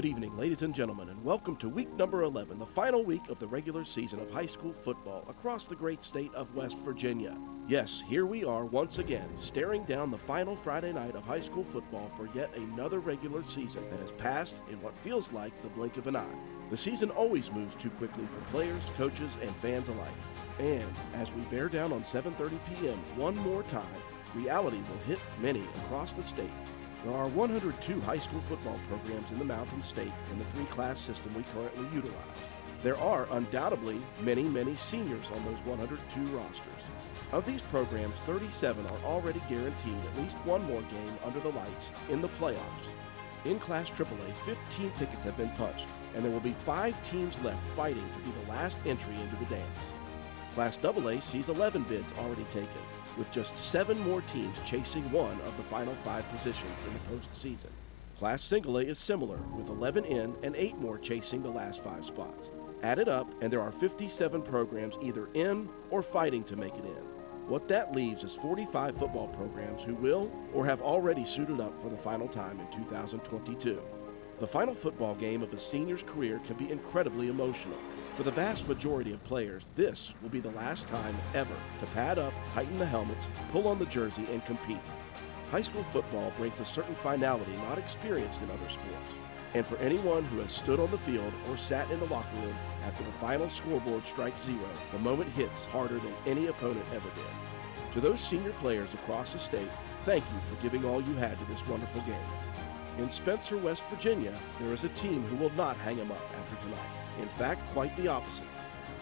Good evening, ladies and gentlemen, and welcome to week number 11, the final week of the regular season of high school football across the great state of West Virginia. Yes, here we are once again, staring down the final Friday night of high school football for yet another regular season that has passed in what feels like the blink of an eye. The season always moves too quickly for players, coaches, and fans alike. And as we bear down on 7:30 p.m. one more time, reality will hit many across the state. There are 102 high school football programs in the Mountain State in the three-class system we currently utilize. There are undoubtedly many seniors on those 102 rosters. Of these programs, 37 are already guaranteed at least one more game under the lights in the playoffs. In Class AAA, 15 tickets have been punched, and there will be 5 teams left fighting to be the last entry into the dance. Class AA sees 11 bids already taken, with just 7 more teams chasing one of the final 5 positions in the postseason. Class A is similar, with 11 in and 8 more chasing the last 5 spots. Add it up, and there are 57 programs either in or fighting to make it in. What that leaves is 45 football programs who will or have already suited up for the final time in 2022. The final football game of a senior's career can be incredibly emotional. For the vast majority of players, this will be the last time ever to pad up, tighten the helmets, pull on the jersey, and compete. High school football brings a certain finality not experienced in other sports. And for anyone who has stood on the field or sat in the locker room after the final scoreboard strikes 0, the moment hits harder than any opponent ever did. To those senior players across the state, thank you for giving all you had to this wonderful game. In Spencer, West Virginia, there is a team who will not hang them up after tonight. In fact, quite the opposite.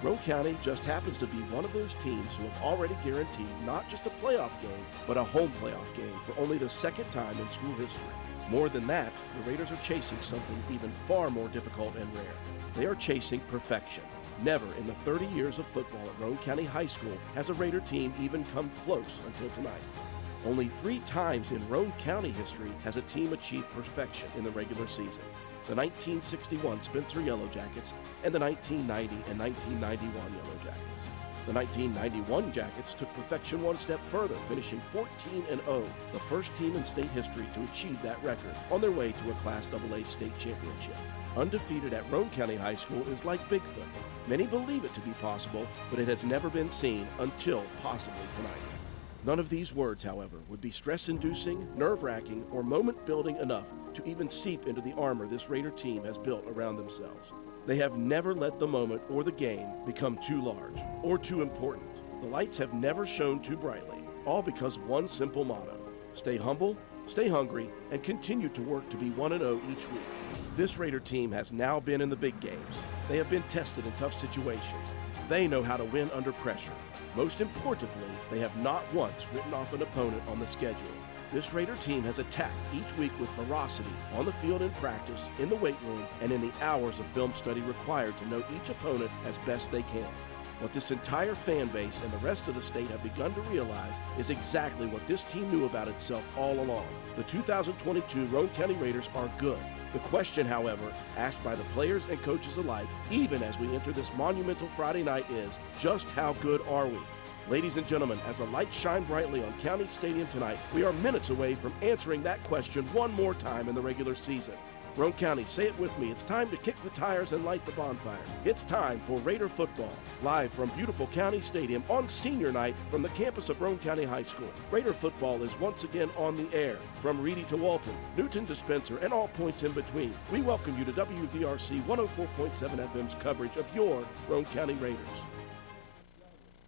Roane County just happens to be one of those teams who have already guaranteed not just a playoff game, but a home playoff game for only the second time in school history. More than that, the Raiders are chasing something even far more difficult and rare. They are chasing perfection. Never in the 30 years of football at Roane County High School has a Raider team even come close until tonight. Only 3 times in Roane County history has a team achieved perfection in the regular season. The 1961 Spencer Yellow Jackets and the 1990 and 1991 Yellow Jackets. The 1991 Jackets took perfection one step further, finishing 14-0, the first team in state history to achieve that record, on their way to a Class AA state championship. Undefeated at Roane County High School is like Bigfoot. Many believe it to be possible, but it has never been seen until possibly tonight. None of these words, however, would be stress-inducing, nerve-wracking, or moment-building enough to even seep into the armor this Raider team has built around themselves. They have never let the moment or the game become too large or too important. The lights have never shone too brightly, all because of one simple motto: stay humble, stay hungry, and continue to work to be 1-0 each week. This Raider team has now been in the big games. They have been tested in tough situations. They know how to win under pressure. Most importantly, they have not once written off an opponent on the schedule. This Raider team has attacked each week with ferocity on the field in practice, in the weight room, and in the hours of film study required to know each opponent as best they can. What this entire fan base and the rest of the state have begun to realize is exactly what this team knew about itself all along. The 2022 Roane County Raiders are good. The question, however, asked by the players and coaches alike, even as we enter this monumental Friday night, is just how good are we? Ladies and gentlemen, as the lights shine brightly on County Stadium tonight, we are minutes away from answering that question one more time in the regular season. Roane County, say it with me. It's time to kick the tires and light the bonfire. It's time for Raider football. Live from beautiful County Stadium on senior night from the campus of Roane County High School. Raider football is once again on the air. From Reedy to Walton, Newton to Spencer, and all points in between. We welcome you to WVRC 104.7 FM's coverage of your Roane County Raiders.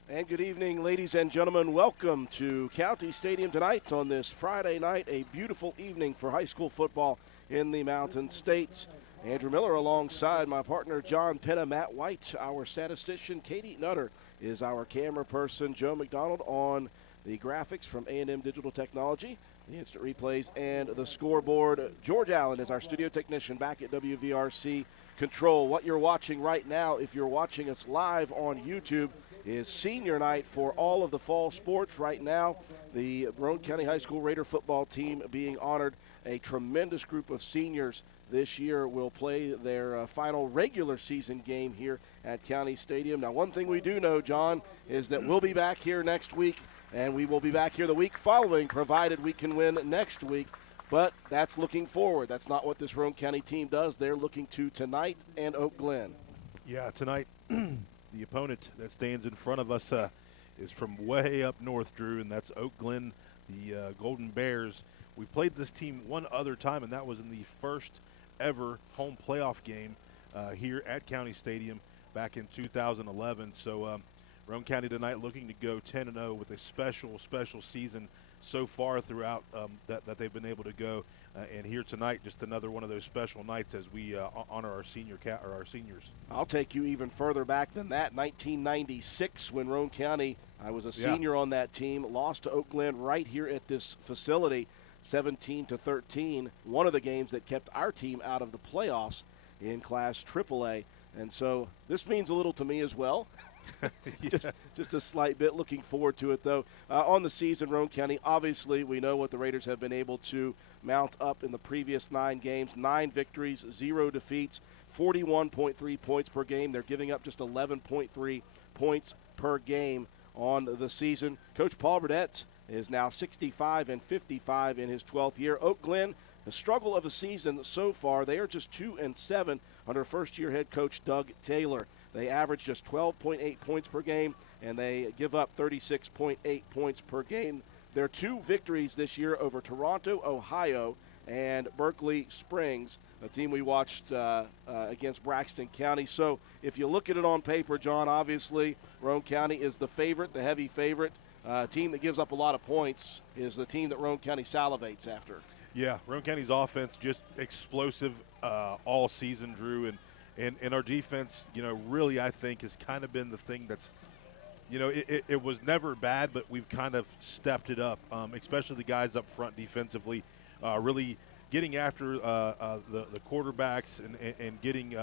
And good evening, ladies and gentlemen. Welcome to County Stadium tonight on this Friday night, a beautiful evening for high school football in the Mountain States. Andrew Miller alongside my partner John Penna, Matt White, our statistician. Katie Nutter is our camera person. Joe McDonald on the graphics from A&M Digital Technology, the instant replays, and the scoreboard. George Allen is our studio technician back at WVRC Control. What you're watching right now, if you're watching us live on YouTube, is senior night for all of the fall sports. Right now, the Roane County High School Raider football team being honored. A tremendous group of seniors this year will play their final regular season game here at County Stadium. Now, one thing we do know, John, is that we'll be back here next week, and we will be back here the week following, provided we can win next week. But that's looking forward. That's not what this Roane County team does. They're looking to tonight and Oak Glen. Yeah, tonight the opponent that stands in front of us is from way up north, Drew, and that's Oak Glen, the Golden Bears. We've played this team one other time, and that was in the first ever home playoff game here at County Stadium back in 2011. So Roane County tonight looking to go 10-0 with a special season so far throughout that they've been able to go. And here tonight, just another one of those special nights as we honor our seniors. I'll take you even further back than that. 1996, when Roane County, I was a senior on that team, lost to Oak Glen right here at this facility, 17-13. One of the games that kept our team out of the playoffs in Class AAA. And so this means a little to me as well. Just a slight bit. Looking forward to it, though. On the season, Roane County, obviously, we know what the Raiders have been able to mount up in the previous 9 games. 9 victories, 0 defeats, 41.3 points per game. They're giving up just 11.3 points per game on the season. Coach Paul Burdette is now 65-55 in his 12th year. Oak Glen, the struggle of the season so far, they are just 2-7 under first-year head coach Doug Taylor. They average just 12.8 points per game, and they give up 36.8 points per game. Their 2 victories this year over Toronto, Ohio, and Berkeley Springs, a team we watched against Braxton County. So if you look at it on paper, John, obviously Roane County is the favorite, the heavy favorite. Team that gives up a lot of points is the team that Roane County salivates after. Yeah, Roane County's offense just explosive all season, Drew, and our defense, really I think has kind of been the thing that's, it was never bad, but we've kind of stepped it up, especially the guys up front defensively, really getting after the quarterbacks and getting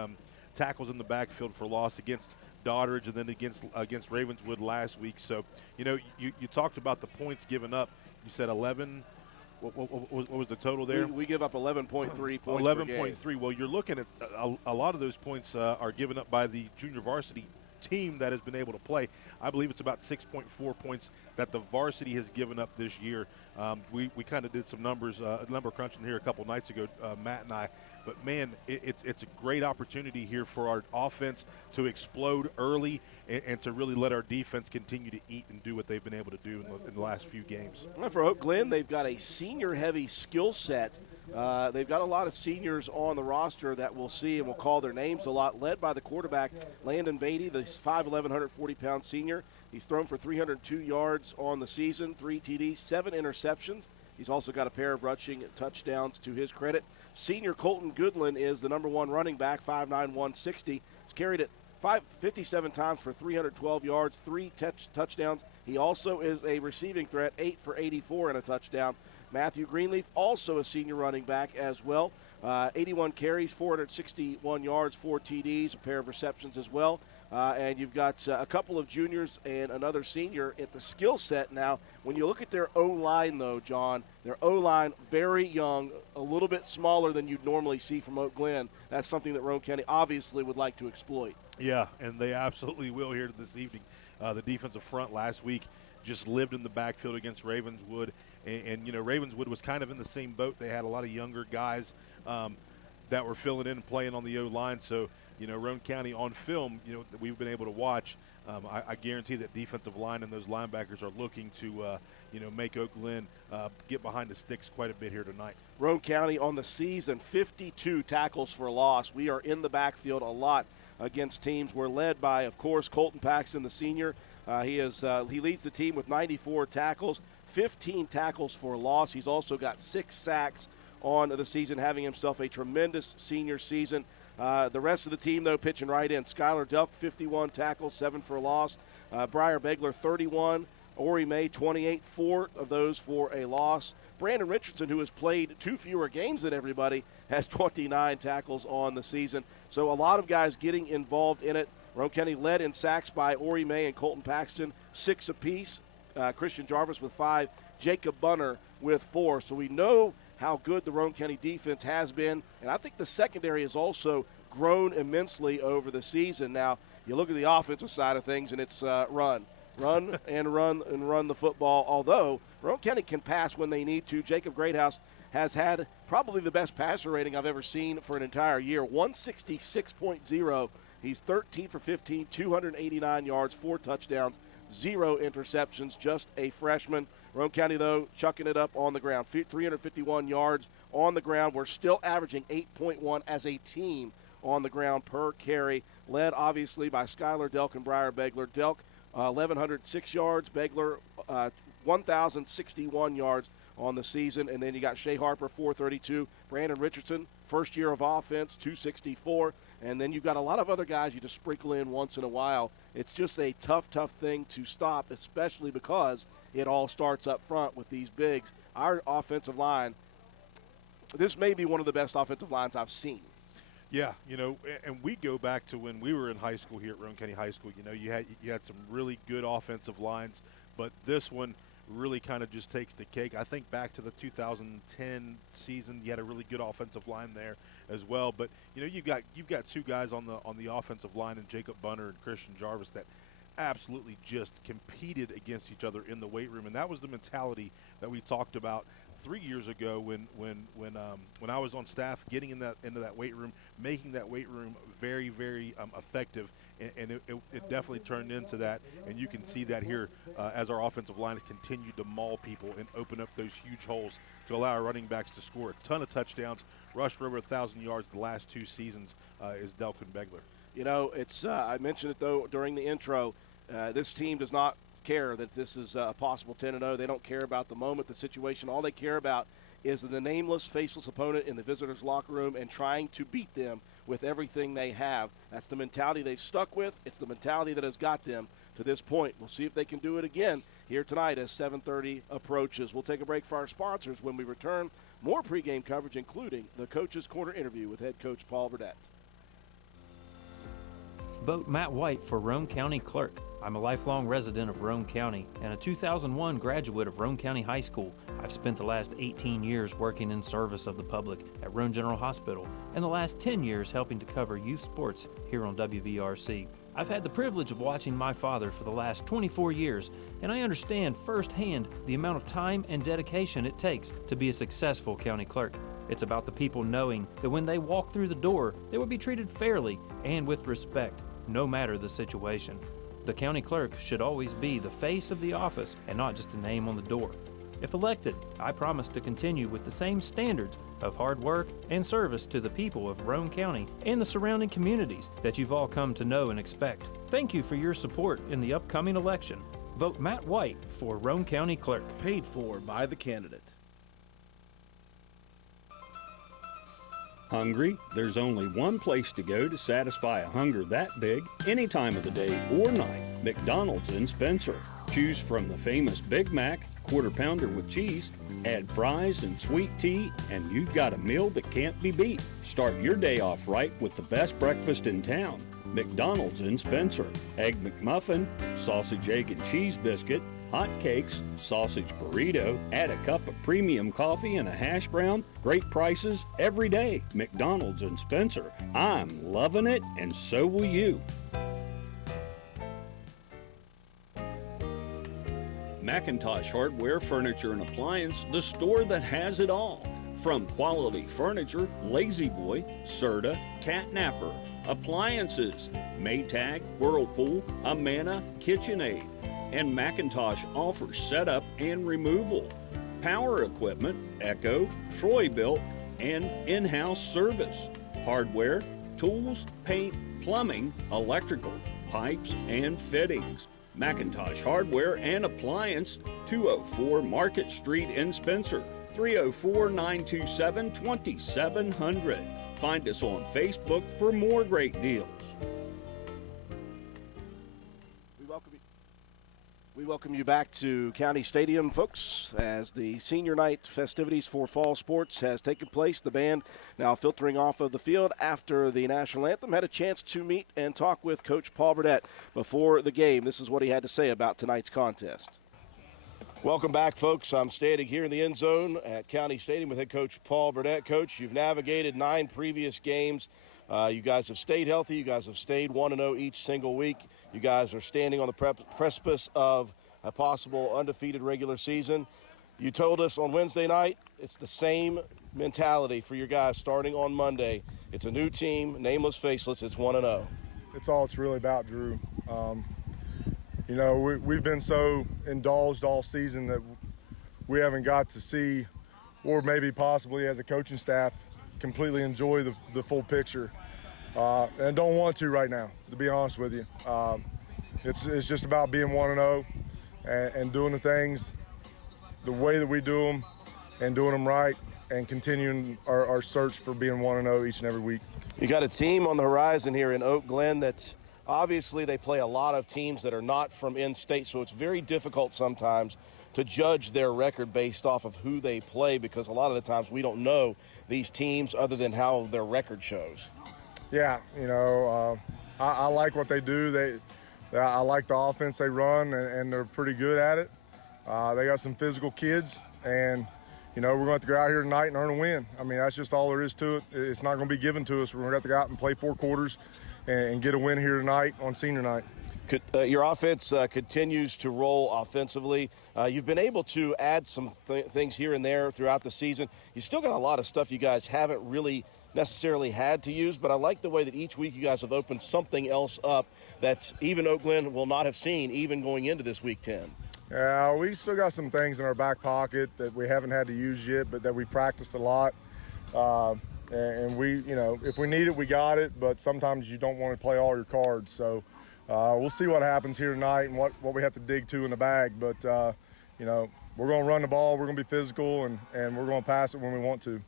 tackles in the backfield for loss against Doddridge and then against Ravenswood last week. So, you talked about the points given up. You said 11. What was the total there? We give up 11.3 points 11.3. Well, you're looking at a lot of those points are given up by the junior varsity team that has been able to play. I believe it's about 6.4 points that the varsity has given up this year. We kind of did some number crunching here a couple nights ago, Matt and I. But, man, it's a great opportunity here for our offense to explode early and to really let our defense continue to eat and do what they've been able to do in the last few games. Well, for Oak Glen, they've got a senior-heavy skill set. They've got a lot of seniors on the roster that we'll see and we'll call their names a lot, led by the quarterback, Landon Beatty, the 5'11", 140-pound senior. He's thrown for 302 yards on the season, 3 TDs, 7 interceptions. He's also got a pair of rushing touchdowns to his credit. Senior Colton Goodlin is the number 1 running back, 5'9", 160. He's carried it 57 times for 312 yards, 3 touchdowns. He also is a receiving threat, 8 for 84 and a touchdown. Matthew Greenleaf, also a senior running back as well. 81 carries, 461 yards, 4 TDs, a pair of receptions as well. And you've got a couple of juniors and another senior at the skill set now. When you look at their O-line, though, John, their O-line, very young, a little bit smaller than you'd normally see from Oak Glen. That's something that Roane County obviously would like to exploit. Yeah, and they absolutely will here this evening. The defensive front last week just lived in the backfield against Ravenswood. And Ravenswood was kind of in the same boat. They had a lot of younger guys that were filling in and playing on the O-line. So, Roane County on film, that we've been able to watch, I guarantee that defensive line and those linebackers are looking to, make Oak Glen get behind the sticks quite a bit here tonight. Roane County on the season, 52 tackles for loss. We are in the backfield a lot against teams. We're led by, of course, Colton Paxton, the senior. He leads the team with 94 tackles, 15 tackles for loss. He's also got 6 sacks on the season, having himself a tremendous senior season. The rest of the team, though, pitching right in. Skylar Delk, 51 tackles, 7 for loss. Briar Begler, 31. Ori May, 28, 4 of those for a loss. Brandon Richardson, who has played 2 fewer games than everybody, has 29 tackles on the season. So a lot of guys getting involved in it. Roane County led in sacks by Ori May and Colton Paxton, 6 apiece. Christian Jarvis with 5, Jacob Bunner with 4. So we know how good the Roane County defense has been, and I think the secondary has also grown immensely over the season. Now, you look at the offensive side of things, and it's run the football, although Roane County can pass when they need to. Jacob Greathouse has had probably the best passer rating I've ever seen for an entire year, 166.0. He's 13 for 15, 289 yards, 4 touchdowns, 0 interceptions, just a freshman. Roane County, though, chucking it up on the ground, 351 yards on the ground. We're still averaging 8.1 as a team on the ground per carry, led obviously by Skylar Delk and Briar Begler. Delk, 1,106 yards, Begler, 1,061 yards on the season. And then you got Shea Harper, 432. Brandon Richardson, first year of offense, 264. And then you've got a lot of other guys you just sprinkle in once in a while. It's just a tough thing to stop, especially because it all starts up front with these bigs. Our offensive line, this may be one of the best offensive lines I've seen. Yeah, and we go back to when we were in high school here at Roane County High School. You had some really good offensive lines, but this one really kind of just takes the cake. I think back to the 2010 season, you had a really good offensive line there as well. But you've got 2 guys on the offensive line, and Jacob Bunner and Christian Jarvis, that absolutely just competed against each other in the weight room, and that was the mentality that we talked about 3 years ago when I was on staff, getting into that weight room, making that weight room very, very effective, and it definitely turned into that. And you can see that here as our offensive line has continued to maul people and open up those huge holes to allow our running backs to score a ton of touchdowns, rushed for over 1,000 yards the last 2 seasons is Delk and Begler. It's I mentioned it, though, during the intro. This team does not care that this is a possible 10-0. They don't care about the moment, the situation. All they care about is the nameless, faceless opponent in the visitors' locker room and trying to beat them with everything they have. That's the mentality they've stuck with. It's the mentality that has got them to this point. We'll see if they can do it again here tonight as 7:30 approaches. We'll take a break for our sponsors. When we return, more pregame coverage, including the Coach's Corner interview with head coach Paul Burdett. Vote Matt White for Roane County Clerk. I'm a lifelong resident of Roane County and a 2001 graduate of Roane County High School. I've spent the last 18 years working in service of the public at Roane General Hospital and the last 10 years helping to cover youth sports here on WVRC. I've had the privilege of watching my father for the last 24 years, and I understand firsthand the amount of time and dedication it takes to be a successful county clerk. It's about the people knowing that when they walk through the door, they will be treated fairly and with respect, no matter the situation. The county clerk should always be the face of the office and not just a name on the door. If elected, I promise to continue with the same standards of hard work and service to the people of Roane County and the surrounding communities that you've all come to know and expect. Thank you for your support in the upcoming election. Vote Matt White for Roane County Clerk. Paid for by the candidate. Hungry? There's only one place to go to satisfy a hunger that big, any time of the day or night. McDonald's in Spencer. Choose from the famous Big Mac, quarter pounder with cheese, add fries and sweet tea, and you've got a meal that can't be beat. Start your day off right with the best breakfast in town. McDonald's in Spencer. Egg McMuffin, sausage, egg, and cheese biscuit, hot cakes, sausage burrito, add a cup of premium coffee and a hash brown. Great prices every day. McDonald's in Spencer. I'm loving it, and so will you. McIntosh Hardware, Furniture, and Appliance, the store that has it all. From quality furniture, Lazy Boy, Serta, Catnapper, appliances, Maytag, Whirlpool, Amana, KitchenAid, and McIntosh offers setup and removal, power equipment, Echo, Troy-Built, and in-house service, hardware, tools, paint, plumbing, electrical, pipes, and fittings. McIntosh Hardware and Appliance, 204 Market Street in Spencer, 304-927-2700. Find us on Facebook for more great deals. We welcome you back to County Stadium, folks, as the senior night festivities for fall sports has taken place. The band now filtering off of the field after the national anthem. Had a chance to meet and talk with Coach Paul Burdett before the game. This is what he had to say about tonight's contest. Welcome back, folks. I'm standing here in the end zone at County Stadium with head coach Paul Burdett. Coach, you've navigated 9 previous games. You guys have stayed healthy. You guys have stayed 1-0 each single week. You guys are standing on the precipice of a possible undefeated regular season. You told us on Wednesday night it's the same mentality for your guys starting on Monday. It's a new team, nameless, faceless. It's 1-0. It's all it's really about, Drew. You know, we've been so indulged all season that we haven't got to see, or maybe possibly as a coaching staff, completely enjoy the full picture. And don't want to right now, to be honest with you. It's just about being 1-0 and doing the things the way that we do them and doing them right and continuing our search for being 1-0 each and every week. You got a team on the horizon here in Glen that's obviously they play a lot of teams that are not from in-state, so it's very difficult sometimes to judge their record based off of who they play because a lot of the times we don't know these teams other than how their record shows. Yeah, you know, I like what they do. I like the offense they run, and they're pretty good at it. They got some physical kids, and, you know, we're going to have to go out here tonight and earn a win. I mean, that's just all there is to it. It's not going to be given to us. We're going to have to go out and play 4 quarters and get a win here tonight on senior night. Your offense continues to roll offensively. You've been able to add some things here and there throughout the season. You still got a lot of stuff you guys haven't really necessarily had to use, but I like the way that each week you guys have opened something else up that's even Glen will not have seen even going into this week 10. Yeah, we still got some things in our back pocket that we haven't had to use yet, but that we practiced a lot. And we, you know, if we need it, we got it, but sometimes you don't want to play all your cards. So we'll see what happens here tonight and what we have to dig to in the bag. But, you know, we're going to run the ball, we're going to be physical, and we're going to pass it when we want to.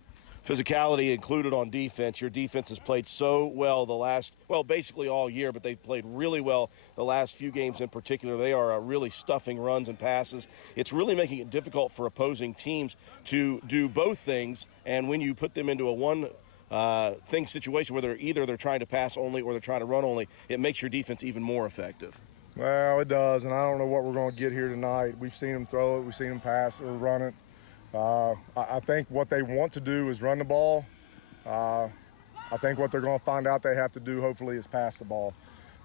Physicality included on defense. Your defense has played so well basically all year, but they've played really well the last few games in particular. They are really stuffing runs and passes. It's really making it difficult for opposing teams to do both things, and when you put them into a one-thing situation where they're trying to pass only or they're trying to run only, it makes your defense even more effective. Well, it does, and I don't know what we're going to get here tonight. We've seen them throw it, we've seen them pass or run it. I think what they want to do is run the ball. I think what they're going to find out they have to do, hopefully, is pass the ball.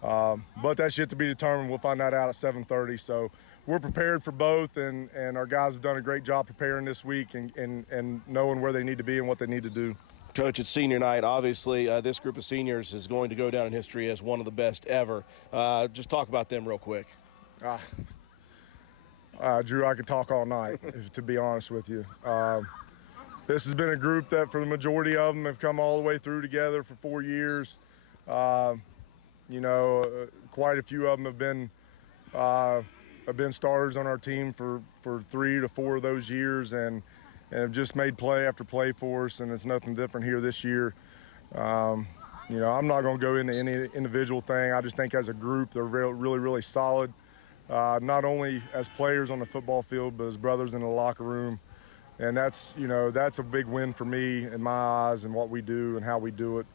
But that's yet to be determined. We'll find that out at 7:30. So we're prepared for both, and our guys have done a great job preparing this week and knowing where they need to be and what they need to do. Coach, it's senior night. Obviously, this group of seniors is going to go down in history as one of the best ever. Just talk about them real quick. Drew, I could talk all night, to be honest with you. This has been a group that, for the majority of them, have come all the way through together for 4 years. You know, quite a few of them have been starters on our team for 3 to 4 of those years, and have just made play after play for us, and it's nothing different here this year. You know, I'm not going to go into any individual thing. I just think as a group, they're really, really solid. Not only as players on the football field, but as brothers in the locker room. And that's a big win for me in my eyes and what we do and how we do it.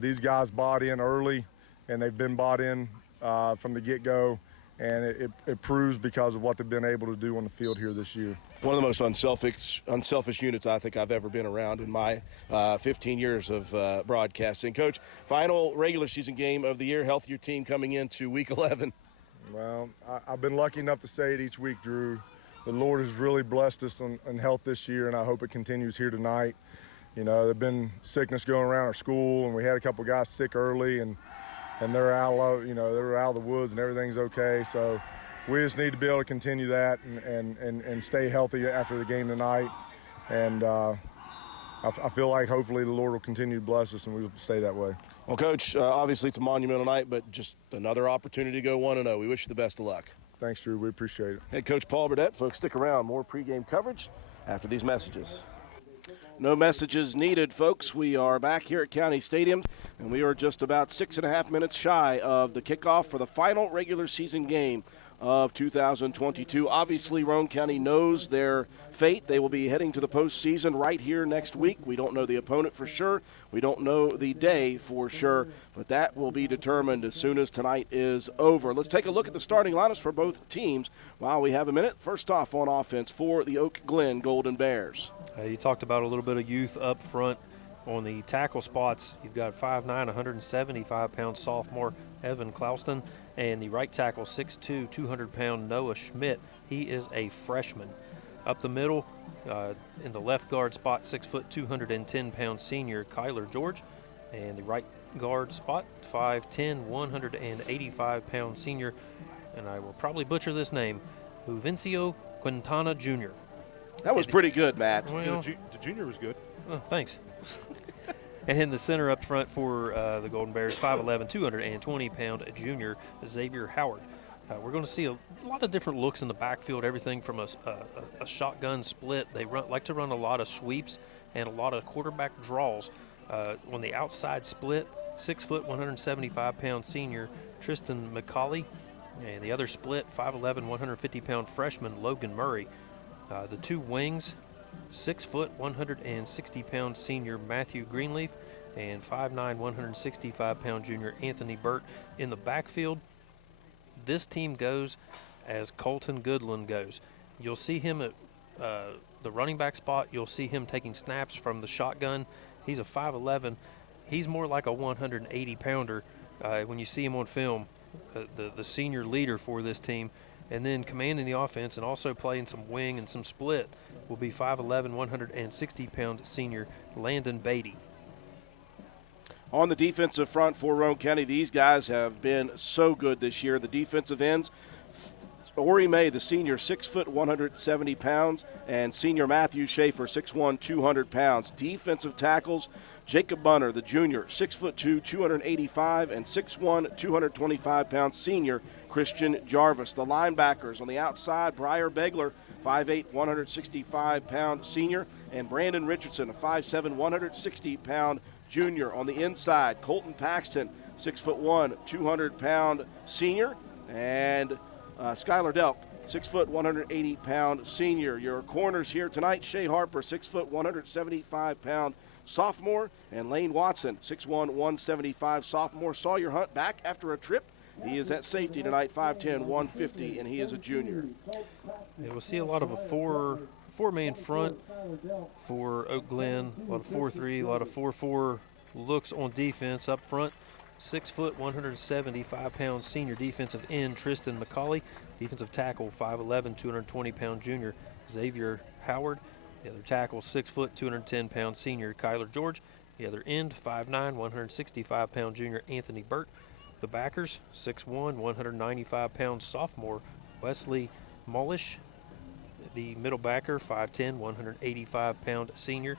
These guys bought in early, and they've been bought in from the get-go, and it proves because of what they've been able to do on the field here this year. One of the most unselfish units I think I've ever been around in my 15 years of broadcasting. Coach, final regular season game of the year, healthier team coming into week 11. Well, I've been lucky enough to say it each week, Drew. The Lord has really blessed us in health this year, and I hope it continues here tonight. You know, there's been sickness going around our school, and we had a couple guys sick early, and they're out of the woods, and everything's okay. So we just need to be able to continue that and stay healthy after the game tonight. And I feel like hopefully the Lord will continue to bless us, and we will stay that way. Well, Coach, obviously it's a monumental night, but just another opportunity to go 1-0. We wish you the best of luck. Thanks, Drew. We appreciate it. Head Coach Paul Burdett. Folks, stick around. More pregame coverage after these messages. No messages needed, folks. We are back here at County Stadium, and we are just about 6.5 minutes shy of the kickoff for the final regular season game of 2022. Obviously, Roane County knows their fate. They will be heading to the postseason right here next week. We don't know the opponent for sure. We don't know the day for sure, but that will be determined as soon as tonight is over. Let's take a look at the starting lineups for both teams while we have a minute. First off on offense for the Glen Golden Bears. You talked about a little bit of youth up front. On the tackle spots, you've got 5'9", 175-pound sophomore Evan Clouston, and the right tackle, 6'2", 200-pound Noah Schmidt. He is a freshman. Up the middle, in the left guard spot, 6 foot 210 pound senior Kyler George, and the right guard spot, 5'10", 185 pound senior, and I will probably butcher this name, Juvencio Quintana Jr. That was pretty good, Matt. Well, The junior was good. oh, thanks. And in the center up front for the Golden Bears, 5'11", 220 pound junior Xavier Howard. We're going to see a lot of different looks in the backfield, everything from a shotgun split. They like to run a lot of sweeps and a lot of quarterback draws. On the outside split, 6 foot 175 pound senior Tristan McCauley, and the other split, 5'11", 150 pound freshman Logan Murray. The two wings, 6 foot 160 pound senior Matthew Greenleaf, and 5'9", 165 pound junior Anthony Burt. In the backfield, this team goes as Colton Goodland goes. You'll see him at the running back spot. You'll see him taking snaps from the shotgun. He's a 5'11". He's more like a 180-pounder when you see him on film, the senior leader for this team. And then commanding the offense and also playing some wing and some split will be 5'11", 160-pound senior Landon Beatty. On the defensive front for Roane County, these guys have been so good this year. The defensive ends, Ori May, the senior, 6 foot 170 pounds, and senior Matthew Schaefer, 6'1", 200 pounds. Defensive tackles, Jacob Bunner, the junior, 6'2", 285, and 6'1", 225 pounds. Senior Christian Jarvis. The linebackers on the outside, Briar Begler, 5'8", 165 pound senior, and Brandon Richardson, a 5'7", 160 pound junior. On the inside, Colton Paxton, 6'1", 200 pound senior, and Skylar Delk, 6 foot 180 pound senior. Your corners here tonight, Shea Harper, 6 foot 175 pound sophomore, and Lane Watson, 6'1", 175 sophomore. Sawyer Hunt back after a trip. He is at safety tonight, 5'10", 150, and he is a junior. Yeah, we'll see a lot of a four-man front for Oak Glen, a lot of 4-3, a lot of 4-4 looks on defense up front. 6 foot 175 pound senior defensive end Tristan McCauley, defensive tackle 5'11", 220 pound junior Xavier Howard, the other tackle 6 foot 210 pound senior Kyler George, the other end 5'9", 165 pound junior Anthony Burt. The backers 6'1", 195 pound sophomore Wesley Mullish, the middle backer 5'10", 185 pound senior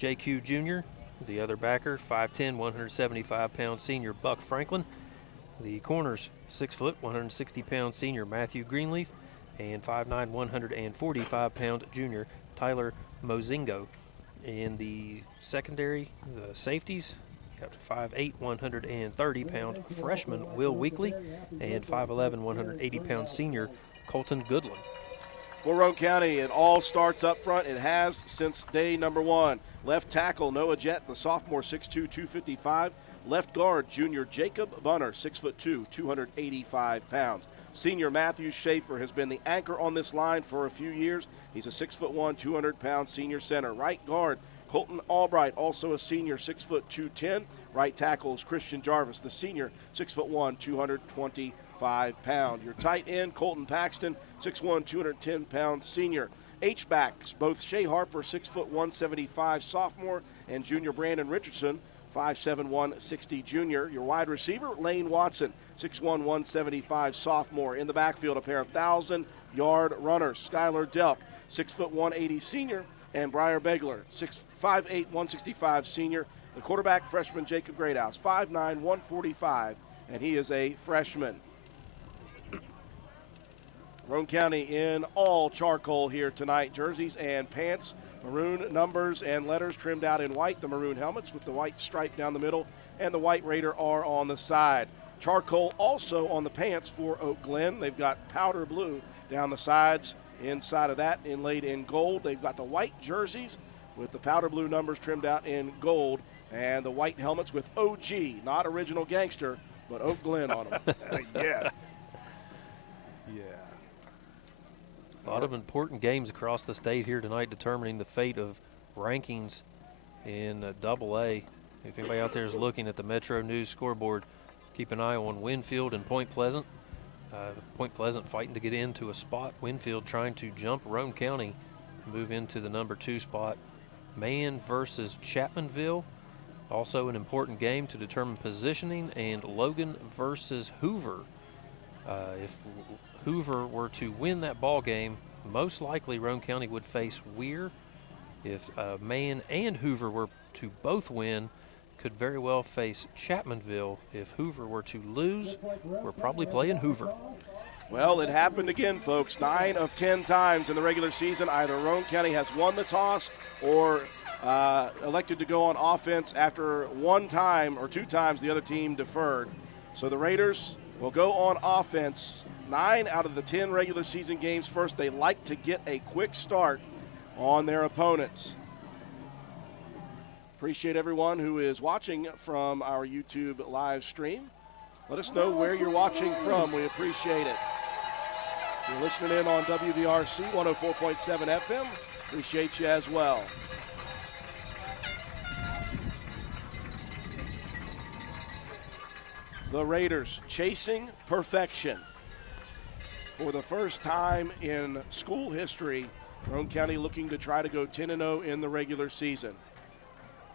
JQ Jr., the other backer 5'10", 175 pound senior Buck Franklin. The corners 6 foot 160 pound senior Matthew Greenleaf, and 5'9", 145 pound junior Tyler Mozingo. In the secondary, the safeties got 5'8", 130 pound freshman Will Weekly, and 5'11", 180 pound senior Colton Goodland. For Roane County, it all starts up front. It has since day number one. Left tackle Noah Jett, the sophomore, 6'2", 255. Left guard junior Jacob Bunner, 6'2", 285 pounds. Senior Matthew Schaefer has been the anchor on this line for a few years. He's a 6'1", 200 pound senior center. Right guard Colton Albright, also a senior, 6'2", 210. Right tackle is Christian Jarvis, the senior, 6'1", 225 pound. Your tight end Colton Paxton, 6'1", 210 pound senior. H-backs, both Shea Harper, 6 foot 175 sophomore, and junior Brandon Richardson, 5'7", 160 junior. Your wide receiver, Lane Watson, 6'1", 175 sophomore. In the backfield, a pair of 1,000-yard runners, Skylar Delk, 6 foot 180 senior, and Briar Begler, 5'8", 165 senior. The quarterback, freshman Jacob Greathouse, 5'9", 145, and he is a freshman. Roane County in all charcoal here tonight. Jerseys and pants, maroon numbers and letters trimmed out in white. The maroon helmets with the white stripe down the middle and the white Raider R on the side. Charcoal also on the pants for Oak Glen. They've got powder blue down the sides. Inside of that, inlaid in gold. They've got the white jerseys with the powder blue numbers trimmed out in gold, and the white helmets with OG, not original gangster, but Oak Glen on them. Yes. Yeah. A lot of important games across the state here tonight determining the fate of rankings in AA. If anybody out there is looking at the Metro News scoreboard, keep an eye on Winfield and Point Pleasant. Point Pleasant fighting to get into a spot. Winfield trying to jump Roane County move into the number 2 spot. Mahan versus Chapmanville, also an important game to determine positioning, and Logan versus Hoover. If Hoover were to win that ball game, most likely Roane County would face Weir. If Mahan and Hoover were to both win, could very well face Chapmanville. If Hoover were to lose, we're probably playing Hoover. Well, it happened again, folks. 9 of 10 times in the regular season, either Roane County has won the toss or elected to go on offense after one time or 2 times the other team deferred. So the Raiders will go on offense 9 out of the 10 regular season games first. They like to get a quick start on their opponents. Appreciate everyone who is watching from our YouTube live stream. Let us know where you're watching from. We appreciate it. You're listening in on WVRC 104.7 FM. Appreciate you as well. The Raiders chasing perfection. For the first time in school history, Roane County looking to try to go 10-0 in the regular season.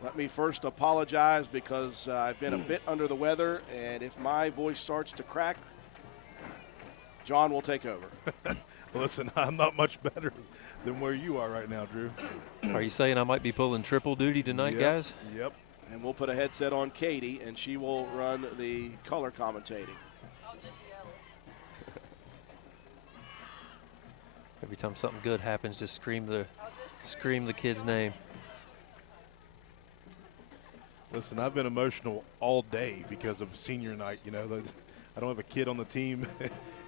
Let me first apologize because I've been a bit under the weather, and if my voice starts to crack, John will take over. Listen, I'm not much better than where you are right now, Drew. Are you saying I might be pulling triple duty tonight, guys? Yep. And we'll put a headset on Katie, and she will run the color commentating. Every time something good happens, just scream the kid's name. Listen, I've been emotional all day because of senior night. You know, I don't have a kid on the team,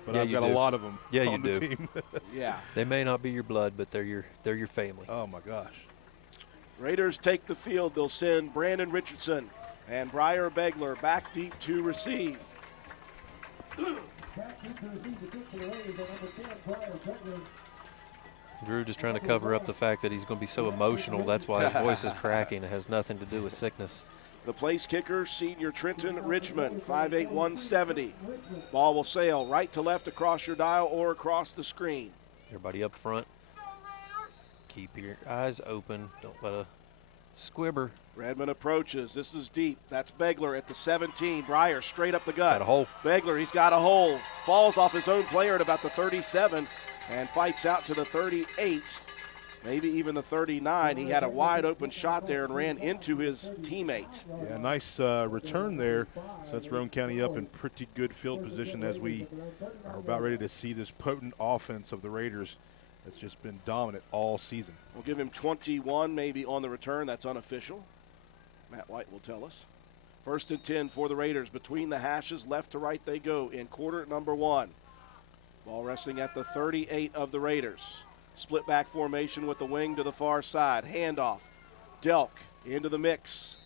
but Yeah, I've you got do. a lot of them Yeah, you on the do. team. Yeah. They may not be your blood, but they're your family. Oh, my gosh. Raiders take the field. They'll send Brandon Richardson and Briar Begler back deep to receive. Drew just trying to cover up the fact that he's going to be so emotional. That's why his voice is cracking. It has nothing to do with sickness. The place kicker, senior Trenton Richmond, 5'8", 170. Ball will sail right to left across your dial or across the screen. Everybody up front, keep your eyes open. Don't let a squibber. Redmond approaches. This is deep. That's Begler at the 17. Briar straight up the gut. Got a hole. Begler, he's got a hole. Falls off his own player at about the 37 and fights out to the 38, maybe even the 39. He had a wide open shot there and ran into his teammate. Yeah, nice return there. Sets Roane County up in pretty good field position as we are about ready to see this potent offense of the Raiders that's just been dominant all season. We'll give him 21 maybe on the return. That's unofficial. Matt White will tell us. 1st and 10 for the Raiders. Between the hashes, left to right they go in quarter number 1. Ball resting at the 38 of the Raiders. Split back formation with the wing to the far side. Handoff. Delk into the mix.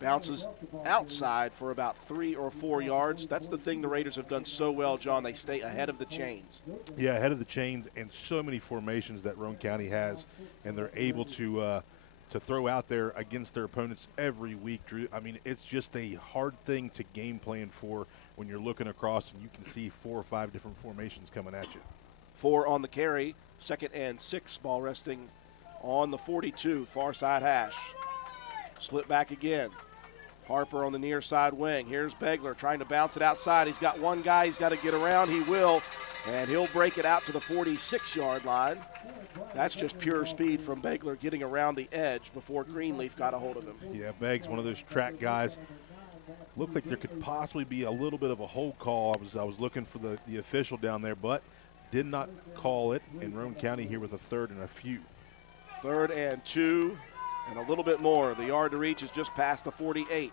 Bounces outside for about 3 or 4 yards. That's the thing the Raiders have done so well, John. They stay ahead of the chains. Yeah, ahead of the chains, and so many formations that Roane County has, and they're able to throw out there against their opponents every week, Drew. I mean, it's just a hard thing to game plan for when you're looking across and you can see 4 or 5 different formations coming at you. 4 on the carry. 2nd and 6. Ball resting on the 42, far side hash. Split back again. Harper on the near side wing. Here's Begler trying to bounce it outside. He's got one guy he's got to get around. He will, and he'll break it out to the 46-yard line. That's just pure speed from Begler getting around the edge before Greenleaf got a hold of him. Yeah, Beggs, one of those track guys. Looked like there could possibly be a little bit of a hold call. I was looking for the official down there, but did not call it. In Roane County here with a 3rd and a few. 3rd and 2. And a little bit more. The yard to reach is just past the 48.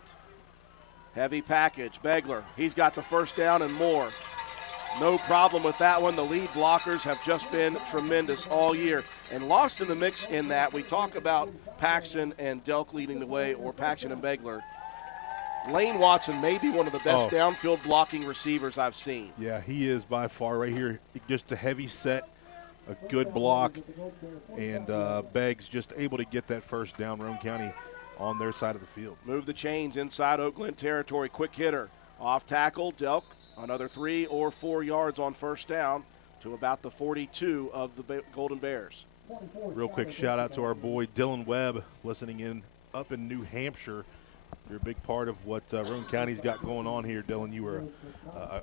Heavy package. Begler, he's got the first down and more. No problem with that one. The lead blockers have just been tremendous all year. And lost in the mix in that, we talk about Paxton and Delk leading the way, or Paxton and Begler. Lane Watson may be one of the best downfield blocking receivers I've seen. Yeah, he is by far right here. Just a heavy set. A good block, and Beggs just able to get that first down. Roane County on their side of the field. Move the chains inside Oak Glen territory. Quick hitter. Off tackle, Delk. Another 3 or 4 yards on first down. to about the 42 of the Golden Bears. Real quick shout out to our boy Dylan Webb listening in up in New Hampshire. You're a big part of what Roane County's got going on here, Dylan. You were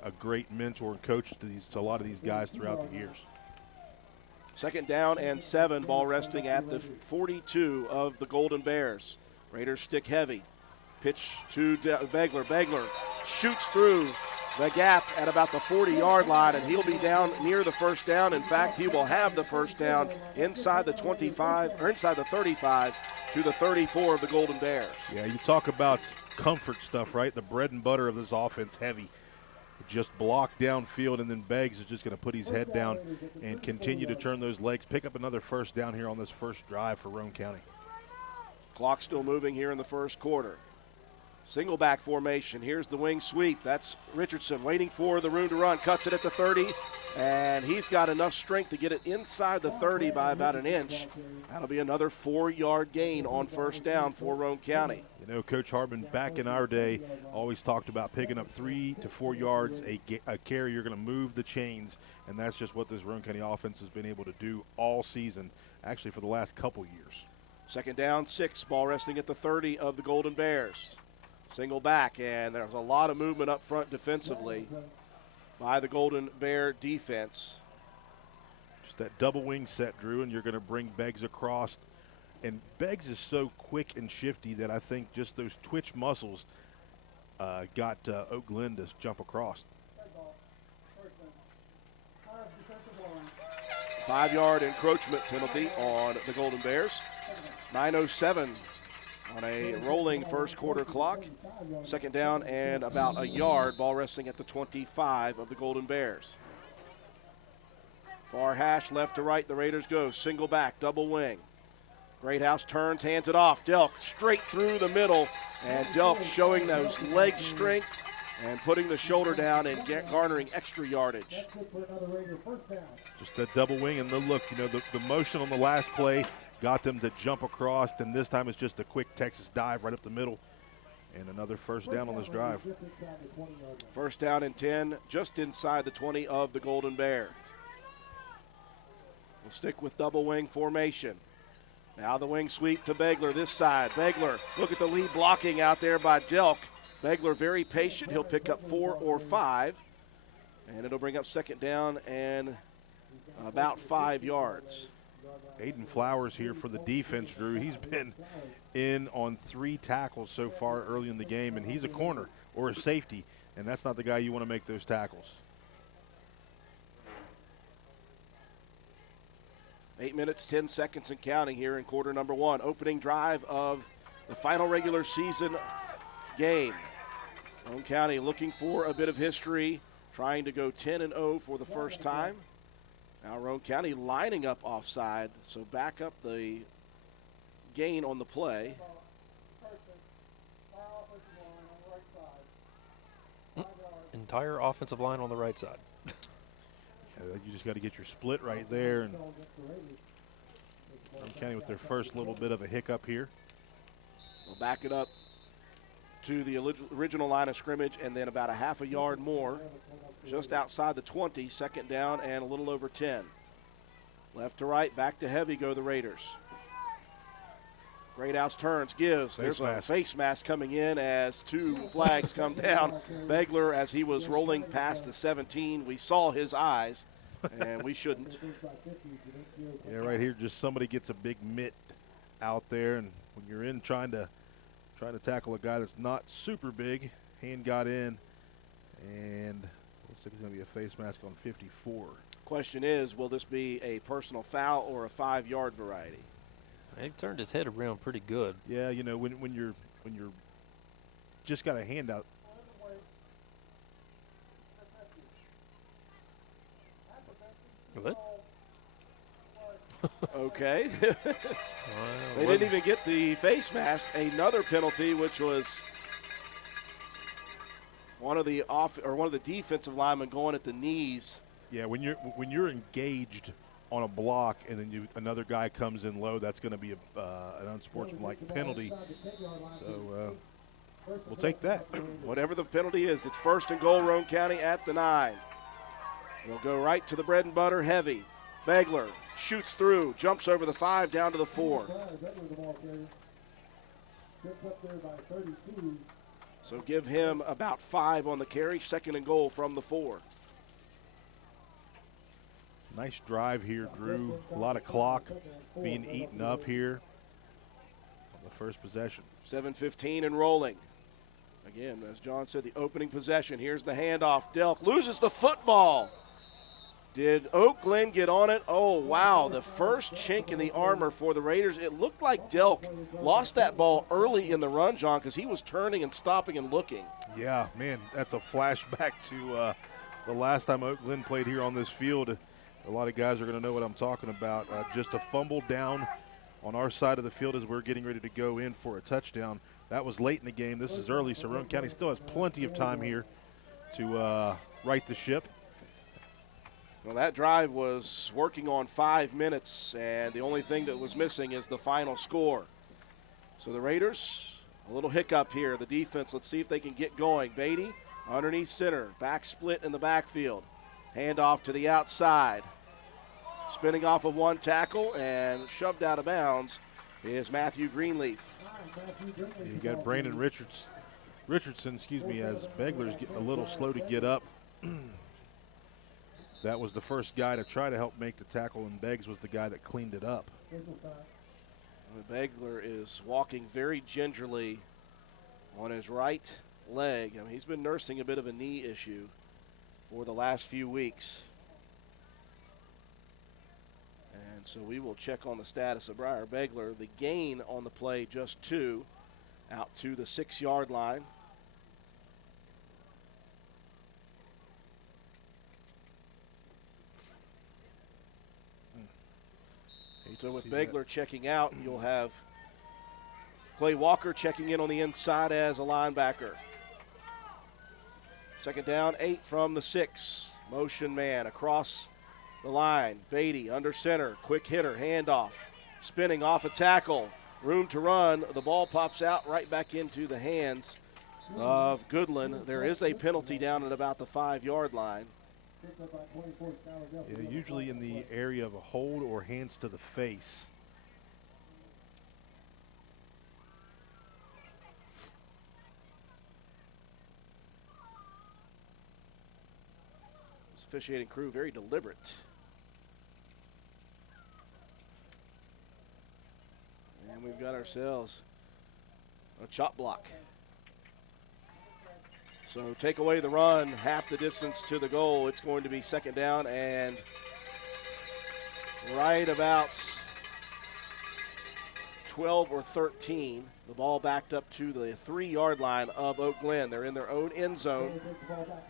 a great mentor and coach to a lot of these guys throughout the years. 2nd down and 7, ball resting at the 42 of the Golden Bears. Raiders stick heavy. Pitch to Begler. Begler shoots through the gap at about the 40-yard line, and he'll be down near the first down. In fact, he will have the first down inside the 25, or inside the 35 to the 34 of the Golden Bears. Yeah, you talk about comfort stuff, right? The bread and butter of this offense, heavy. Just block downfield, and then Beggs is just going to put his head down and continue to turn those legs, pick up another first down here on this first drive for Roane County. Clock still moving here in the first quarter. Single back formation. Here's the wing sweep. That's Richardson waiting for the room to run. Cuts it at the 30, and he's got enough strength to get it inside the 30 by about an inch. That'll be another 4-yard gain on first down for Roane County. You know, Coach Harbin, back in our day, always talked about picking up 3 to 4 yards a carry. You're going to move the chains, and that's just what this Roane County offense has been able to do all season, actually for the last couple years. 2nd down, 6, ball resting at the 30 of the Golden Bears. Single back, and there's a lot of movement up front defensively by the Golden Bear defense. Just that double wing set, Drew, and you're going to bring Beggs across. And Beggs is so quick and shifty that I think just those twitch muscles got Glen to jump across. 5-yard encroachment penalty on the Golden Bears. 9:07 on a rolling first quarter clock. 2nd down and about a yard, ball resting at the 25 of the Golden Bears. Far hash, left to right, the Raiders go. Single back, double wing. Greathouse turns, hands it off. Delk straight through the middle, and Delk showing those leg strength and putting the shoulder down and garnering extra yardage. Just that double wing, and the look, you know, the motion on the last play got them to jump across, and this time it's just a quick Texas dive right up the middle. And another first down on this drive. First down and 10, just inside the 20 of the Golden Bears. We'll stick with double wing formation. Now the wing sweep to Begler this side. Begler, look at the lead blocking out there by Delk. Begler very patient. He'll pick up 4 or 5. And it'll bring up 2nd down and about 5 yards. Aiden Flowers here for the defense, Drew. He's been in on 3 tackles so far early in the game, and he's a corner or a safety, and that's not the guy you want to make those tackles. 8 minutes, 10 seconds and counting here in quarter number 1. Opening drive of the final regular season game. Roane County looking for a bit of history, trying to go 10-0 for the first time. Now Roane County lining up offside, so back up the gain on the play. Entire offensive line on the right side. You just got to get your split right there. And Roane County with their first little bit of a hiccup here. We'll back it up to the original line of scrimmage, and then about a half a yard more, just outside the 20, 2nd down and a little over 10. Left to right, back to heavy go the Raiders. Greathouse turns, gives. There's a face mask coming in as 2 flags come down. Begler, as he was rolling past the 17, we saw his eyes, and we shouldn't. Yeah, right here, just somebody gets a big mitt out there, and when you're in trying to tackle a guy that's not super big, hand got in, and looks like it's going to be a face mask on 54. Question is, will this be a personal foul or a 5-yard variety? He turned his head around pretty good. Yeah, you know, when you're just got a hand out. What? Okay. They didn't even get the face mask. Another penalty, which was one of the defensive linemen going at the knees. Yeah, when you're engaged on a block and then another guy comes in low, that's going to be an unsportsmanlike penalty. So we'll take that. Whatever the penalty is, it's 1st and goal, Roane County at the 9. They'll go right to the bread and butter heavy. Begler shoots through, jumps over the 5, down to the 4. So give him about 5 on the carry, 2nd and goal from the 4. Nice drive here, Drew. A lot of clock being eaten up here on the first possession. 7:15 and rolling. Again, as John said, the opening possession. Here's the handoff. Delk loses the football. Did Oak Glen get on it? Oh, wow, the first chink in the armor for the Raiders. It looked like Delk lost that ball early in the run, John, because he was turning and stopping and looking. Yeah, man, that's a flashback to the last time Oak Glen played here on this field. A lot of guys are going to know what I'm talking about. Just a fumble down on our side of the field as we're getting ready to go in for a touchdown. That was late in the game. This is early, so Roane County still has plenty of time here to right the ship. Well, that drive was working on 5 minutes, and the only thing that was missing is the final score. So the Raiders, a little hiccup here. The defense, let's see if they can get going. Beatty underneath center, back split in the backfield. Handoff to the outside. Spinning off of 1 tackle and shoved out of bounds is Matthew Greenleaf. You got Brandon Richardson, as Begler's getting a little slow to get up. That was the first guy to try to help make the tackle, and Beggs was the guy that cleaned it up. Begler is walking very gingerly on his right leg. I mean, he's been nursing a bit of a knee issue for the last few weeks. And so we will check on the status of Briar Begler. The gain on the play, just 2, out to the 6-yard line. So with Begler checking out, you'll have Clay Walker checking in on the inside as a linebacker. 2nd down, 8 from the 6. Motion man across the line. Beatty under center, quick hitter, handoff. Spinning off a tackle, room to run. The ball pops out right back into the hands of Goodland. There is a penalty down at about the 5-yard line. Yeah, usually in the area of a hold or hands to the face. This officiating crew very deliberate. And we've got ourselves a chop block. So take away the run, half the distance to the goal. It's going to be 2nd down and right about 12 or 13. The ball backed up to the 3-yard line of Oak Glen. They're in their own end zone.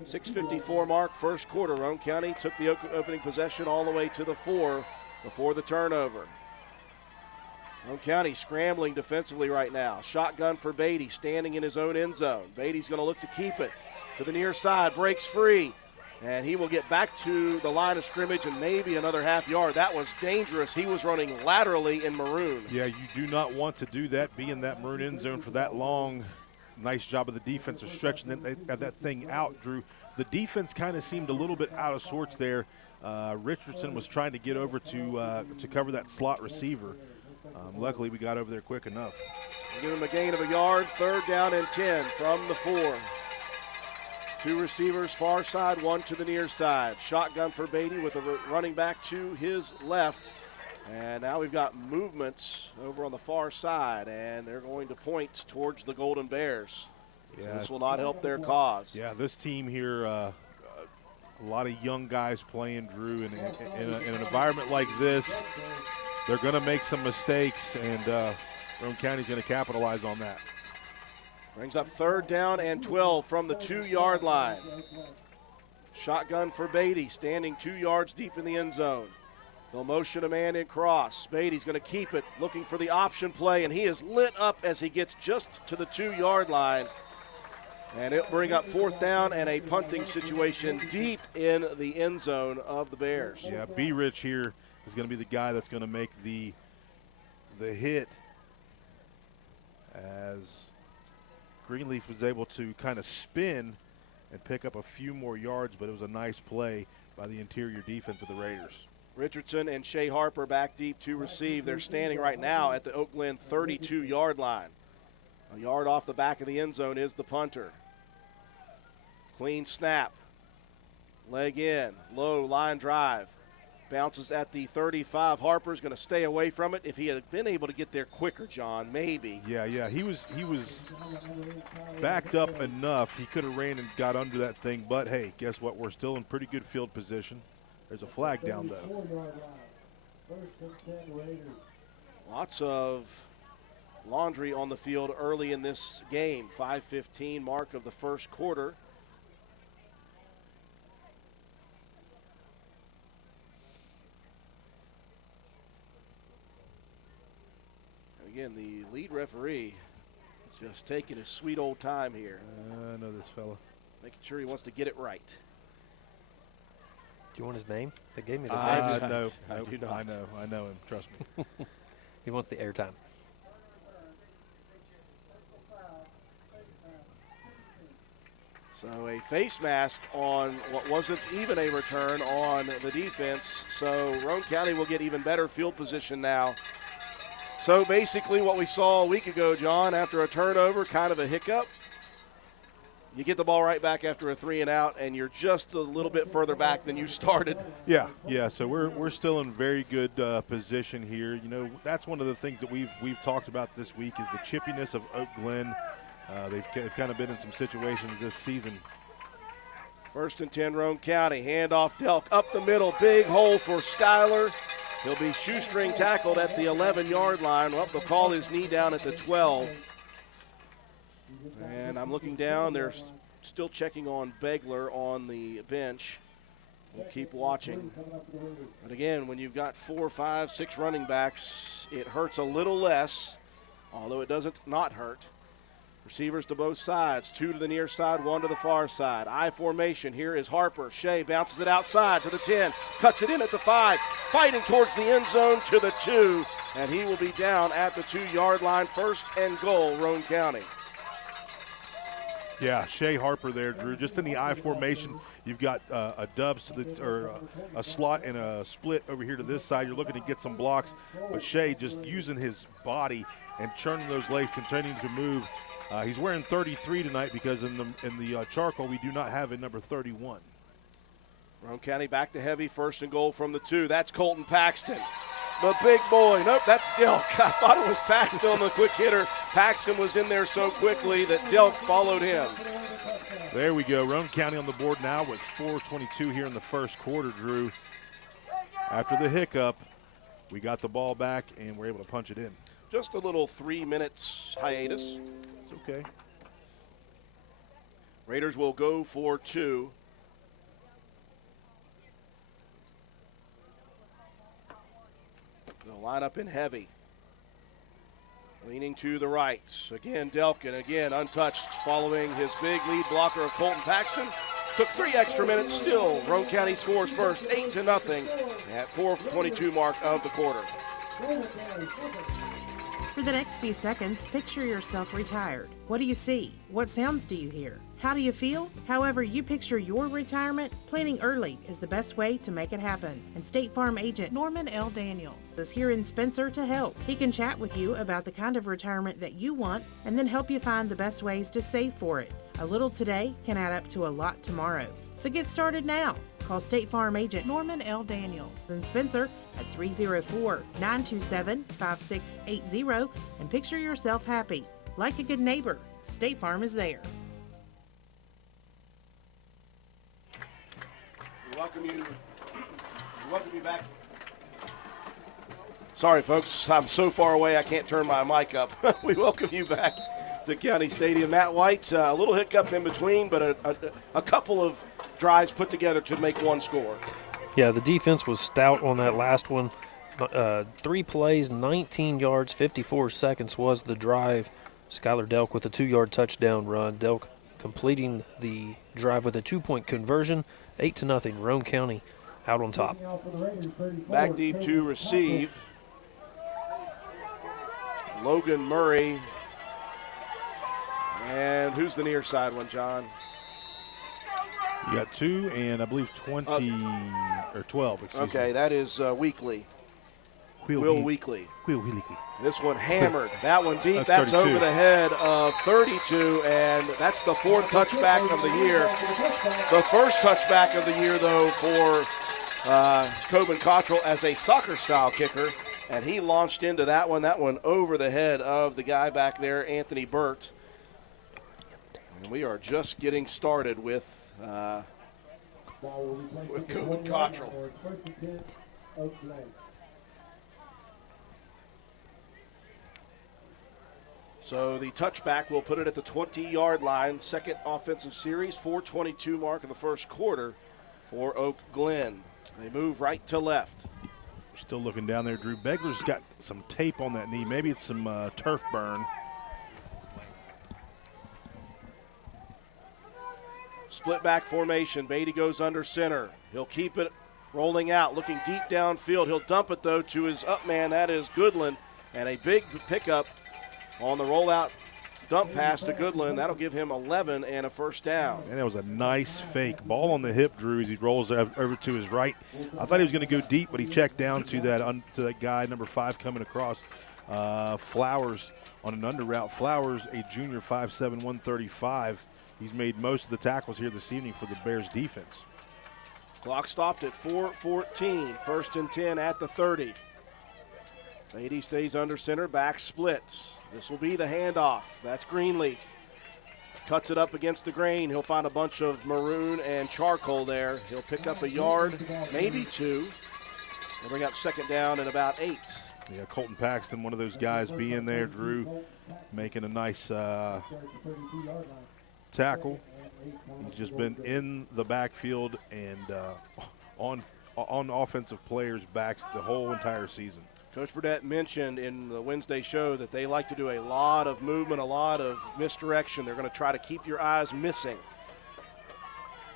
6:54 mark, first quarter. Roane County took the opening possession all the way to the 4 before the turnover. Roane County scrambling defensively right now. Shotgun for Beatty, standing in his own end zone. Beatty's going to look to keep it to the near side, breaks free, and he will get back to the line of scrimmage and maybe another half yard. That was dangerous. He was running laterally in maroon. Yeah, you do not want to do that, be in that maroon end zone for that long. Nice job of the defense of stretching that thing out, Drew. The defense kind of seemed a little bit out of sorts there. Richardson was trying to get over to cover that slot receiver. Luckily, we got over there quick enough. Give him a gain of a yard, 3rd down and 10 from the 4. 2 receivers, far side, 1 to the near side. Shotgun for Beatty with a running back to his left. And now we've got movements over on the far side, and they're going to point towards the Golden Bears. Yeah. So this will not help their cause. Yeah, this team here, a lot of young guys playing, Drew, and in an environment like this, they're going to make some mistakes, and Roane County's going to capitalize on that. Brings up 3rd down and 12 from the 2-yard line. Shotgun for Beatty, standing 2 yards deep in the end zone. They'll motion a man in cross. Beatty's going to keep it, looking for the option play, and he is lit up as he gets just to the 2-yard line. And it'll bring up 4th down and a punting situation deep in the end zone of the Bears. Yeah, B. Rich here is going to be the guy that's going to make the hit, as Greenleaf was able to kind of spin and pick up a few more yards, but it was a nice play by the interior defense of the Raiders. Richardson and Shea Harper back deep to receive. They're standing right now at the Oak Glen 32-yard line. A yard off the back of the end zone is the punter. Clean snap. Leg in. Low line drive. Bounces at the 35. Harper's going to stay away from it. If he had been able to get there quicker, John, maybe. Yeah, he was backed up enough. He could have ran and got under that thing, but hey, guess what? We're still in pretty good field position. There's a flag down, though. Lots of laundry on the field early in this game. 5:15 mark of the first quarter. And again, the lead referee is just taking his sweet old time here. I know this fella. Making sure he wants to get it right. Do you want his name? They gave me the name. No, I do not. I know him. Trust me. He wants the airtime. So a face mask on what wasn't even a return on the defense. So Roane County will get even better field position now. So basically what we saw a week ago, John, after a turnover, kind of a hiccup. You get the ball right back after a 3-and-out, and you're just a little bit further back than you started. Yeah. So we're still in very good position here. You know, that's one of the things that we've talked about this week is the chippiness of Oak Glen. They've kind of been in some situations this season. 1st and 10, Roane County. Handoff Delk up the middle. Big hole for Schuyler. He'll be shoestring tackled at the 11-yard line. Well, they'll call his knee down at the 12. And I'm looking down. They're still checking on Begler on the bench. We'll keep watching. But again, when you've got 4, 5, 6 running backs, it hurts a little less, although it doesn't not hurt. Receivers to both sides, 2 to the near side, 1 to the far side. I formation. Here is Harper. Shea bounces it outside to the 10, cuts it in at the 5, fighting towards the end zone to the 2, and he will be down at the 2-yard line. 1st and goal, Roane County. Yeah, Shea Harper there, Drew. Just in the I formation, you've got a dubs to the or a slot and a split over here to this side. You're looking to get some blocks, but Shea just using his body and churning those legs, continuing to move. He's wearing 33 tonight because in the charcoal we do not have a number 31. Roane County back to heavy, 1st and goal from the 2. That's Colton Paxton. The big boy. Nope, that's Delk. I thought it was Paxton on the quick hitter. Paxton was in there so quickly that Delk followed him. There we go. Roane County on the board now with 4:22 here in the first quarter, Drew. After the hiccup, we got the ball back and we're able to punch it in. Just a little 3 minutes hiatus. It's okay. Raiders will go for 2. They'll line up in heavy. Leaning to the right. Again, Delkin, again, untouched, following his big lead blocker of Colton Paxton. Took 3 extra minutes. Still, Roane County scores first, 8-0 at 4:22 mark of the quarter. For the next few seconds, picture yourself retired. What do you see? What sounds do you hear? How do you feel? However you picture your retirement, planning early is the best way to make it happen. And State Farm agent Norman L. Daniels is here in Spencer to help. He can chat with you about the kind of retirement that you want and then help you find the best ways to save for it. A little today can add up to a lot tomorrow. So get started now. Call State Farm agent Norman L. Daniels in Spencer at 304-927-5680 and picture yourself happy. Like a good neighbor, State Farm is there. Welcome you back. Sorry, folks, I'm so far away I can't turn my mic up. We welcome you back to County Stadium. Matt White, a little hiccup in between, but a couple of drives put together to make one score. Yeah, the defense was stout on that last one. 3 plays, 19 yards, 54 seconds was the drive. Skylar Delk with a 2-yard touchdown run. Delk completing the drive with a 2-point conversion. 8-0, Roane County out on top. Back deep to receive. Logan Murray. And who's the near side one, John? You got 2 and I believe 20 or 12. Excuse Okay, me. that is Weekly. Will Weekly. Will Weekly. This one hammered. That one deep. That's That's over 32. the head of 32, and that's the 4th touchback of the year. The first touchback of the year, though, for Coben Cottrell as a soccer-style kicker, and he launched into that one over the head of the guy back there, Anthony Burt. And we are just getting started with Coben Cottrell. So the touchback will put it at the 20-yard line. Second offensive series, 4:22 mark in the first quarter for Oak Glen. They move right to left. Still looking down there, Drew. Begler's got some tape on that knee. Maybe it's some turf burn. Split back formation. Beatty goes under center. He'll keep it rolling out, looking deep downfield. He'll dump it, though, to his up man. That is Goodland. And a big pickup on the rollout dump pass to Goodland. That'll give him 11 and a first down. And that was a nice fake. Ball on the hip, Drew, as he rolls over to his right. I thought he was going to go deep, but he checked down to that guy, number 5, coming across. Flowers on an under route. Flowers, a junior, 5'7", 135. He's made most of the tackles here this evening for the Bears defense. Clock stopped at 4:14. 1st and 10 at the 30. Beatty stays under center, back splits. This will be the handoff. That's Greenleaf. Cuts it up against the grain. He'll find a bunch of maroon and charcoal there. He'll pick up a yard, maybe 2. He'll bring up second down and about 8. Yeah, Colton Paxton, one of those guys being there, Drew, making a nice tackle. He's just been in the backfield and on offensive players' backs the whole entire season. Coach Burdett mentioned in the Wednesday show that they like to do a lot of movement, a lot of misdirection. They're going to try to keep your eyes missing.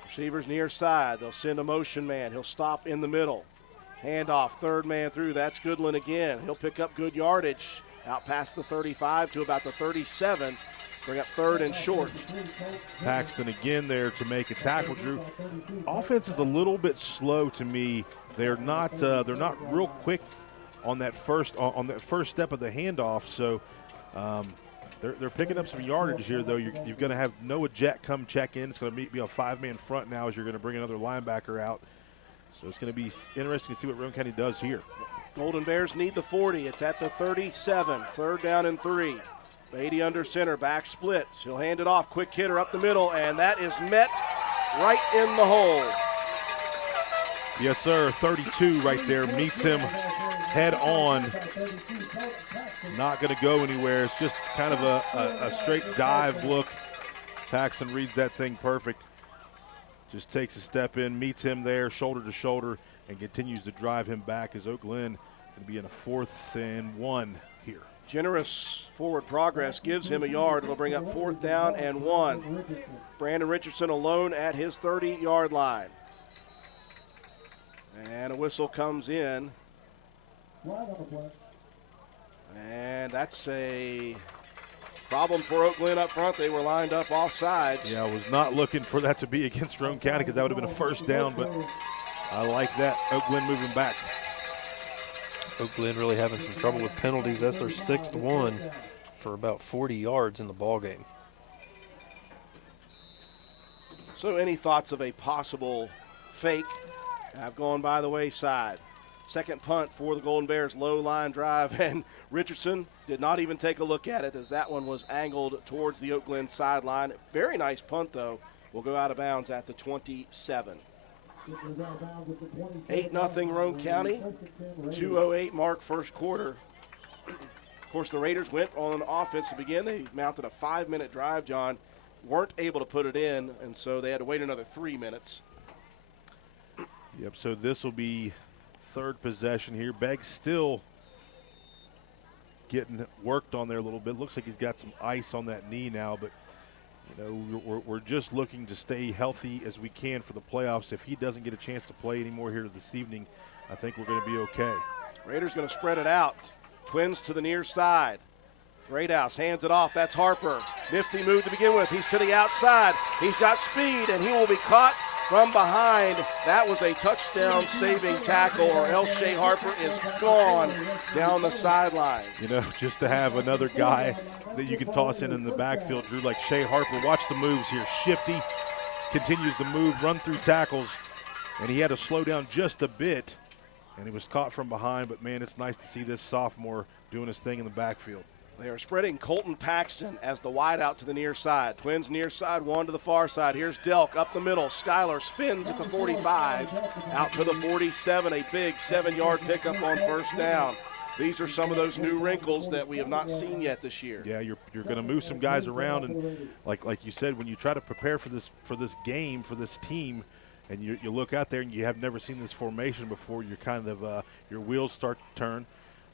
Receivers near side. They'll send a motion man. He'll stop in the middle. Handoff, third man through. That's Goodland again. He'll pick up good yardage out past the 35 to about the 37. Bring up 3rd and short. Paxton again there to make a tackle, Drew. Offense is a little bit slow to me. They're not real quick on that first step of the handoff. So they're picking up some yardage here, though. You're going to have Noah Jett come check in. It's going to be a 5-man front now as you're going to bring another linebacker out. So it's going to be interesting to see what Roane County does here. Golden Bears need the 40. It's at the 37. 3rd down and 3. Beatty under center, back splits. He'll hand it off, quick hitter up the middle, and that is met right in the hole. Yes, sir. 32 right there meets him head on. Not going to go anywhere. It's just kind of a straight dive look. Paxton reads that thing perfect. Just takes a step in, meets him there, shoulder to shoulder, and continues to drive him back as Oak Glen going to be in a 4th and 1 here. Generous forward progress gives him a yard. It'll bring up 4th down and 1. Brandon Richardson alone at his 30-yard line. And a whistle comes in. And that's a problem for Oak Glen up front. They were lined up off sides. Yeah, I was not looking for that to be against Roane County because that would have been a first down, but I like that. Oak Glen moving back. Oak Glen really having some trouble with penalties. That's their 6th one for about 40 yards in the ball game. So any thoughts of a possible fake have gone by the wayside. Second punt for the Golden Bears, low line drive, and Richardson did not even take a look at it as that one was angled towards the Oak Glen sideline. Very nice punt, though. Will go out of bounds at the 27. 8-0 Roane County, 2:08 mark first quarter. Of course, the Raiders went on offense to begin. They mounted a 5-minute drive, John. Weren't able to put it in, and so they had to wait another 3 minutes. Yep, so this will be 3rd possession here. Begg still getting worked on there a little bit. Looks like he's got some ice on that knee now, but you know, we're just looking to stay healthy as we can for the playoffs. If he doesn't get a chance to play anymore here this evening, I think we're going to be okay. Raiders going to spread it out. Twins to the near side. Greathouse hands it off. That's Harper. Nifty move to begin with. He's to the outside. He's got speed, and he will be caught from behind. That was a touchdown saving tackle, or else Shea Harper is gone down the sideline. You know, just to have another guy that you can toss in the backfield, Drew, like Shea Harper. Watch the moves here. Shifty, continues to move, run through tackles, and he had to slow down just a bit, and he was caught from behind. But, man, it's nice to see this sophomore doing his thing in the backfield. They are spreading Colton Paxton as the wide out to the near side. Twins near side, one to the far side. Here's Delk up the middle. Skylar spins at the 45, out to the 47, a big 7-yard pickup on first down. These are some of those new wrinkles that we have not seen yet this year. Yeah, you're going to move some guys around, and like you said, when you try to prepare for this game, for this team, and you look out there and you have never seen this formation before, you're kind of your wheels start to turn.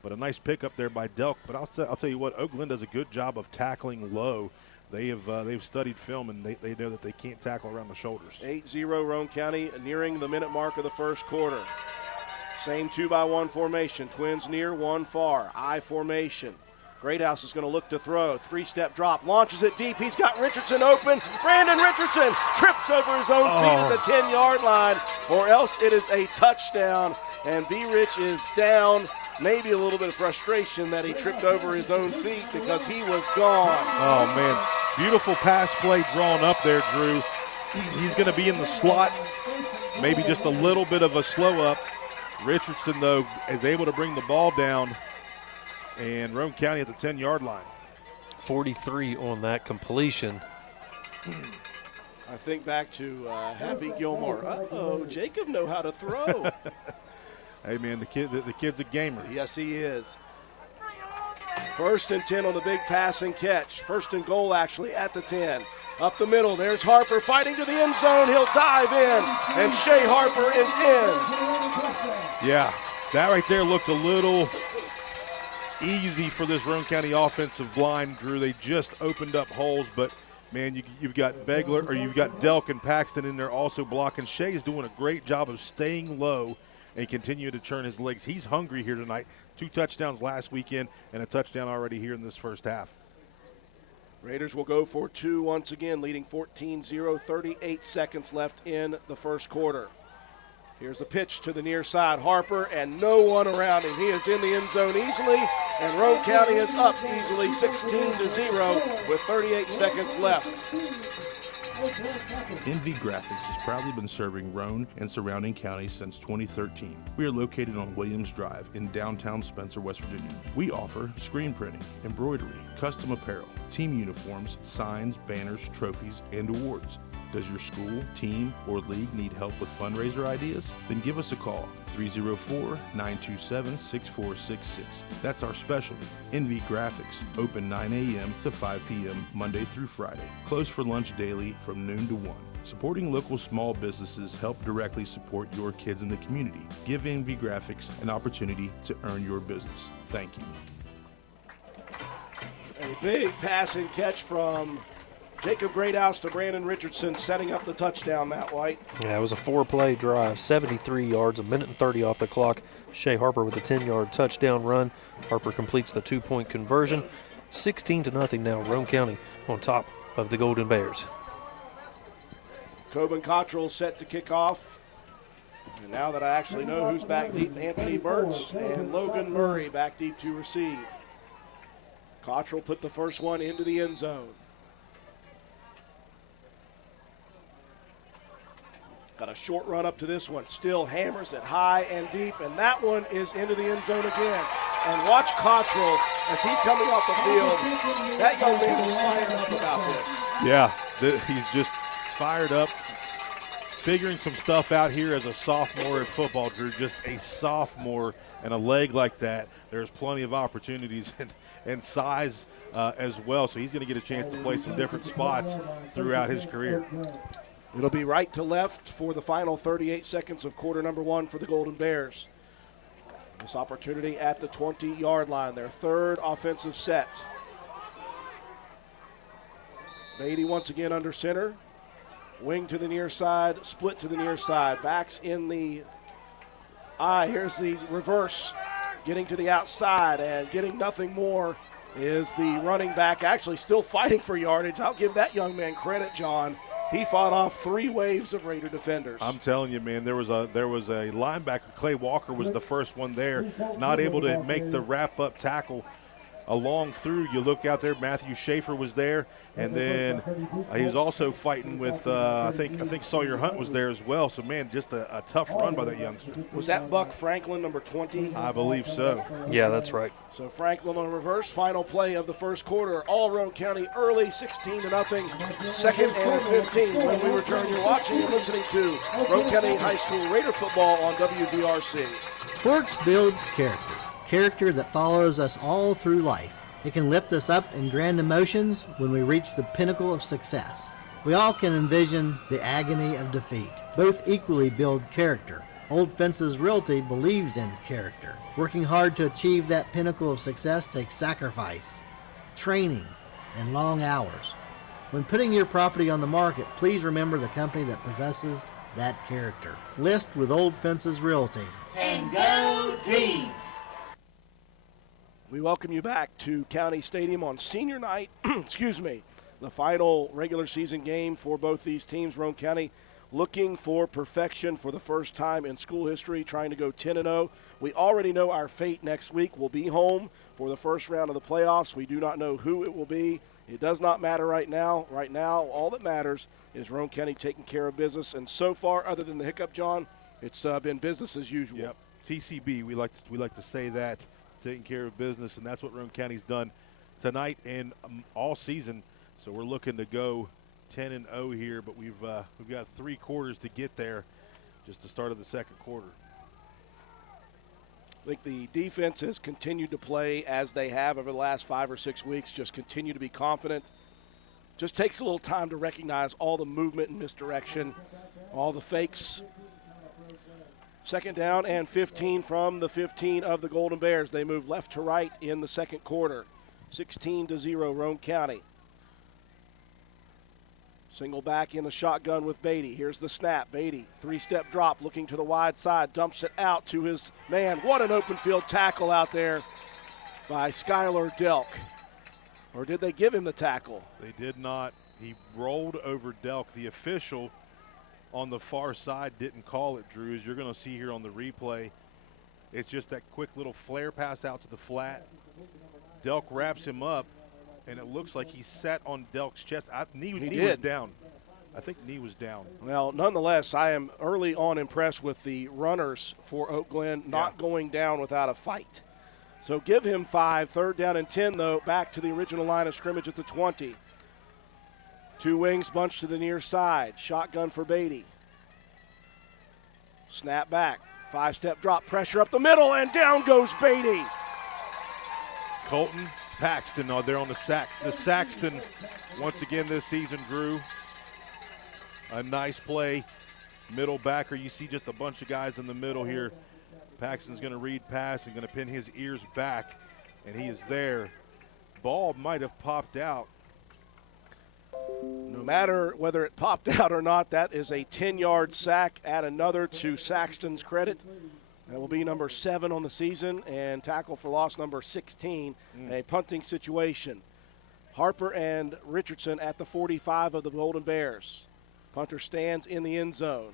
But a nice pickup there by Delk. But I'll tell you what, Oak Glen does a good job of tackling low. They've studied film, and they know that they can't tackle around the shoulders. 8-0 Roane County, nearing the minute mark of the first quarter. Same 2-by-1 formation. Twins near, one far. I formation. Greathouse is going to look to throw. 3-step drop, launches it deep. He's got Richardson open. Brandon Richardson trips over his own feet at the 10-yard line, or else it is a touchdown. And B-Rich is down. Maybe a little bit of frustration that he tripped over his own feet because he was gone. Oh, man. Beautiful pass play drawn up there, Drew. He's going to be in the slot. Maybe just a little bit of a slow up. Richardson, though, is able to bring the ball down. And Roane County at the 10-yard line. 43 on that completion. I think back to Happy Gilmore. Uh-oh, Jacob know how to throw. Hey, man, the kid's a gamer. Yes, he is. 1st and 10 on the big pass and catch. 1st and goal, actually, at the 10. Up the middle, there's Harper fighting to the end zone. He'll dive in, and Shea Harper is in. Yeah, that right there looked a little easy for this Roane County offensive line, Drew. They just opened up holes, but, man, you've got you've got Delk and Paxton in there also blocking. Shea's doing a great job of staying low and continue to turn his legs. He's hungry here tonight. 2 touchdowns last weekend and a touchdown already here in this first half. Raiders will go for 2 once again, leading 14-0, 38 seconds left in the first quarter. Here's a pitch to the near side. Harper, and no one around him. He is in the end zone easily, and Roane County is up easily 16-0 with 38 seconds left. NV Graphics has proudly been serving Roane and surrounding counties since 2013. We are located on Williams Drive in downtown Spencer, West Virginia. We offer screen printing, embroidery, custom apparel, team uniforms, signs, banners, trophies, and awards. Does your school, team, or league need help with fundraiser ideas? Then give us a call, 304-927-6466. That's our specialty. NV Graphics, open 9 a.m. to 5 p.m. Monday through Friday. Closed for lunch daily from noon to 1. Supporting local small businesses help directly support your kids in the community. Give NV Graphics an opportunity to earn your business. Thank you. A big pass and catch from Jacob Greathouse to Brandon Richardson, setting up the touchdown, Matt White. Yeah, it was a 4-play drive, 73 yards, 1:30 off the clock. Shea Harper with a 10-yard touchdown run. Harper completes the 2-point conversion. 16-0 now, Roane County on top of the Golden Bears. Coben Cottrell set to kick off. And now that I actually know who's back deep, Anthony Burtz and Logan Murray back deep to receive. Cottrell put the first one into the end zone. Got a short run up to this one. Still hammers it high and deep, and that one is into the end zone again. And watch Cottrell as he's coming off the field. That young man is fired up about this. Yeah, he's just fired up, figuring some stuff out here as a sophomore in football, Drew. Just a sophomore and a leg like that. There's plenty of opportunities and size as well, so he's going to get a chance to play some different spots throughout his career. It'll be right to left for the final 38 seconds of quarter number 1 for the Golden Bears. This opportunity at the 20-yard line, their third offensive set. Beatty once again under center. Wing to the near side, split to the near side. Backs in the eye. Here's the reverse. Getting to the outside and getting nothing more is the running back, actually still fighting for yardage. I'll give that young man credit, John. He fought off 3 waves of Raider defenders. I'm telling you, man, there was a linebacker, Clay Walker was the first one there, not able to make the wrap-up tackle along through. You look out there, Matthew Schaefer was there, and then he was also fighting with I think Sawyer Hunt was there as well. So man, just a tough run by that youngster. Was that Buck Franklin, number 20? I believe so. Yeah, that's right. So Franklin on a reverse. Final play of the first quarter. All Roane County early, 16-0. Second and 15. When we return, you're watching and listening to Roane County High School Raider football on WVRC. Sports builds character that follows us all through life. It can lift us up in grand emotions when we reach the pinnacle of success. We all can envision the agony of defeat. Both equally build character. Old Fences Realty believes in character. Working hard to achieve that pinnacle of success takes sacrifice, training, and long hours. When putting your property on the market, please remember the company that possesses that character. List with Old Fences Realty. And go team! We welcome you back to County Stadium on senior night. Excuse me. The final regular season game for both these teams. Roane County looking for perfection for the first time in school history, trying to go 10-0. We already know our fate next week. We'll be home for the first round of the playoffs. We do not know who it will be. It does not matter right now. Right now, all that matters is Roane County taking care of business. And so far, other than the hiccup, John, it's been business as usual. Yep. TCB, we like to say that, taking care of business, and that's what Roane County's done tonight and all season. So we're looking to go 10-0 here, but we've got 3 quarters to get there, just the start of the second quarter. I think the defense has continued to play as they have over the last 5 or 6 weeks, just continue to be confident. Just takes a little time to recognize all the movement and misdirection, all the fakes. Second down and 15 from the 15 of the Golden Bears. They move left to right in the second quarter. 16-0 Roane County. Single back in the shotgun with Beatty. Here's the snap. Beatty, 3-step drop, looking to the wide side, dumps it out to his man. What an open field tackle out there by Skylar Delk. Or did they give him the tackle? They did not. He rolled over Delk. The official on the far side didn't call it, Drew, as you're going to see here on the replay. It's just that quick little flare pass out to the flat. Delk wraps him up, and it looks like he sat on Delk's chest. Knee was down. I think knee was down. Well, nonetheless, I am early on impressed with the runners for Oak Glen not going down without a fight. So give him 5. Third down and 10, though, back to the original line of scrimmage at the 20. 2 wings bunched to the near side. Shotgun for Beatty. Snap back. 5-step drop. Pressure up the middle, and down goes Beatty. Colton Paxton there on the sack. The Saxton, once again this season, Drew. A nice play. Middle backer. You see just a bunch of guys in the middle here. Paxton's going to read pass and going to pin his ears back, and he is there. Ball might have popped out. No matter whether it popped out or not, that is a 10-yard sack. Add another to Saxton's credit. That will be number 7 on the season, and tackle for loss number 16, a punting situation. Harper and Richardson at the 45 of the Golden Bears. Punter stands in the end zone.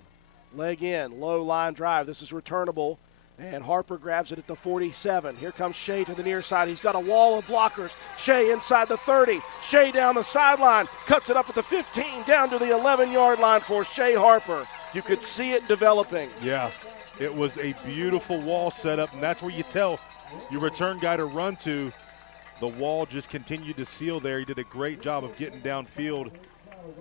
Leg in, low line drive. This is returnable, and Harper grabs it at the 47. Here comes Shea to the near side. He's got a wall of blockers. Shea inside the 30. Shea down the sideline, cuts it up at the 15, down to the 11-yard line for Shea Harper. You could see it developing. Yeah. It was a beautiful wall setup, and that's where you tell your return guy to run to. The wall just continued to seal there. He did a great job of getting downfield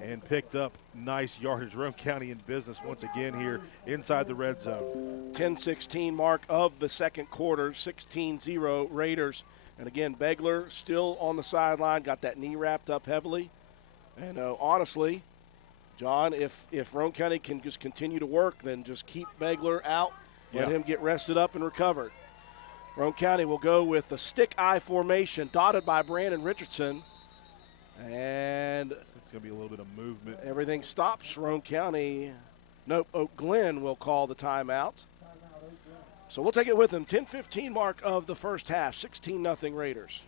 and picked up nice yardage. Roane County in business once again here inside the red zone. 10-16 mark of the second quarter, 16-0 Raiders. And again, Begler still on the sideline, got that knee wrapped up heavily. And honestly, John, if Roane County can just continue to work, then just keep Begler out, let him get rested up and recovered. Roane County will go with the stick-eye formation, dotted by Brandon Richardson. And it's going to be a little bit of movement. Everything stops. Roane County, nope, Oak Glen will call the timeout. So we'll take it with them. 10-15 mark of the first half, 16-0 Raiders.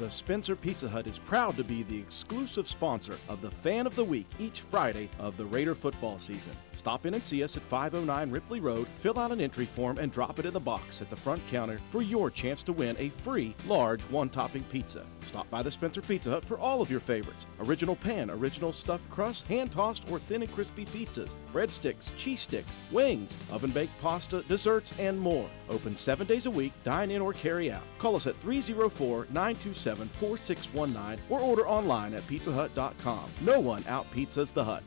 The Spencer Pizza Hut is proud to be the exclusive sponsor of the Fan of the Week each Friday of the Raider football season. Stop in and see us at 509 Ripley Road, fill out an entry form, and drop it in the box at the front counter for your chance to win a free large one-topping pizza. Stop by the Spencer Pizza Hut for all of your favorites. Original pan, original stuffed crust, hand-tossed or thin and crispy pizzas, breadsticks, cheese sticks, wings, oven-baked pasta, desserts, and more. Open 7 days a week, dine in or carry out. Call us at 304-927-4619 or order online at pizzahut.com. No one out-pizzas the Hut.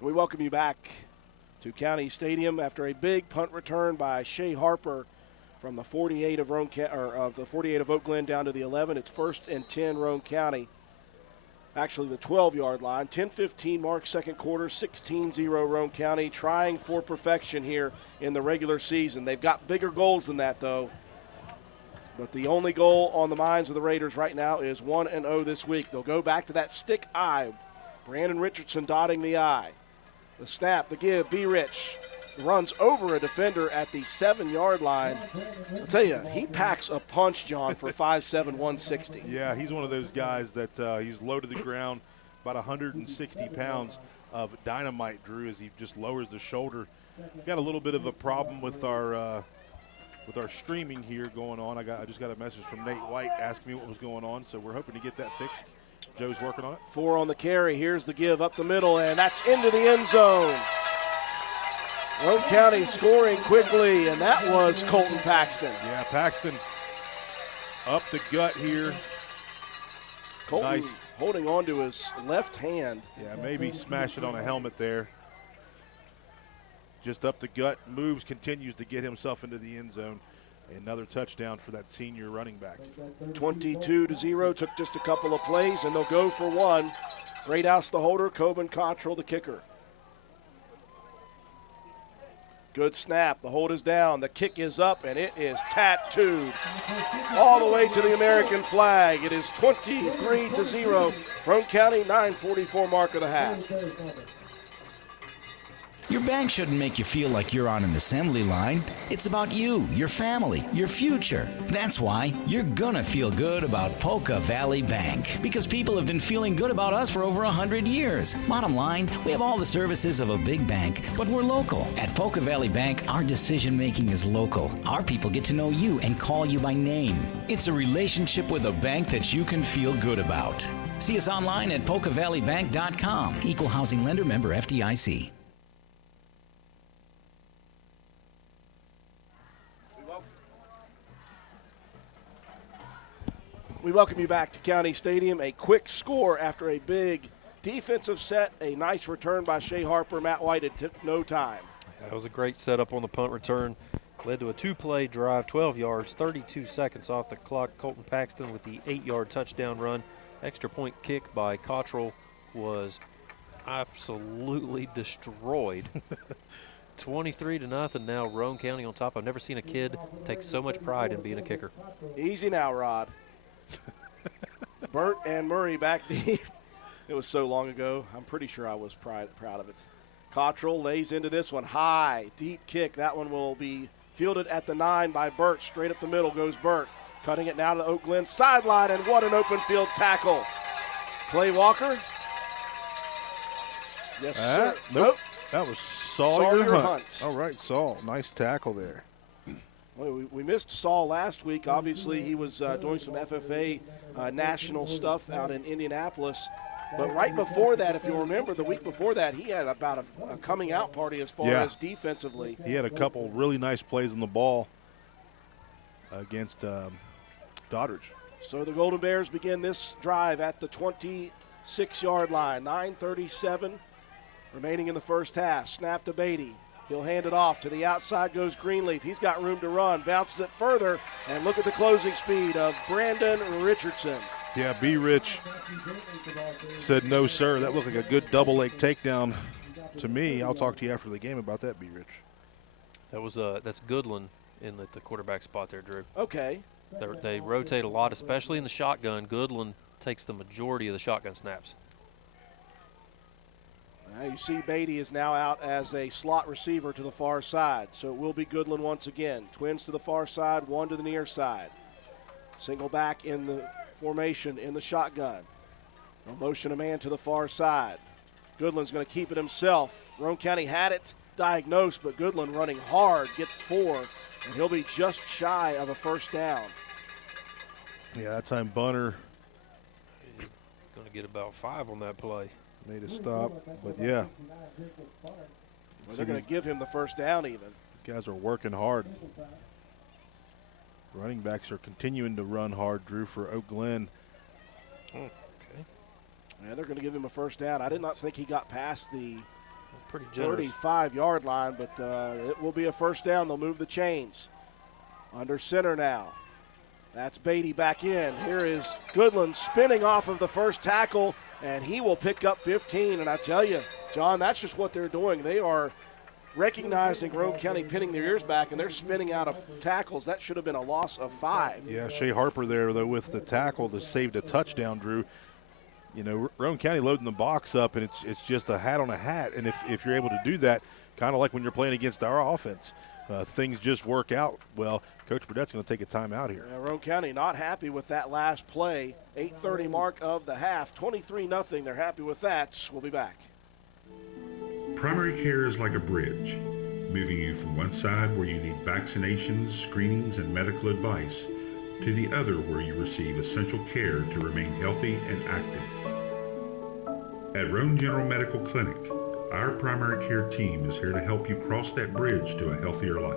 We welcome you back to County Stadium after a big punt return by Shea Harper from the 48 of the 48 of Oak Glen down to the 11. It's 1st and 10 Roane County. Actually, the 12-yard line. 10-15 mark, second quarter, 16-0 Roane County, trying for perfection here in the regular season. They've got bigger goals than that, though. But the only goal on the minds of the Raiders right now is 1-0 this week. They'll go back to that stick I. Brandon Richardson dotting the I. The snap, the give, B. Rich runs over a defender at the 7-yard line. I'll tell you, he packs a punch, John, for 5'7", 160. Yeah, he's one of those guys that he's low to the ground, about 160 pounds of dynamite, Drew, as he just lowers the shoulder. Got a little bit of a problem with our streaming here going on. I just got a message from Nate White asking me what was going on, so we're hoping to get that fixed. Joe's working on it. 4 on the carry. Here's the give up the middle, and that's into the end zone. Roane County scoring quickly, and that was Colton Paxton. Yeah, Paxton up the gut here. Colton holding on to his left hand. Yeah, maybe smash it on a helmet there. Just up the gut, moves, continues to get himself into the end zone. Another touchdown for that senior running back. 22-0, took just a couple of plays, and they'll go for one. Greathouse the holder, Coben Cottrell the kicker. Good snap, the hold is down, the kick is up, and it is tattooed all the way to the American flag. It is 23-0, Roane County, 9:44 mark of the half. Your bank shouldn't make you feel like you're on an assembly line. It's about you, your family, your future. That's why you're gonna feel good about Polka Valley Bank, because people have been feeling good about us for over 100 years. Bottom line, we have all the services of a big bank, but we're local. At Polka Valley Bank, our decision-making is local. Our people get to know you and call you by name. It's a relationship with a bank that you can feel good about. See us online at polkavalleybank.com. Equal housing lender, member FDIC. We welcome you back to County Stadium. A quick score after a big defensive set. A nice return by Shea Harper. Matt White, it took no time. That was a great setup on the punt return. Led to a 2-play drive, 12 yards, 32 seconds off the clock. Colton Paxton with the 8-yard touchdown run. Extra point kick by Cottrell was absolutely destroyed. 23-0 now, Roane County on top. I've never seen a kid take so much pride in being a kicker. Easy now, Rod. Burt and Murray back deep. It was so long ago. I'm pretty sure I was proud of it. Cottrell lays into this one. High, deep kick. That one will be fielded at the 9 by Burt. Straight up the middle goes Burt. Cutting it now to the Oak Glen sideline, and what an open field tackle. Clay Walker. Yes, sir. Nope. That was Sawyer Hunt. All right, Saul. Nice tackle there. Well, we missed Saul last week. Obviously, he was doing some FFA national stuff out in Indianapolis. But right before that, if you remember, the week before that, he had about a coming out party as far as defensively. He had a couple really nice plays on the ball against Doddridge. So the Golden Bears begin this drive at the 26-yard line. 9:37 remaining in the first half. Snap to Beatty. He'll hand it off. To the outside goes Greenleaf. He's got room to run. Bounces it further. And look at the closing speed of Brandon Richardson. Yeah, B. Rich said, no, sir. That looked like a good double leg takedown to me. I'll talk to you after the game about that, B. Rich. That was that's Goodland in the quarterback spot there, Drew. Okay. They rotate a lot, especially in the shotgun. Goodland takes the majority of the shotgun snaps. You see Beatty is now out as a slot receiver to the far side, so it will be Goodland once again. Twins to the far side, one to the near side. Single back in the formation in the shotgun. No motion a man to the far side. Goodland's going to keep it himself. Roane County had it diagnosed, but Goodland running hard, gets 4, and he'll be just shy of a first down. Yeah, that time Bunner Going to get about 5 on that play. made a stop, but yeah. Well, they're going to give him the first down even. These guys are working hard. Running backs are continuing to run hard, Drew, for Oak Glen. Okay. Yeah, they're going to give him a first down. I did not think he got past the That's pretty generous. 35-yard line, but it will be a first down. They'll move the chains. Under center now. That's Beatty back in. Here is Goodland spinning off of the first tackle, and he will pick up 15. And I tell you, John, that's just what they're doing. They are recognizing Roane County pinning their ears back, and they're spinning out of tackles. That should have been a loss of 5. Yeah, Shea Harper there, though, with the tackle that saved a touchdown, Drew. You know, Roane County loading the box up, and it's just a hat on a hat. And if you're able to do that, kind of like when you're playing against our offense, things just work out. Well, Coach Burdett's going to take a timeout here. Yeah, Roane County not happy with that last play. 8:30 mark of the half, 23-0. They're happy with that. We'll be back. Primary care is like a bridge, moving you from one side where you need vaccinations, screenings, and medical advice to the other where you receive essential care to remain healthy and active. At Roane General Medical Clinic, our primary care team is here to help you cross that bridge to a healthier life.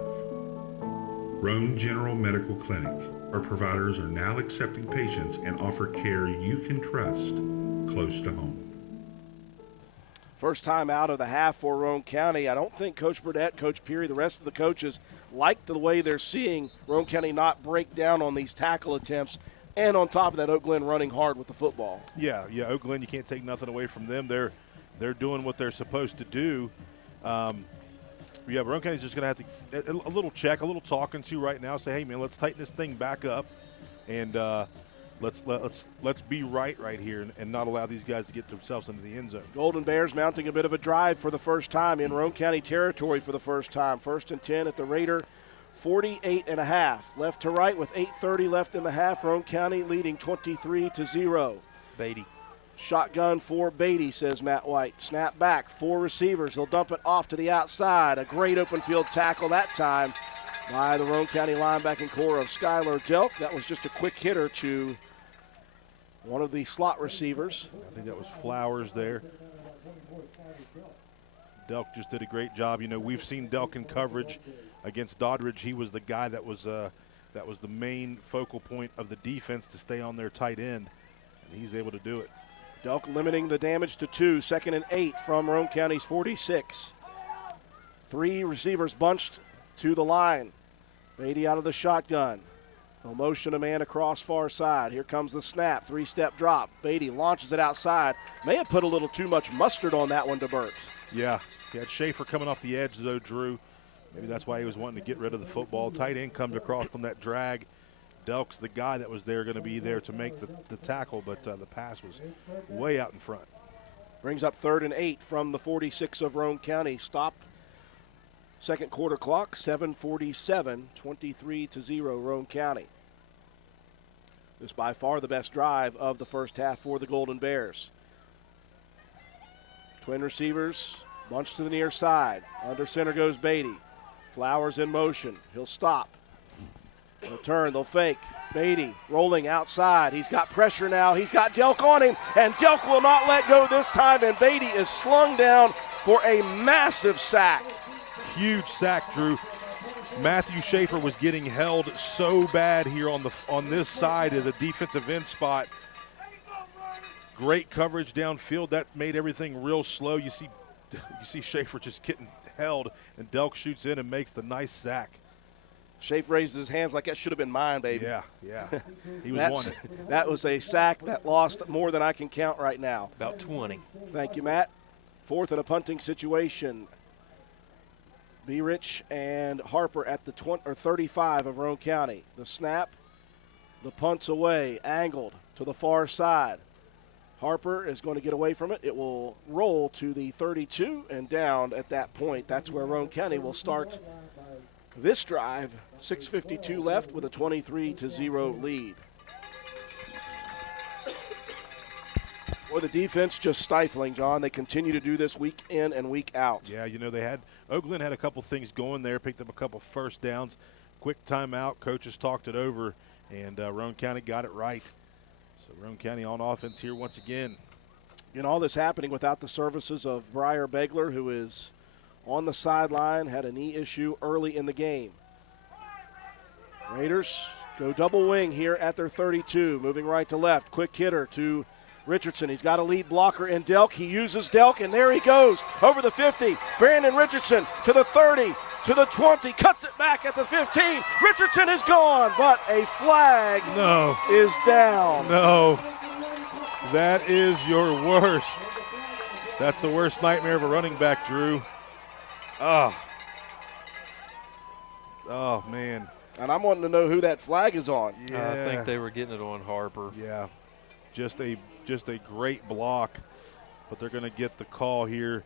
Roane General Medical Clinic, our providers are now accepting patients and offer care you can trust close to home. First time out of the half for Roane County. I don't think Coach Burdett, Coach Peary, the rest of the coaches like the way they're seeing Roane County not break down on these tackle attempts, and on top of that, Oak Glen running hard with the football. Yeah, Oak Glen, you can't take nothing away from them. They're doing what they're supposed to do. Yeah, Roane County's just going to have to a little check, a little talking to right now. Say, hey man, let's tighten this thing back up, and let's be right here, and not allow these guys to get themselves into the end zone. Golden Bears mounting a bit of a drive for the first time in Roane County territory for the first time. 1st and 10 at the Raider 48.5. Left to right with 8:30 left in the half. Roane County leading 23-0. Beatty. Shotgun for Beatty, says Matt White. Snap back, 4 receivers. He'll dump it off to the outside. A great open field tackle that time by the Roane County linebacking core of Skylar Delk. That was just a quick hitter to one of the slot receivers. I think that was Flowers there. Delk just did a great job. You know, we've seen Delk in coverage against Doddridge. He was the guy that was the main focal point of the defense to stay on their tight end, and he's able to do it. Delk limiting the damage to 2. 2nd and 8 from Roane County's 46. 3 receivers bunched to the line. Beatty out of the shotgun. No motion a man across far side. Here comes the snap. 3-step drop. Beatty launches it outside. May have put a little too much mustard on that one to Burt. Yeah, he had Schaefer coming off the edge, though, Drew. Maybe that's why he was wanting to get rid of the football. Tight end comes across from that drag. Delk's the guy that was there, going to be there to make the tackle, but the pass was way out in front. Brings up 3rd and 8 from the 46 of Roane County. Stop. Second quarter clock, 7:47, 23-0 Roane County. This by far the best drive of the first half for the Golden Bears. Twin receivers, bunched to the near side. Under center goes Beatty. Flowers in motion. He'll stop. They'll turn, they'll fake. Beatty rolling outside. He's got pressure now. He's got Delk on him, and Delk will not let go this time, and Beatty is slung down for a massive sack. Huge sack, Drew. Matthew Schaefer was getting held so bad here on this side of the defensive end spot. Great coverage downfield. That made everything real slow. You see Schaefer just getting held, and Delk shoots in and makes the nice sack. Schaefer raises his hands like that should have been mine, baby. Yeah. He was wanted. That was a sack that lost more than I can count right now. About 20. Thank you, Matt. 4th and a punting situation. B. Rich and Harper at the 35 of Roane County. The snap, the punt's away, angled to the far side. Harper is going to get away from it. It will roll to the 32 and down at that point. That's where Roane County will start this drive. 6:52 left with a 23-0 lead. Boy, the defense just stifling, John. They continue to do this week in and week out. Yeah, you know, Glen had a couple things going there, picked up a couple first downs. Quick timeout. Coaches talked it over, and Roane County got it right. So Roane County on offense here once again. You know, all this happening without the services of Briar Begler, who is on the sideline, had a knee issue early in the game. Raiders go double wing here at their 32, moving right to left. Quick hitter to Richardson. He's got a lead blocker in Delk. He uses Delk, and there he goes over the 50. Brandon Richardson to the 30, to the 20, cuts it back at the 15. Richardson is gone, but a flag is down. No, that is your worst. That's the worst nightmare of a running back, Drew. Oh, man. And I'm wanting to know who that flag is on. Yeah. I think they were getting it on Harper. Yeah, just a great block, but they're going to get the call here.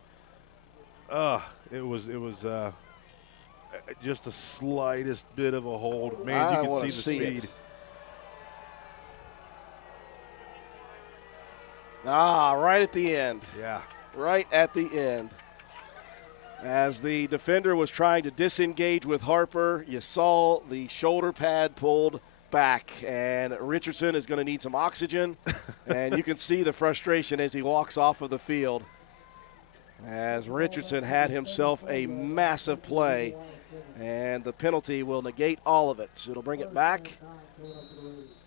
It was just the slightest bit of a hold. Man, you can see the speed. Right at the end. Yeah. Right at the end. As the defender was trying to disengage with Harper, you saw the shoulder pad pulled back, and Richardson is going to need some oxygen, and you can see the frustration as he walks off of the field, as Richardson had himself a massive play, and the penalty will negate all of it. So it'll bring it back.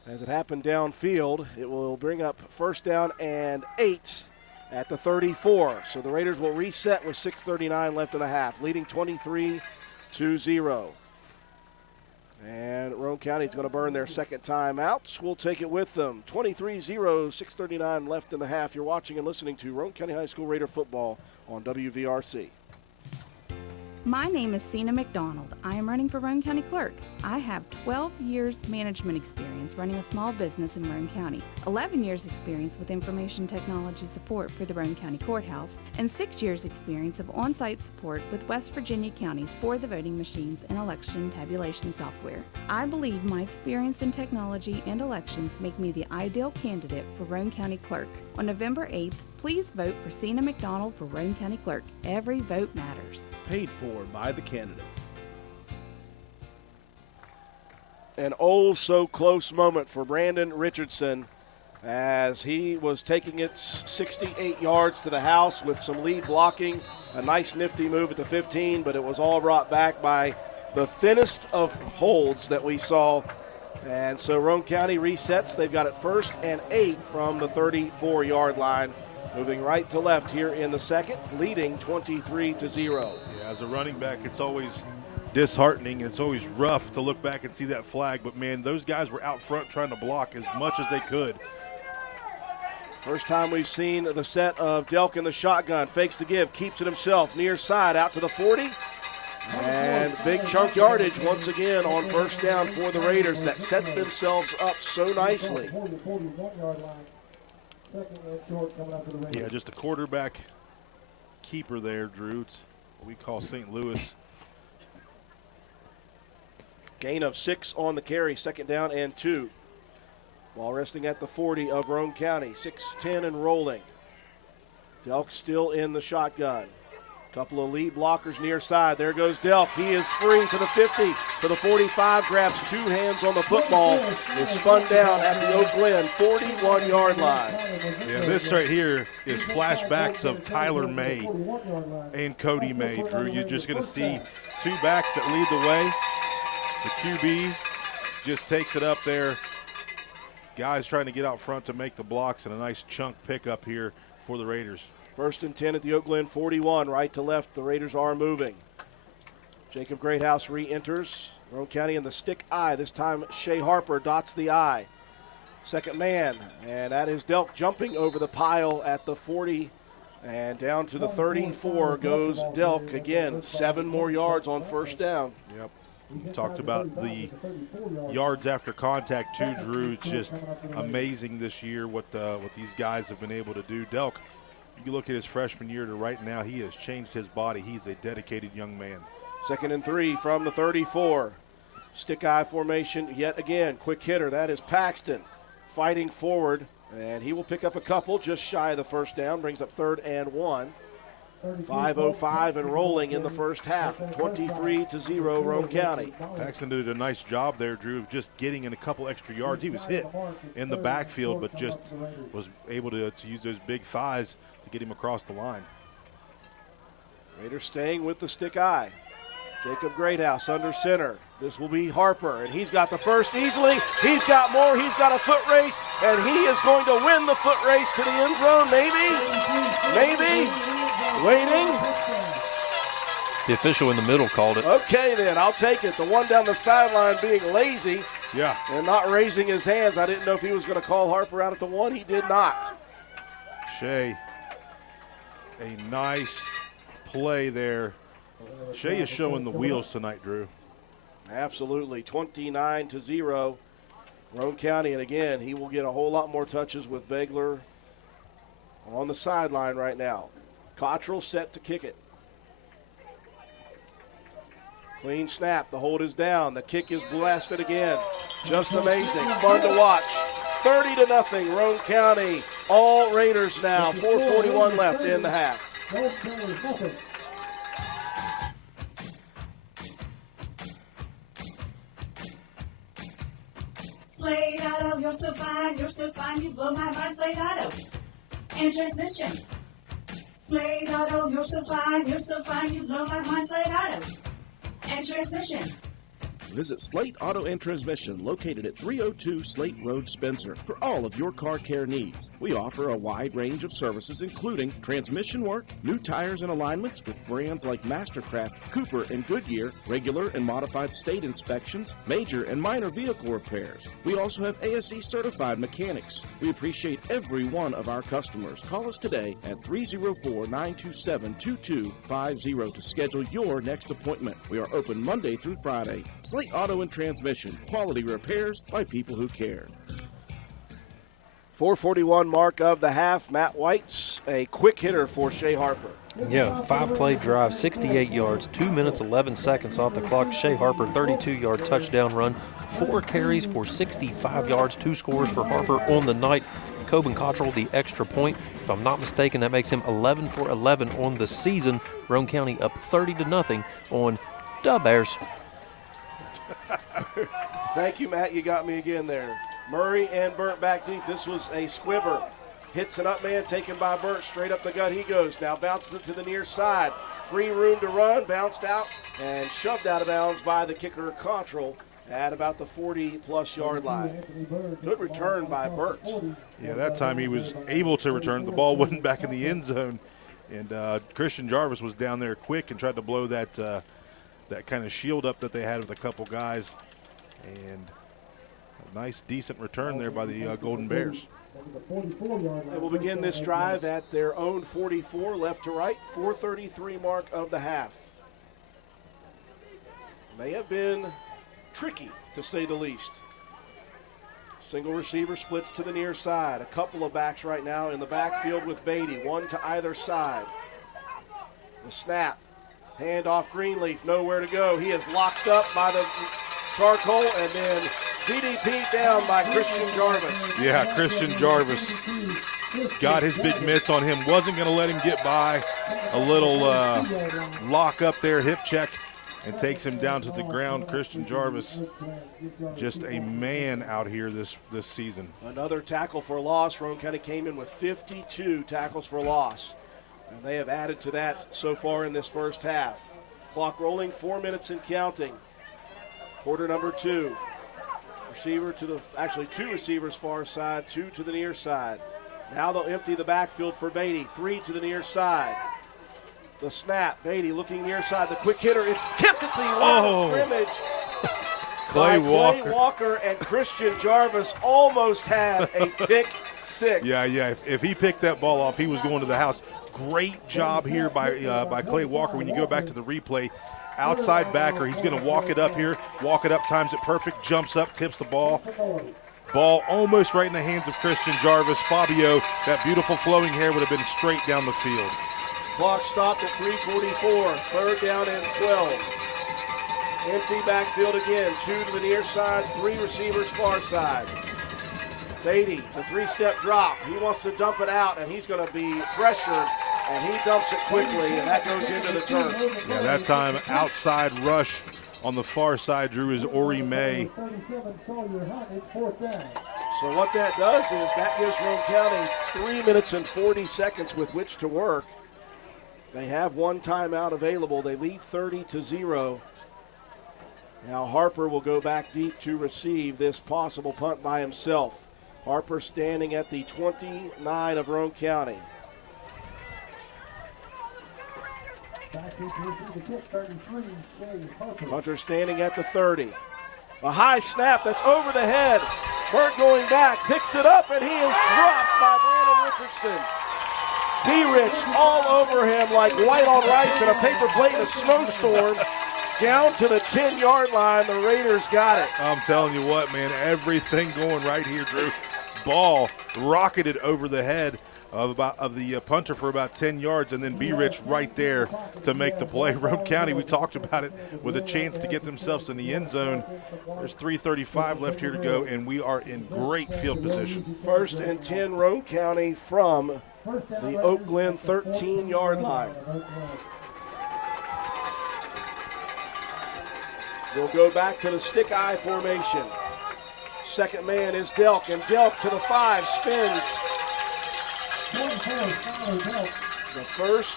As it happened downfield, it will bring up first down and 8 at the 34. So the Raiders will reset with 6:39 left in the half, leading 23-0. And Roane County is going to burn their second time out. We'll take it with them. 23-0, 6:39 left in the half. You're watching and listening to Roane County High School Raider football on WVRC. My name is Sina McDonald. I am running for Roane County Clerk. I have 12 years management experience running a small business in Roane County, 11 years experience with information technology support for the Roane County Courthouse, and 6 years experience of on-site support with West Virginia counties for the voting machines and election tabulation software. I believe my experience in technology and elections make me the ideal candidate for Roane County Clerk. On November 8th, please vote for Sina McDonald for Roane County Clerk. Every vote matters. Paid for by the candidate. An oh-so-close moment for Brandon Richardson as he was taking it 68 yards to the house with some lead blocking. A nice nifty move at the 15, but it was all brought back by the thinnest of holds that we saw. And so Roane County resets. They've got it 1st and 8 from the 34-yard line. Moving right to left here in the second, leading 23-0. Yeah, as a running back, it's always disheartening. It's always rough to look back and see that flag. But, man, those guys were out front trying to block as much as they could. First time we've seen the set of Delk in the shotgun. Fakes the give, keeps it himself, near side, out to the 40. And big chunk yardage once again on first down for the Raiders. That sets themselves up so nicely. Yeah, just a quarterback keeper there, Drew. It's what we call St. Louis. Gain of 6 on the carry, 2nd down and 2. While resting at the 40 of Roane County, 6-10 and rolling. Delk still in the shotgun. Couple of lead blockers near side. There goes Delk. He is free to the 50, to the 45, grabs 2 hands on the football. Is spun down at the Oak Glen 41-yard line. Yeah, this right here is flashbacks of Tyler May and Cody May, Drew. You're just going to see 2 backs that lead the way. The QB just takes it up there. Guys trying to get out front to make the blocks, and a nice chunk pickup here for the Raiders. 1st and 10 at the Oak Glen 41, right to left. The Raiders are moving. Jacob Greathouse re-enters. Roane County in the stick eye. This time Shea Harper dots the eye. Second man, and that is Delk jumping over the pile at the 40. And down to the 34 goes Delk again. 7 more yards on first down. Yep. Talked about the yards after contact too, Drew. It's just amazing this year what these guys have been able to do. Delk, you look at his freshman year to right now, he has changed his body. He's a dedicated young man. 2nd and 3 from the 34. Stick eye formation yet again. Quick hitter, that is Paxton fighting forward, and he will pick up a couple just shy of the first down, brings up 3rd and 1. 5:05 and rolling in the first half, 23-0 Roane County. Paxton did a nice job there, Drew, of just getting in a couple extra yards. He was hit in the backfield, but just was able to use those big thighs to get him across the line. Raiders staying with the stick eye. Jacob Greathouse under center. This will be Harper, and he's got the first easily. He's got more. He's got a foot race, and he is going to win the foot race to the end zone. Maybe. Waiting. The official in the middle called it. Okay, then. I'll take it. The one down the sideline being lazy and not raising his hands. I didn't know if he was going to call Harper out at the 1. He did not. Shea, a nice play there. Shea is showing the wheels tonight, Drew. Absolutely. 29-0 Roane County. And again, he will get a whole lot more touches with Begler on the sideline right now. Cottrell set to kick it. Clean snap. The hold is down. The kick is blasted again. Just amazing. Fun to watch. 30-0 Roane County. All Raiders now. 4:41 left in the half. Slade Auto, you're so fine, you blow my mind, Slade Auto. And transmission. Slade Auto, you're so fine, you blow my mind, Slade Auto. And transmission. Visit Slate Auto and Transmission, located at 302 Slate Road, Spencer, for all of your car care needs. We offer a wide range of services, including transmission work, new tires and alignments with brands like Mastercraft, Cooper, and Goodyear, regular and modified state inspections, major and minor vehicle repairs. We also have ASE certified mechanics. We appreciate every one of our customers. Call us today at 304-927-2250 to schedule your next appointment. We are open Monday through Friday. Slate Auto and Transmission, quality repairs by people who care. 4:41 mark of the half. Matt White's a quick hitter for Shea Harper. Yeah, 5-play drive, 68 yards, 2 minutes, 11 seconds off the clock. Shea Harper, 32-yard touchdown run, 4 carries for 65 yards, 2 scores for Harper on the night. Coben Cottrell, the extra point. If I'm not mistaken, that makes him 11 for 11 on the season. Roane County up 30-0 on the Bears. Thank you, Matt. You got me again there. Murray and Burt back deep. This was a squibber. Hits an up man taken by Burt. Straight up the gut he goes. Now bounces it to the near side. Free room to run. Bounced out and shoved out of bounds by the kicker Cottrell at about the 40-plus yard line. Good return by Burt. Yeah, that time he was able to return. The ball wasn't back in the end zone. And Christian Jarvis was down there quick and tried to blow that that kind of shield up that they had with a couple guys. And a nice, decent return there by the Golden Bears. They will begin this drive at their own 44, left to right, 4:33 mark of the half. They have been tricky, to say the least. Single receiver splits to the near side. A couple of backs right now in the backfield with Beatty, one to either side. The snap. Hand off Greenleaf, nowhere to go. He is locked up by the charcoal and then DDP down by Christian Jarvis. Yeah, Christian Jarvis got his big mitts on him. Wasn't going to let him get by. A little lock up there, hip check, and takes him down to the ground. Christian Jarvis, just a man out here this season. Another tackle for loss. Roane County came in with 52 tackles for loss. And they have added to that so far in this first half. Clock rolling, 4 minutes and counting. Quarter number 2. Receiver to the, actually 2 receivers far side, 2 to the near side. Now they'll empty the backfield for Beatty, 3 to the near side. The snap, Beatty looking near side. The quick hitter, it's tipped at the line of scrimmage. Clay Walker and Christian Jarvis almost had a pick six. Yeah. If he picked that ball off, he was going to the house. Great job here by Clay Walker. When you go back to the replay, outside backer. He's going to walk it up here, walk it up, times it perfect, jumps up, tips the ball. Ball almost right in the hands of Christian Jarvis. Fabio, that beautiful flowing hair would have been straight down the field. Clock stopped at 3:44, third down and 12. Empty backfield again, 2 to the near side, 3 receivers far side. Beatty, the 3-step drop. He wants to dump it out, and he's going to be pressured, and he dumps it quickly, and that goes into the turf. Yeah, that time outside rush on the far side, Drew, is Ori May. So what that does is that gives Roane County 3 minutes and 40 seconds with which to work. They have 1 timeout available. They lead 30-0. Now Harper will go back deep to receive this possible punt by himself. Harper standing at the 29 of Roane County. Hunter standing at the 30. A high snap that's over the head. Burt going back, picks it up, and he is dropped by Brandon Richardson. D-Rich all over him like white on rice in a paper plate in a snowstorm. Down to the 10-yard line, the Raiders got it. I'm telling you what, man, everything going right here, Drew. Ball rocketed over the head of the punter for about 10 yards, and then B-Rich right there to make the play. Roane County, we talked about it, with a chance to get themselves in the end zone. There's 3:35 left here to go, and we are in great field position. 1st and 10, Roane County from the Oak Glen 13-yard line. We'll go back to the stick-eye formation. Second man is Delk, and Delk to the 5, spins. The first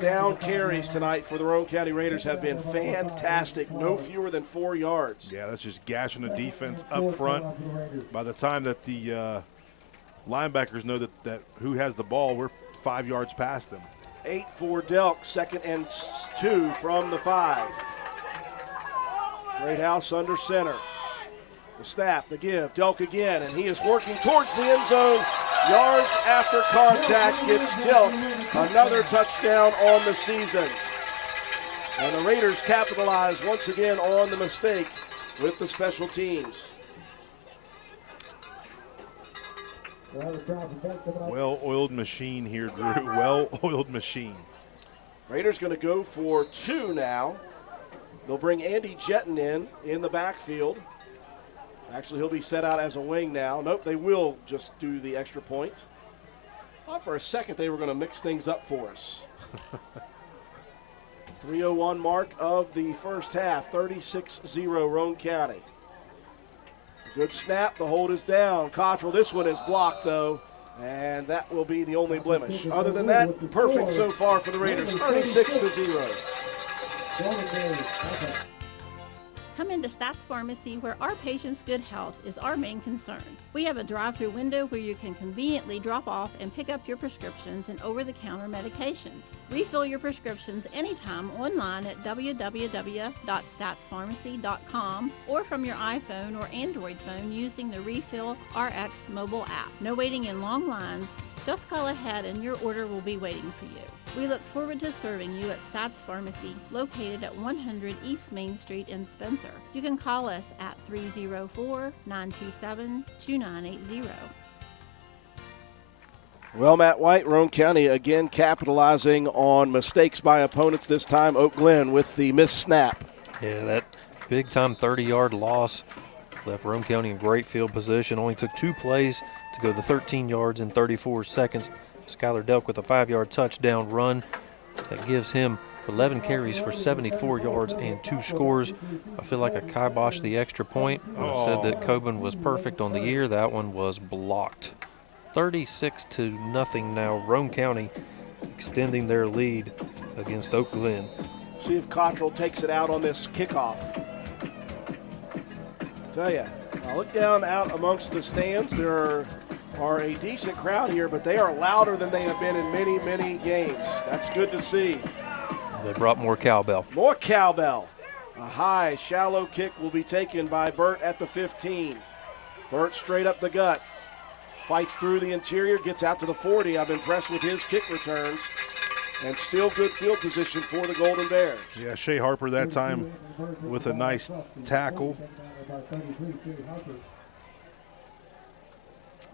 down carries tonight for the Roane County Raiders have been fantastic. No fewer than 4 yards. Yeah, that's just gashing the defense up front. By the time that the linebackers know that who has the ball, we're 5 yards past them. 8 for Delk, 2nd and 2 from the 5. Great house under center. The snap, the give, Delk again, and he is working towards the end zone. Yards after contact gets Delk another touchdown on the season. And the Raiders capitalize once again on the mistake with the special teams. Well-oiled machine here, Drew. Well-oiled machine. Raiders going to go for 2 now. They'll bring Andy Jetton in the backfield. Actually, he'll be set out as a wing now. Nope, they will just do the extra point. Thought for a second they were going to mix things up for us. 3:01 mark of the first half, 36-0 Roane County. Good snap, the hold is down. Cottrell, this one is blocked though, and that will be the only blemish. Other than that, perfect so far for the Raiders, 36-0. Come into Stats Pharmacy where our patients' good health is our main concern. We have a drive-through window where you can conveniently drop off and pick up your prescriptions and over-the-counter medications. Refill your prescriptions anytime online at www.statspharmacy.com or from your iPhone or Android phone using the Refill RX mobile app. No waiting in long lines. Just call ahead and your order will be waiting for you. We look forward to serving you at Stats Pharmacy, located at 100 East Main Street in Spencer. You can call us at 304-927-2980. Well, Matt White, Roane County again capitalizing on mistakes by opponents, this time Oak Glen with the missed snap. Yeah, that big-time 30-yard loss left Roane County in great field position. Only took 2 plays to go the 13 yards in 34 seconds. Skylar Delk with a 5-yard touchdown run. That gives him 11 carries for 74 yards and 2 scores. I feel like I kiboshed the extra point. I said that Coben was perfect on the year. That one was blocked. 36-0 now. Roane County extending their lead against Oak Glen. See if Cottrell takes it out on this kickoff. Tell you, I look down out amongst the stands. There are a decent crowd here, but they are louder than they have been in many, many games. That's good to see. They brought more cowbell. More cowbell. A high, shallow kick will be taken by Burt at the 15. Burt straight up the gut. Fights through the interior, gets out to the 40. I'm impressed with his kick returns. And still good field position for the Golden Bears. Yeah, Shea Harper that time with a nice tackle.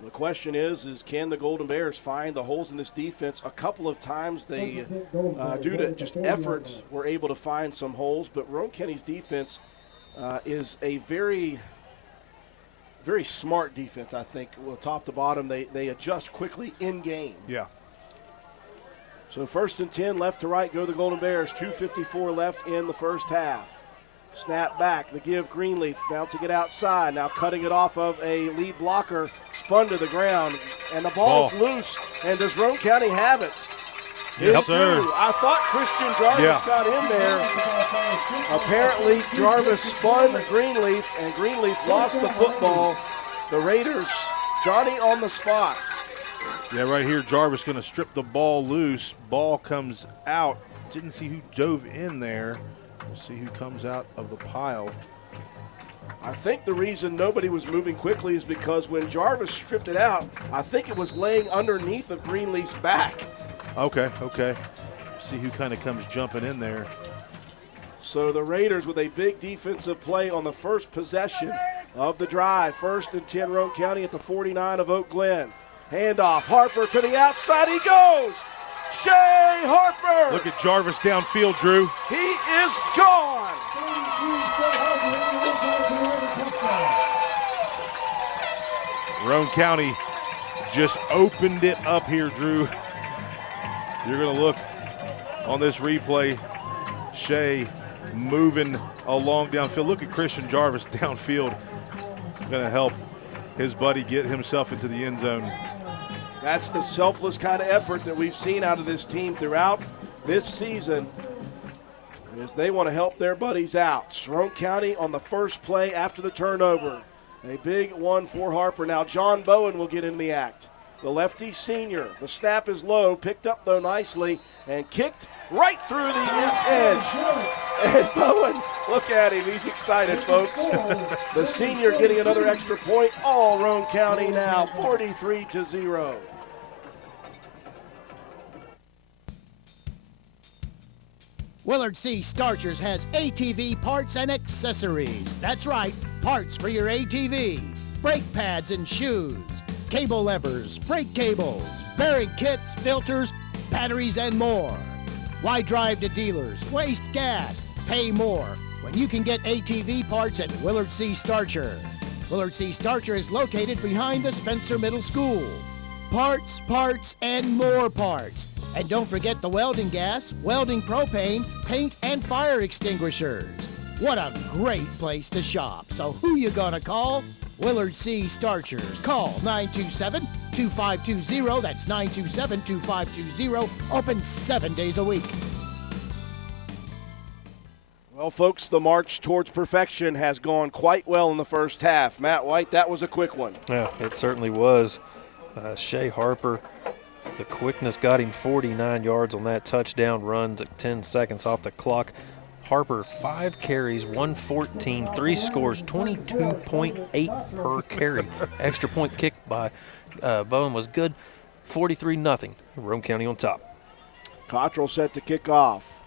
The question is can the Golden Bears find the holes in this defense? A couple of times they, due to just efforts, were able to find some holes. But Roane County's defense is a very, very smart defense, I think. Well, top to bottom, they adjust quickly in game. Yeah. So 1st and 10, left to right go the Golden Bears. 2:54 left in the first half. Snap back, the give Greenleaf, bouncing it outside, now cutting it off of a lead blocker, spun to the ground, and the ball's loose. And does Roane County have it? Yes, sir. I thought Christian Jarvis got in there. Apparently, Jarvis spun Greenleaf, and Greenleaf lost the football. The Raiders, Johnny on the spot. Yeah, right here, Jarvis going to strip the ball loose. Ball comes out. Didn't see who dove in there. We'll see who comes out of the pile. I think the reason nobody was moving quickly is because when Jarvis stripped it out, I think it was laying underneath of Greenleaf's back. Okay. See who kind of comes jumping in there. So the Raiders with a big defensive play on the first possession of the drive. 1st and 10, Roane County at the 49 of Oak Glen. Handoff, Harper to the outside, he goes! Shea Harper! Look at Jarvis downfield, Drew. He is gone! Roane County just opened it up here, Drew. You're going to look on this replay. Shea moving along downfield. Look at Christian Jarvis downfield. Going to help his buddy get himself into the end zone. That's the selfless kind of effort that we've seen out of this team throughout this season, as they want to help their buddies out. Roane County on the first play after the turnover. A big one for Harper. Now John Bowen will get in the act. The lefty senior. The snap is low, picked up though nicely, and kicked right through the edge. And Bowen, look at him, he's excited, folks. The senior getting another extra point. All Roane County now, 43-0. Willard C. Starchers has ATV parts and accessories. That's right, parts for your ATV. Brake pads and shoes, cable levers, brake cables, bearing kits, filters, batteries, and more. Why drive to dealers, waste gas, pay more when you can get ATV parts at Willard C. Starcher? Willard C. Starcher is located behind the Spencer Middle School. Parts, parts, and more parts. And don't forget the welding gas, welding propane, paint, and fire extinguishers. What a great place to shop. So who you gonna call? Willard C. Starchers. Call 927-2520. That's 927-2520. Open 7 days a week. Well, folks, the march towards perfection has gone quite well in the first half. Matt White, that was a quick one. Yeah, it certainly was. Shea Harper, the quickness got him 49 yards on that touchdown run, 10 seconds off the clock. Harper, 5 carries, 114, 3 scores, 22.8 per carry. Extra point kicked by Bowen was good, 43-0. Roane County on top. Cottrell set to kick off.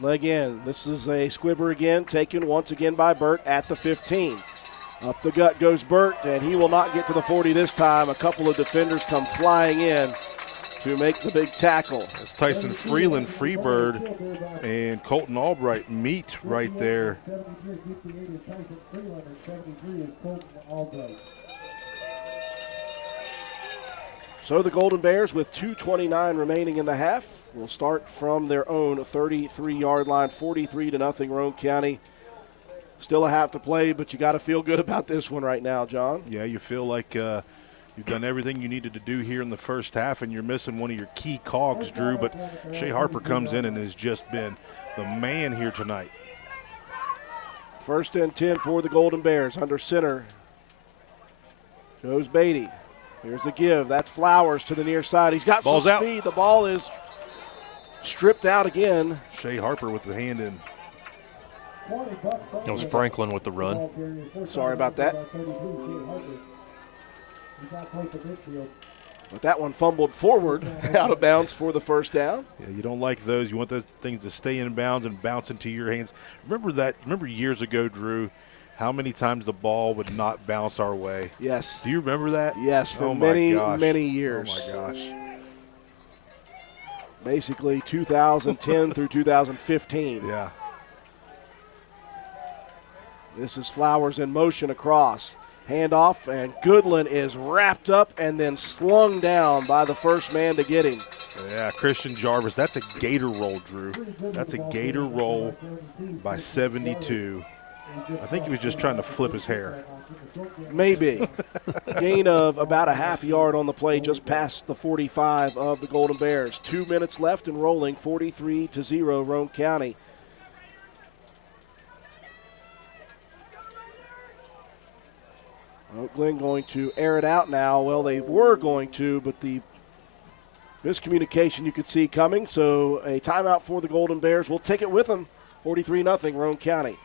Leg in. This is a squibber again, taken once again by Burt at the 15. Up the gut goes Burt, and he will not get to the 40 this time. A couple of defenders come flying in to make the big tackle. It's Tyson Freeland, Freebird, and Colton Albright meet right there. So the Golden Bears, with 2:29 remaining in the half, will start from their own 33-yard line, 43-0 Roane County. Still a half to play, but you got to feel good about this one right now, John. Yeah, you feel like you've done everything you needed to do here in the first half, and you're missing one of your key cogs, Drew. But Shea Harper comes in and has just been the man here tonight. 1st and 10 for the Golden Bears. Under center goes Beatty. Here's the give. That's Flowers to the near side. He's got Ball's some out. speed. The ball is stripped out again. Shea Harper with the hand in. It was Franklin with the run. Sorry about that. But that one fumbled forward out of bounds for the first down. Yeah, you don't like those. You want those things to stay in bounds and bounce into your hands. Remember years ago, Drew, how many times the ball would not bounce our way? Yes. Do you remember that? Yes, for many years. Oh, my gosh. Basically 2010 through 2015. Yeah. This is Flowers in motion across. Handoff, and Goodland is wrapped up and then slung down by the first man to get him. Yeah, Christian Jarvis. That's a gator roll, Drew. That's a gator roll by 72. I think he was just trying to flip his hair. Maybe. Gain of about a half yard on the play, just past the 45 of the Golden Bears. 2 minutes left and rolling, 43-0, Roane County. Glen going to air it out now. Well, they were going to, but the miscommunication you could see coming. So a timeout for the Golden Bears. We'll take it with them. 43-0, Roane County.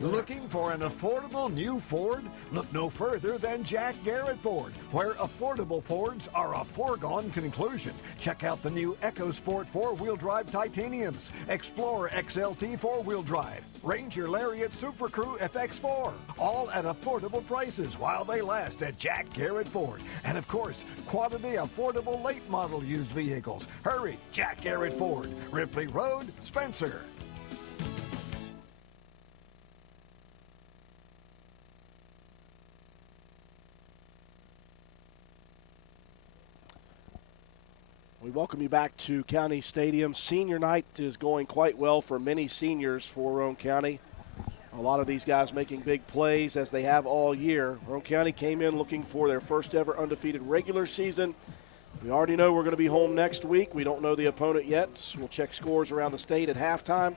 Looking for an affordable new Ford? Look no further than Jack Garrett Ford, where affordable Fords are a foregone conclusion. Check out the new EcoSport 4-wheel drive Titaniums, Explorer XLT 4-wheel drive, Ranger Lariat Super Crew FX4, all at affordable prices while they last at Jack Garrett Ford. And of course, quality affordable late model used vehicles. Hurry, Jack Garrett Ford, Ripley Road, Spencer. We welcome you back to County Stadium. Senior night is going quite well for many seniors for Roane County. A lot of these guys making big plays as they have all year. Roane County came in looking for their first ever undefeated regular season. We already know we're going to be home next week. We don't know the opponent yet. We'll check scores around the state at halftime.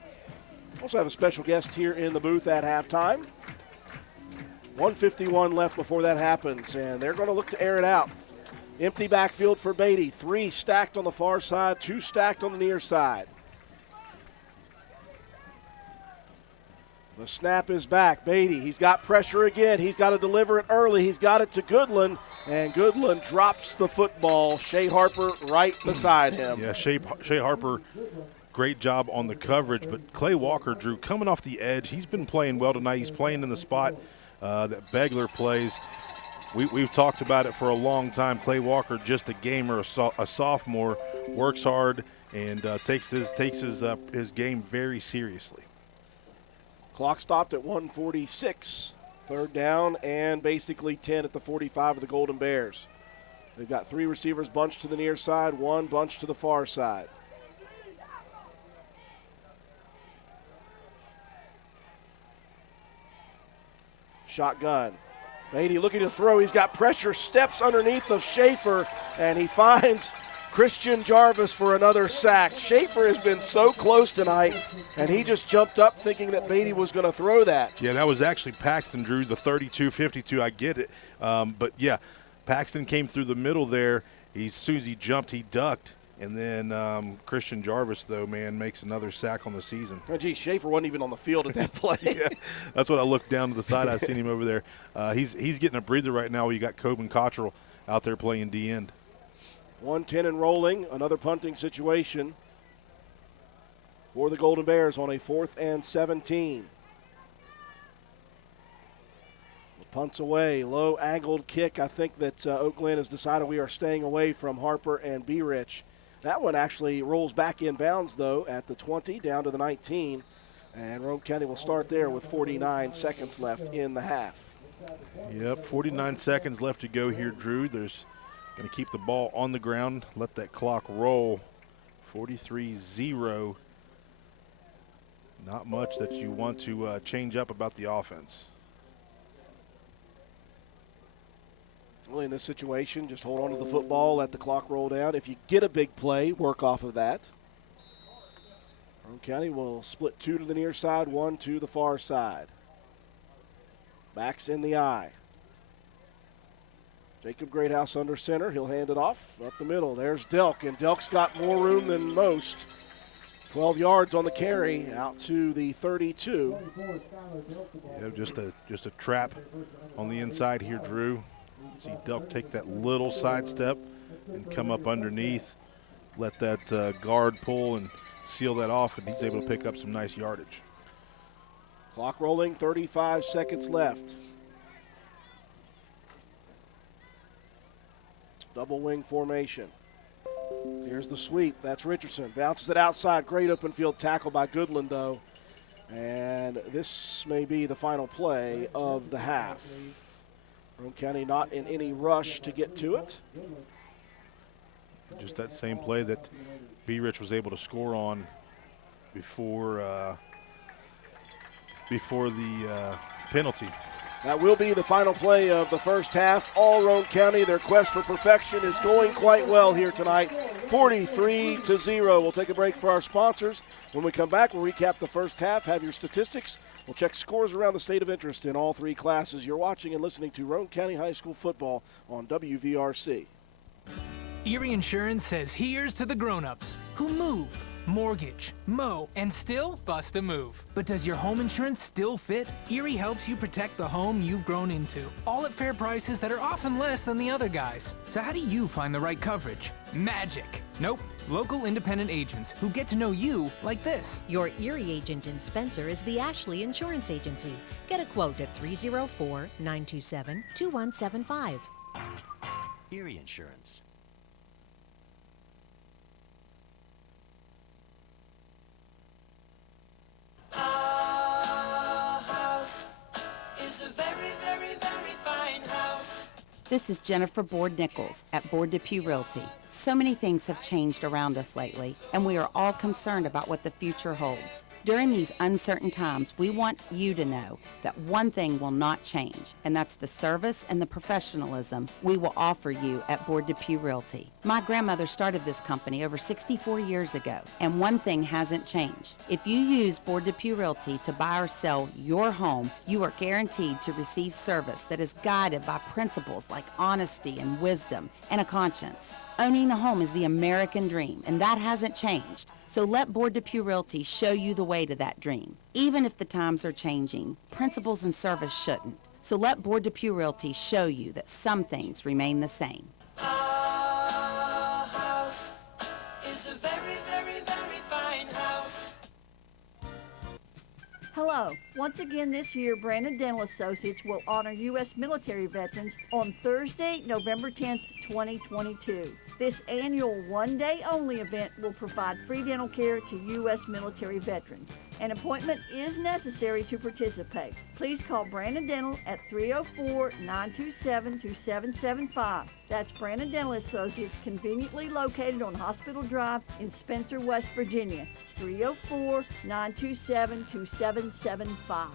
Also have a special guest here in the booth at halftime. 1:51 left before that happens, and they're going to look to air it out. Empty backfield for Beatty. 3 stacked on the far side, 2 stacked on the near side. The snap is back. Beatty, he's got pressure again. He's got to deliver it early. He's got it to Goodland, and Goodland drops the football. Shea Harper right beside him. Yeah, Shea Harper, great job on the coverage, but Clay Walker, Drew, coming off the edge. He's been playing well tonight. He's playing in the spot that Begler plays. We've talked about it for a long time. Clay Walker, just a gamer, a sophomore, works hard and takes his game very seriously. Clock stopped at 1:46. Third down and basically 10 at the 45 of the Golden Bears. They've got 3 receivers bunched to the near side, 1 bunched to the far side. Shotgun. Beatty looking to throw. He's got pressure, steps underneath of Schaefer, and he finds Christian Jarvis for another sack. Schaefer has been so close tonight, and he just jumped up thinking that Beatty was going to throw that. Yeah, that was actually Paxton, Drew, the 32-52. I get it. But, yeah, Paxton came through the middle there. As soon as he jumped, he ducked. And then Christian Jarvis, though, man, makes another sack on the season. Oh, gee, Schaefer wasn't even on the field at that play. Yeah, that's what I looked down to the side. I seen him over there. He's getting a breather right now. You got Coben Cottrell out there playing D-end. 1:10 and rolling. Another punting situation for the Golden Bears on a 4th and 17. Punts away, low angled kick. I think that Oak Glen has decided we are staying away from Harper and B. Rich. That one actually rolls back in bounds, though, at the 20, down to the 19. And Roane County will start there with 49 seconds left in the half. Yep, 49 seconds left to go here, Drew. There's going to keep the ball on the ground, let that clock roll. 43-0. Not much that you want to change up about the offense. In this situation, just hold on to the football, let the clock roll down. If you get a big play, work off of that. Roane County will split 2 to the near side, 1 to the far side. Backs in the eye. Jacob Greathouse under center. He'll hand it off up the middle. There's Delk, and Delk's got more room than most. 12 yards on the carry, out to the 32. Yeah, just a trap on the inside here, Drew. See Delk take that little sidestep, and come up underneath, let that guard pull and seal that off, and he's able to pick up some nice yardage. Clock rolling, 35 seconds left. Double wing formation. Here's the sweep. That's Richardson. Bounces it outside. Great open field tackle by Goodland, though. And this may be the final play of the half. Roane County not in any rush to get to it. Just that same play that B. Rich was able to score on before the penalty. That will be the final play of the first half. All Roane County, their quest for perfection is going quite well here tonight. 43-0. We'll take a break for our sponsors. When we come back, we'll recap the first half, have your statistics. We'll check scores around the state of interest in all three classes. You're watching and listening to Roane County High School football on WVRC. Erie Insurance says here's to the grown-ups who move, mortgage, mow, and still bust a move. But does your home insurance still fit? Erie helps you protect the home you've grown into, all at fair prices that are often less than the other guys. So how do you find the right coverage? Magic. Nope. Local independent agents who get to know you like this. Your Erie agent in Spencer is the Ashley Insurance Agency. Get a quote at 304-927-2175. Erie Insurance. Our house is a very, very, very fine house. This is Jennifer Board Nichols at Board Depew Realty. So many things have changed around us lately, and we are all concerned about what the future holds. During these uncertain times, we want you to know that one thing will not change, and that's the service and the professionalism we will offer you at Board Depew Realty. My grandmother started this company over 64 years ago, and one thing hasn't changed. If you use Board Depew Realty to buy or sell your home, you are guaranteed to receive service that is guided by principles like honesty and wisdom and a conscience. Owning a home is the American dream, and that hasn't changed. So let Board Depew Realty show you the way to that dream. Even if the times are changing, principles and service shouldn't. So let Board Depew Realty show you that some things remain the same. Our house is a very, very, very fine house. Hello. Once again this year, Brandon Dental Associates will honor U.S. military veterans on Thursday, November 10th, 2022. This annual one-day-only event will provide free dental care to U.S. military veterans. An appointment is necessary to participate. Please call Brandon Dental at 304-927-2775. That's Brandon Dental Associates, conveniently located on Hospital Drive in Spencer, West Virginia. 304-927-2775.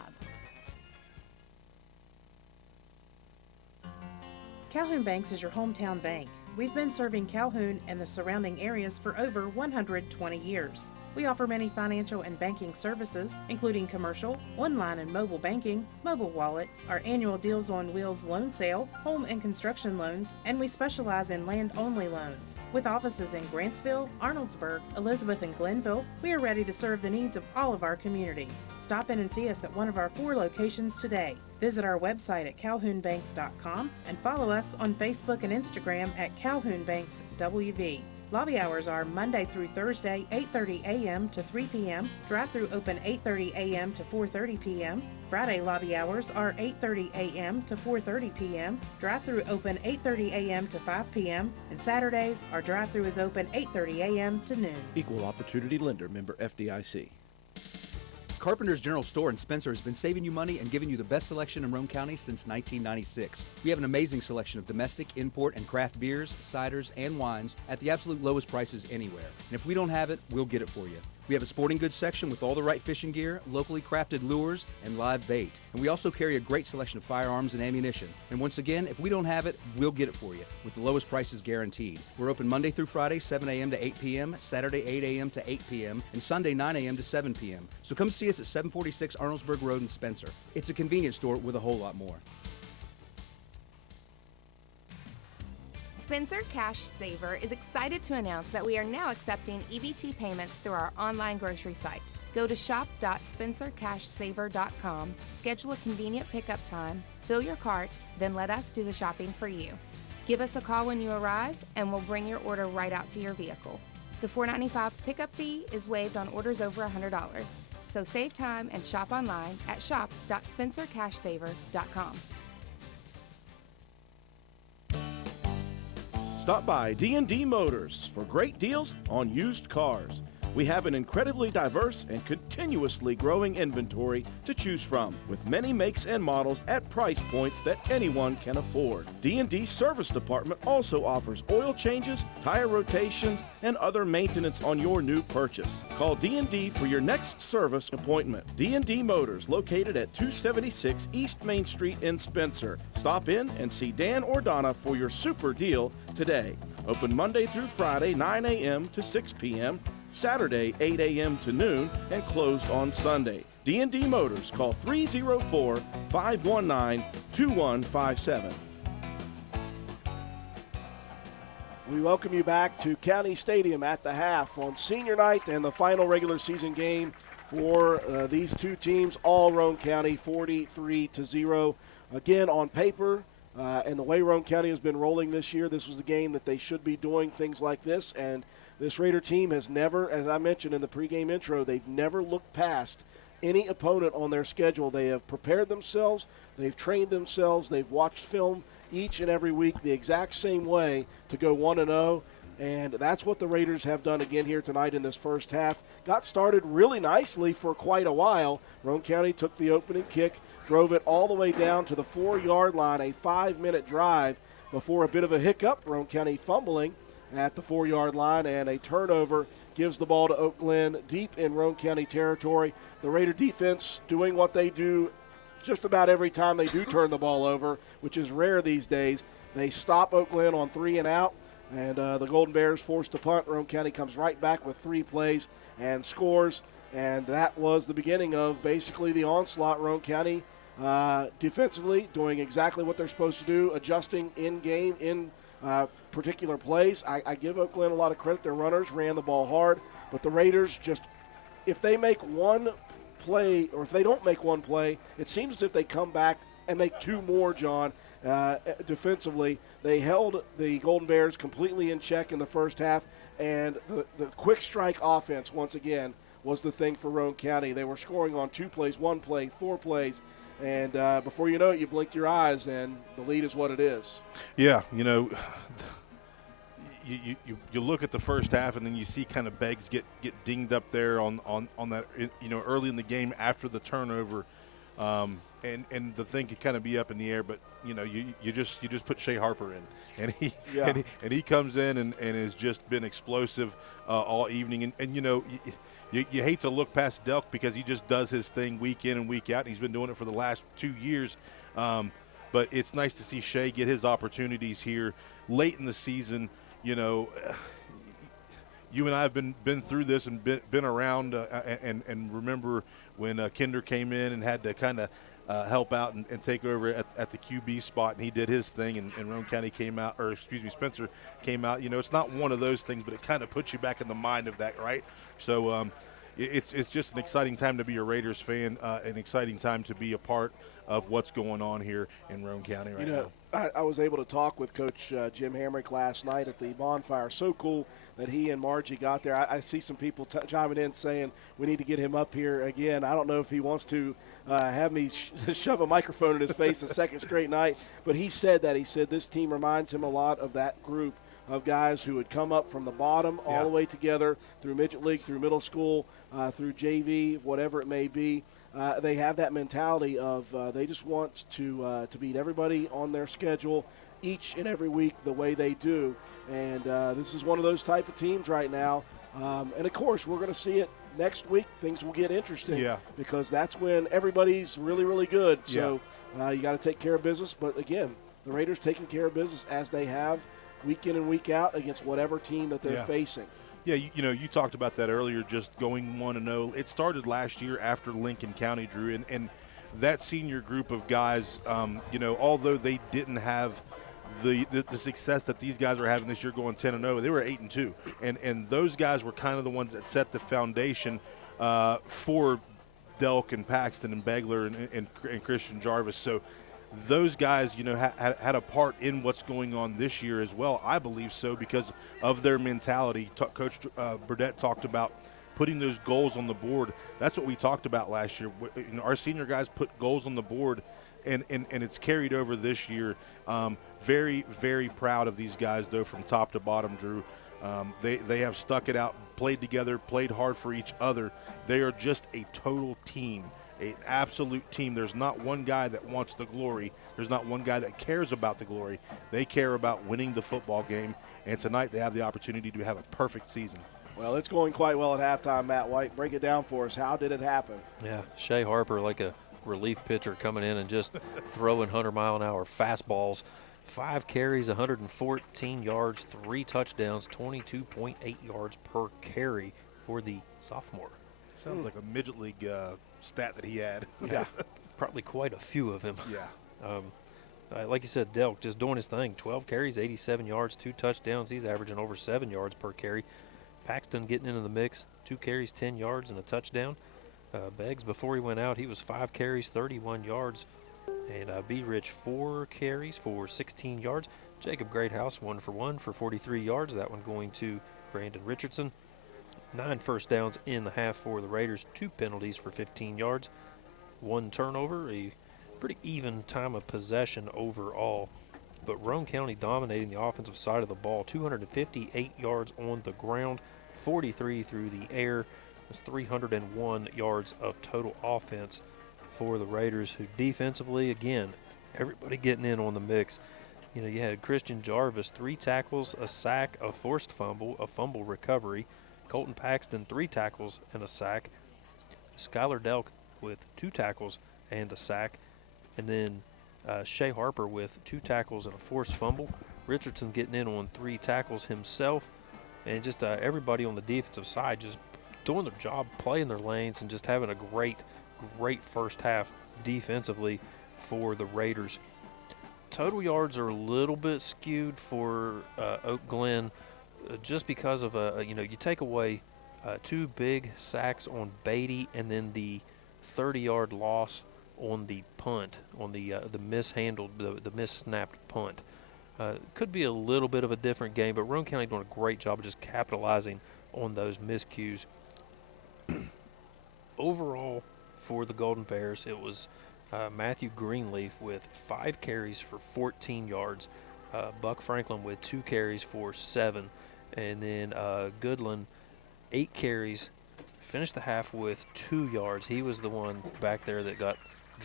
Calhoun Banks is your hometown bank. We've been serving Calhoun and the surrounding areas for over 120 years. We offer many financial and banking services, including commercial, online and mobile banking, mobile wallet, our annual Deals on Wheels loan sale, home and construction loans, and we specialize in land-only loans. With offices in Grantsville, Arnoldsburg, Elizabeth, and Glenville, we are ready to serve the needs of all of our communities. Stop in and see us at one of our 4 locations today. Visit our website at calhounbanks.com and follow us on Facebook and Instagram at Calhoun Banks WV. Lobby hours are Monday through Thursday, 8:30 a.m. to 3 p.m. Drive-through open 8:30 a.m. to 4:30 p.m. Friday lobby hours are 8:30 a.m. to 4:30 p.m. Drive-through open 8:30 a.m. to 5 p.m. And Saturdays, our drive-through is open 8:30 a.m. to noon. Equal Opportunity Lender, member FDIC. Carpenter's General Store in Spencer has been saving you money and giving you the best selection in Roane County since 1996. We have an amazing selection of domestic, import, and craft beers, ciders, and wines at the absolute lowest prices anywhere. And if we don't have it, we'll get it for you. We have a sporting goods section with all the right fishing gear, locally crafted lures, and live bait. And we also carry a great selection of firearms and ammunition. And once again, if we don't have it, we'll get it for you with the lowest prices guaranteed. We're open Monday through Friday, 7 a.m. to 8 p.m., Saturday, 8 a.m. to 8 p.m., and Sunday, 9 a.m. to 7 p.m. So come see us at 746 Arnoldsburg Road in Spencer. It's a convenience store with a whole lot more. Spencer Cash Saver is excited to announce that we are now accepting EBT payments through our online grocery site. Go to shop.spencercashsaver.com, schedule a convenient pickup time, fill your cart, then let us do the shopping for you. Give us a call when you arrive, and we'll bring your order right out to your vehicle. The $4.95 pickup fee is waived on orders over $100. So save time and shop online at shop.spencercashsaver.com. Stop by D&D Motors for great deals on used cars. We have an incredibly diverse and continuously growing inventory to choose from, with many makes and models at price points that anyone can afford. D&D Service Department also offers oil changes, tire rotations, and other maintenance on your new purchase. Call D&D for your next service appointment. D&D Motors, located at 276 East Main Street in Spencer. Stop in and see Dan or Donna for your super deal today. Open Monday through Friday, 9 a.m. to 6 p.m., Saturday, 8 a.m. to noon, and closed on Sunday. D&D Motors, call 304-519-2157. We welcome you back to County Stadium at the half on senior night and the final regular season game for these two teams, all Roane County, 43-0. Again, on paper, and the way Roane County has been rolling this year, this was the game that they should be doing things like this, and this Raider team has never, as I mentioned in the pregame intro, they've never looked past any opponent on their schedule. They have prepared themselves, they've trained themselves, they've watched film each and every week the exact same way to go 1-0, and that's what the Raiders have done again here tonight in this first half. Got started really nicely for quite a while. Roane County took the opening kick, drove it all the way down to the 4-yard line, a 5-minute drive before a bit of a hiccup. Roane County fumbling at the 4-yard line, and a turnover gives the ball to Oak Glen deep in Roane County territory. The Raider defense doing what they do just about every time they do turn the ball over, which is rare these days. They stop Oak Glen on 3 and out, and the Golden Bears forced to punt. Roane County comes right back with 3 plays and scores, and that was the beginning of basically the onslaught. Roane County defensively doing exactly what they're supposed to do, adjusting in-game, in particular plays. I give Oak Glen a lot of credit. Their runners ran the ball hard, but the Raiders just, if they make one play, or if they don't make one play, it seems as if they come back and make 2 more, John. Defensively, they held the Golden Bears completely in check in the first half, and the quick strike offense, once again, was the thing for Roane County. They were scoring on 2 plays, 1 play, 4 plays, and before you know it, you blink your eyes, and the lead is what it is. Yeah, you know, you look at the first half, and then you see kind of Beggs get dinged up there on that, you know, early in the game after the turnover, and the thing could kind of be up in the air, but you know, you just put Shea Harper in, and he comes in and has just been explosive all evening, and you know. You hate to look past Delk because he just does his thing week in and week out, and he's been doing it for the last 2 years. But it's nice to see Shea get his opportunities here late in the season. You know, you and I have been through this and been around and remember when Kinder came in and had to kind of help out and take over at the QB spot, and he did his thing, and Roane County came out, or excuse me, Spencer came out. You know, it's not one of those things, but it kind of puts you back in the mind of that, right? So it's just an exciting time to be a Raiders fan, an exciting time to be a part of what's going on here in Roane County right now. I was able to talk with Coach Jim Hamrick last night at the bonfire. So cool that he and Margie got there. I see some people chiming in saying we need to get him up here again. I don't know if he wants to have me shove a microphone in his face a second straight night, but he said that. He said this team reminds him a lot of that group of guys who had come up from the bottom all the way together through midget league, through middle school, through JV, whatever it may be. They have that mentality of they just want to beat everybody on their schedule each and every week the way they do. And this is one of those type of teams right now. And, of course, we're going to see it next week. Things will get interesting because that's when everybody's really, really good. So you got to take care of business. But, again, the Raiders taking care of business as they have week in and week out against whatever team that they're facing. Yeah, you know, you talked about that earlier, just going 1-0. It started last year after Lincoln County, Drew, and that senior group of guys, you know, although they didn't have the success that these guys are having this year going 10-0, they were 8-2. And those guys were kind of the ones that set the foundation for Delk and Paxton and Begler and Christian Jarvis. So those guys, had a part in what's going on this year as well. I believe so because of their mentality. Coach Burdett talked about putting those goals on the board. That's what we talked about last year. Our senior guys put goals on the board, and it's carried over this year. Very, very proud of these guys, though, from top to bottom, Drew. They have stuck it out, played together, played hard for each other. They are just a total team, an absolute team. There's not one guy that wants the glory. There's not one guy that cares about the glory. They care about winning the football game, and tonight they have the opportunity to have a perfect season. Well, it's going quite well at halftime, Matt White. Break it down for us. How did it happen? Yeah, Shea Harper like a relief pitcher coming in and just throwing 100-mile-an-hour fastballs. 5 carries, 114 yards, 3 touchdowns, 22.8 yards per carry for the sophomore. Sounds like a midget league stat that he had. Yeah, probably quite a few of him. Yeah. Like you said, Delk just doing his thing. 12 carries, 87 yards, 2 touchdowns. He's averaging over 7 yards per carry. Paxton getting into the mix, 2 carries, 10 yards, and a touchdown. Beggs, before he went out, he was 5 carries, 31 yards. And B. Rich, 4 carries for 16 yards. Jacob Greathouse, 1 for 1 for 43 yards. That one going to Brandon Richardson. 9 first downs in the half for the Raiders. 2 penalties for 15 yards. 1 turnover, a pretty even time of possession overall. But Roane County dominating the offensive side of the ball. 258 yards on the ground, 43 through the air. That's 301 yards of total offense for the Raiders, who defensively, again, everybody getting in on the mix. You had Christian Jarvis, 3 tackles, a sack, a forced fumble, a fumble recovery. Colton Paxton, 3 tackles and a sack. Skylar Delk with 2 tackles and a sack. And then Shea Harper with 2 tackles and a forced fumble. Richardson getting in on 3 tackles himself. And just everybody on the defensive side just doing their job, playing their lanes, and just having a great first half defensively for the Raiders. Total yards are a little bit skewed for Oak Glen just because of, you take away 2 big sacks on Beatty and then the 30-yard loss on the punt, on the mishandled, the missnapped punt. Could be a little bit of a different game, but Roane County doing a great job of just capitalizing on those miscues. Overall, for the Golden Bears, it was Matthew Greenleaf with 5 carries for 14 yards, Buck Franklin with 2 carries for 7, and then Goodland 8 carries, finished the half with 2 yards. He was the one back there that got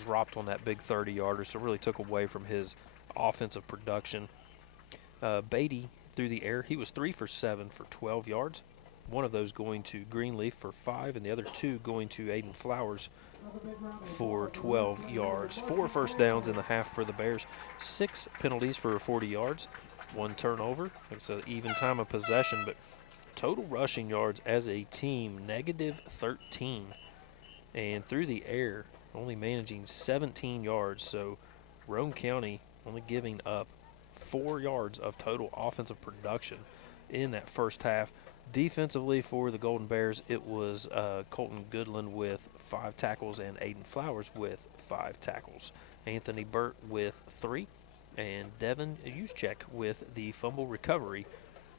dropped on that big 30-yarder, so really took away from his offensive production. Beatty through the air, he was 3 for 7 for 12 yards. One of those going to Greenleaf for 5, and the other 2 going to Aiden Flowers for 12 yards. 4 first downs in the half for the Bears. 6 penalties for 40 yards. 1 turnover. It's an even time of possession, but total rushing yards as a team, -13. And through the air, only managing 17 yards. So Roane County only giving up 4 yards of total offensive production in that first half. Defensively for the Golden Bears, it was Colton Goodland with 5 tackles and Aiden Flowers with 5 tackles. Anthony Burt with 3, and Devin Juszczyk with the fumble recovery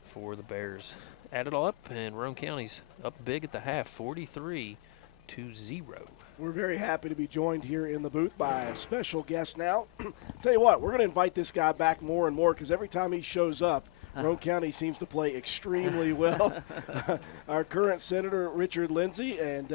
for the Bears. Add it all up, and Roane County's up big at the half, 43-0. We're very happy to be joined here in the booth by a special guest now. Tell you what, we're going to invite this guy back more and more because every time he shows up, Roane County seems to play extremely well. Our current Senator, Richard Lindsay, and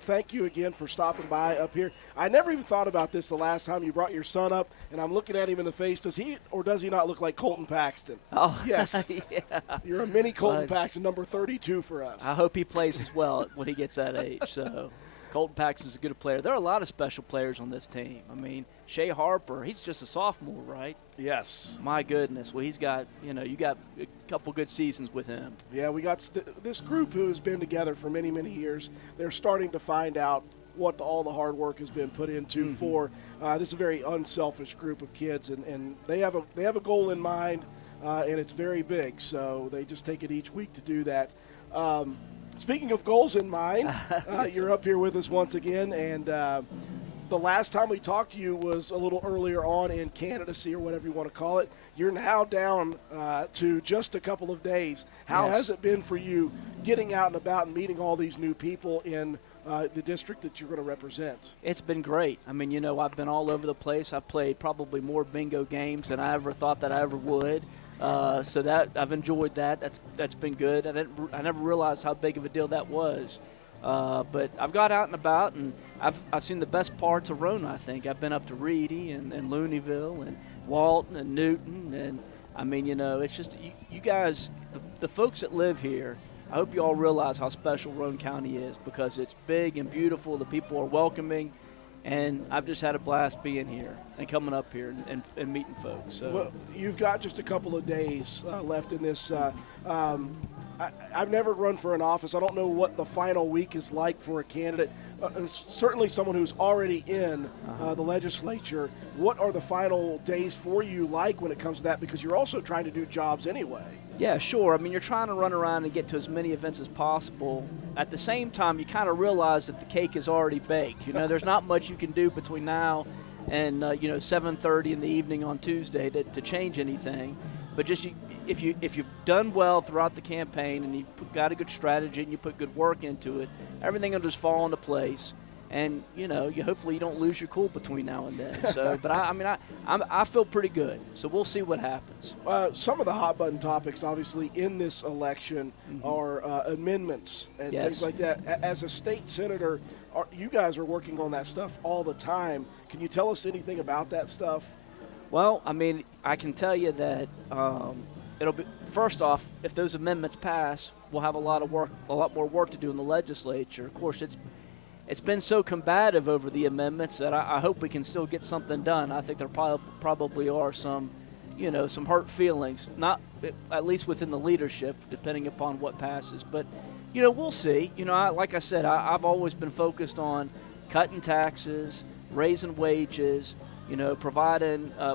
thank you again for stopping by up here. I never even thought about this the last time you brought your son up, and I'm looking at him in the face. Does he or does he not look like Colton Paxton? Oh, yes. Yeah. You're a mini Colton Paxton, number 32 for us. I hope he plays as well when he gets that age. So Colton Paxton's a good player. There are a lot of special players on this team. I mean, Shea Harper, he's just a sophomore, right? Yes. My goodness. Well, he's got, you got a couple good seasons with him. Yeah, we got this group who has been together for many, many years. They're starting to find out what all the hard work has been put into for this is a very unselfish group of kids, and they have a goal in mind, and it's very big. So they just take it each week to do that. Speaking of goals in mind, you're up here with us once again, and the last time we talked to you was a little earlier on in candidacy or whatever you want to call it. You're now down to just a couple of days. How Yes. has it been for you getting out and about and meeting all these new people in the district that you're going to represent? It's been great. I mean, I've been all over the place. I've played probably more bingo games than I ever thought that I ever would. So that I've enjoyed that. That's been good. I never realized how big of a deal that was. But I've got out and about, and I've seen the best parts of Roane, I think. I've been up to Reedy and Looneyville and Walton and Newton. And, I mean, it's just you guys, the folks that live here, I hope you all realize how special Roane County is because it's big and beautiful. The people are welcoming. And I've just had a blast being here and coming up here and meeting folks. So. Well, you've got just a couple of days left in this. I've never run for an office. I don't know what the final week is like for a candidate. Certainly someone who's already in the legislature. What are the final days for you like when it comes to that? Because you're also trying to do jobs anyway. Yeah, sure. I mean, you're trying to run around and get to as many events as possible. At the same time, you kind of realize that the cake is already baked. There's not much you can do between now and 7:30 in the evening on Tuesday to change anything. But just if you've done well throughout the campaign and you've got a good strategy and you put good work into it, everything will just fall into place. And you hopefully you don't lose your cool between now and then. So, but I feel pretty good. So we'll see what happens. Some of the hot button topics, obviously, in this election are amendments and things like that. As a state senator, you guys are working on that stuff all the time. Can you tell us anything about that stuff? Well, I mean, I can tell you that it'll be first off, if those amendments pass, we'll have a lot more work to do in the legislature. Of course, it's been so combative over the amendments that I hope we can still get something done. I think there probably are some hurt feelings, not at least within the leadership, depending upon what passes. But, we'll see. Like I said, I've always been focused on cutting taxes, raising wages,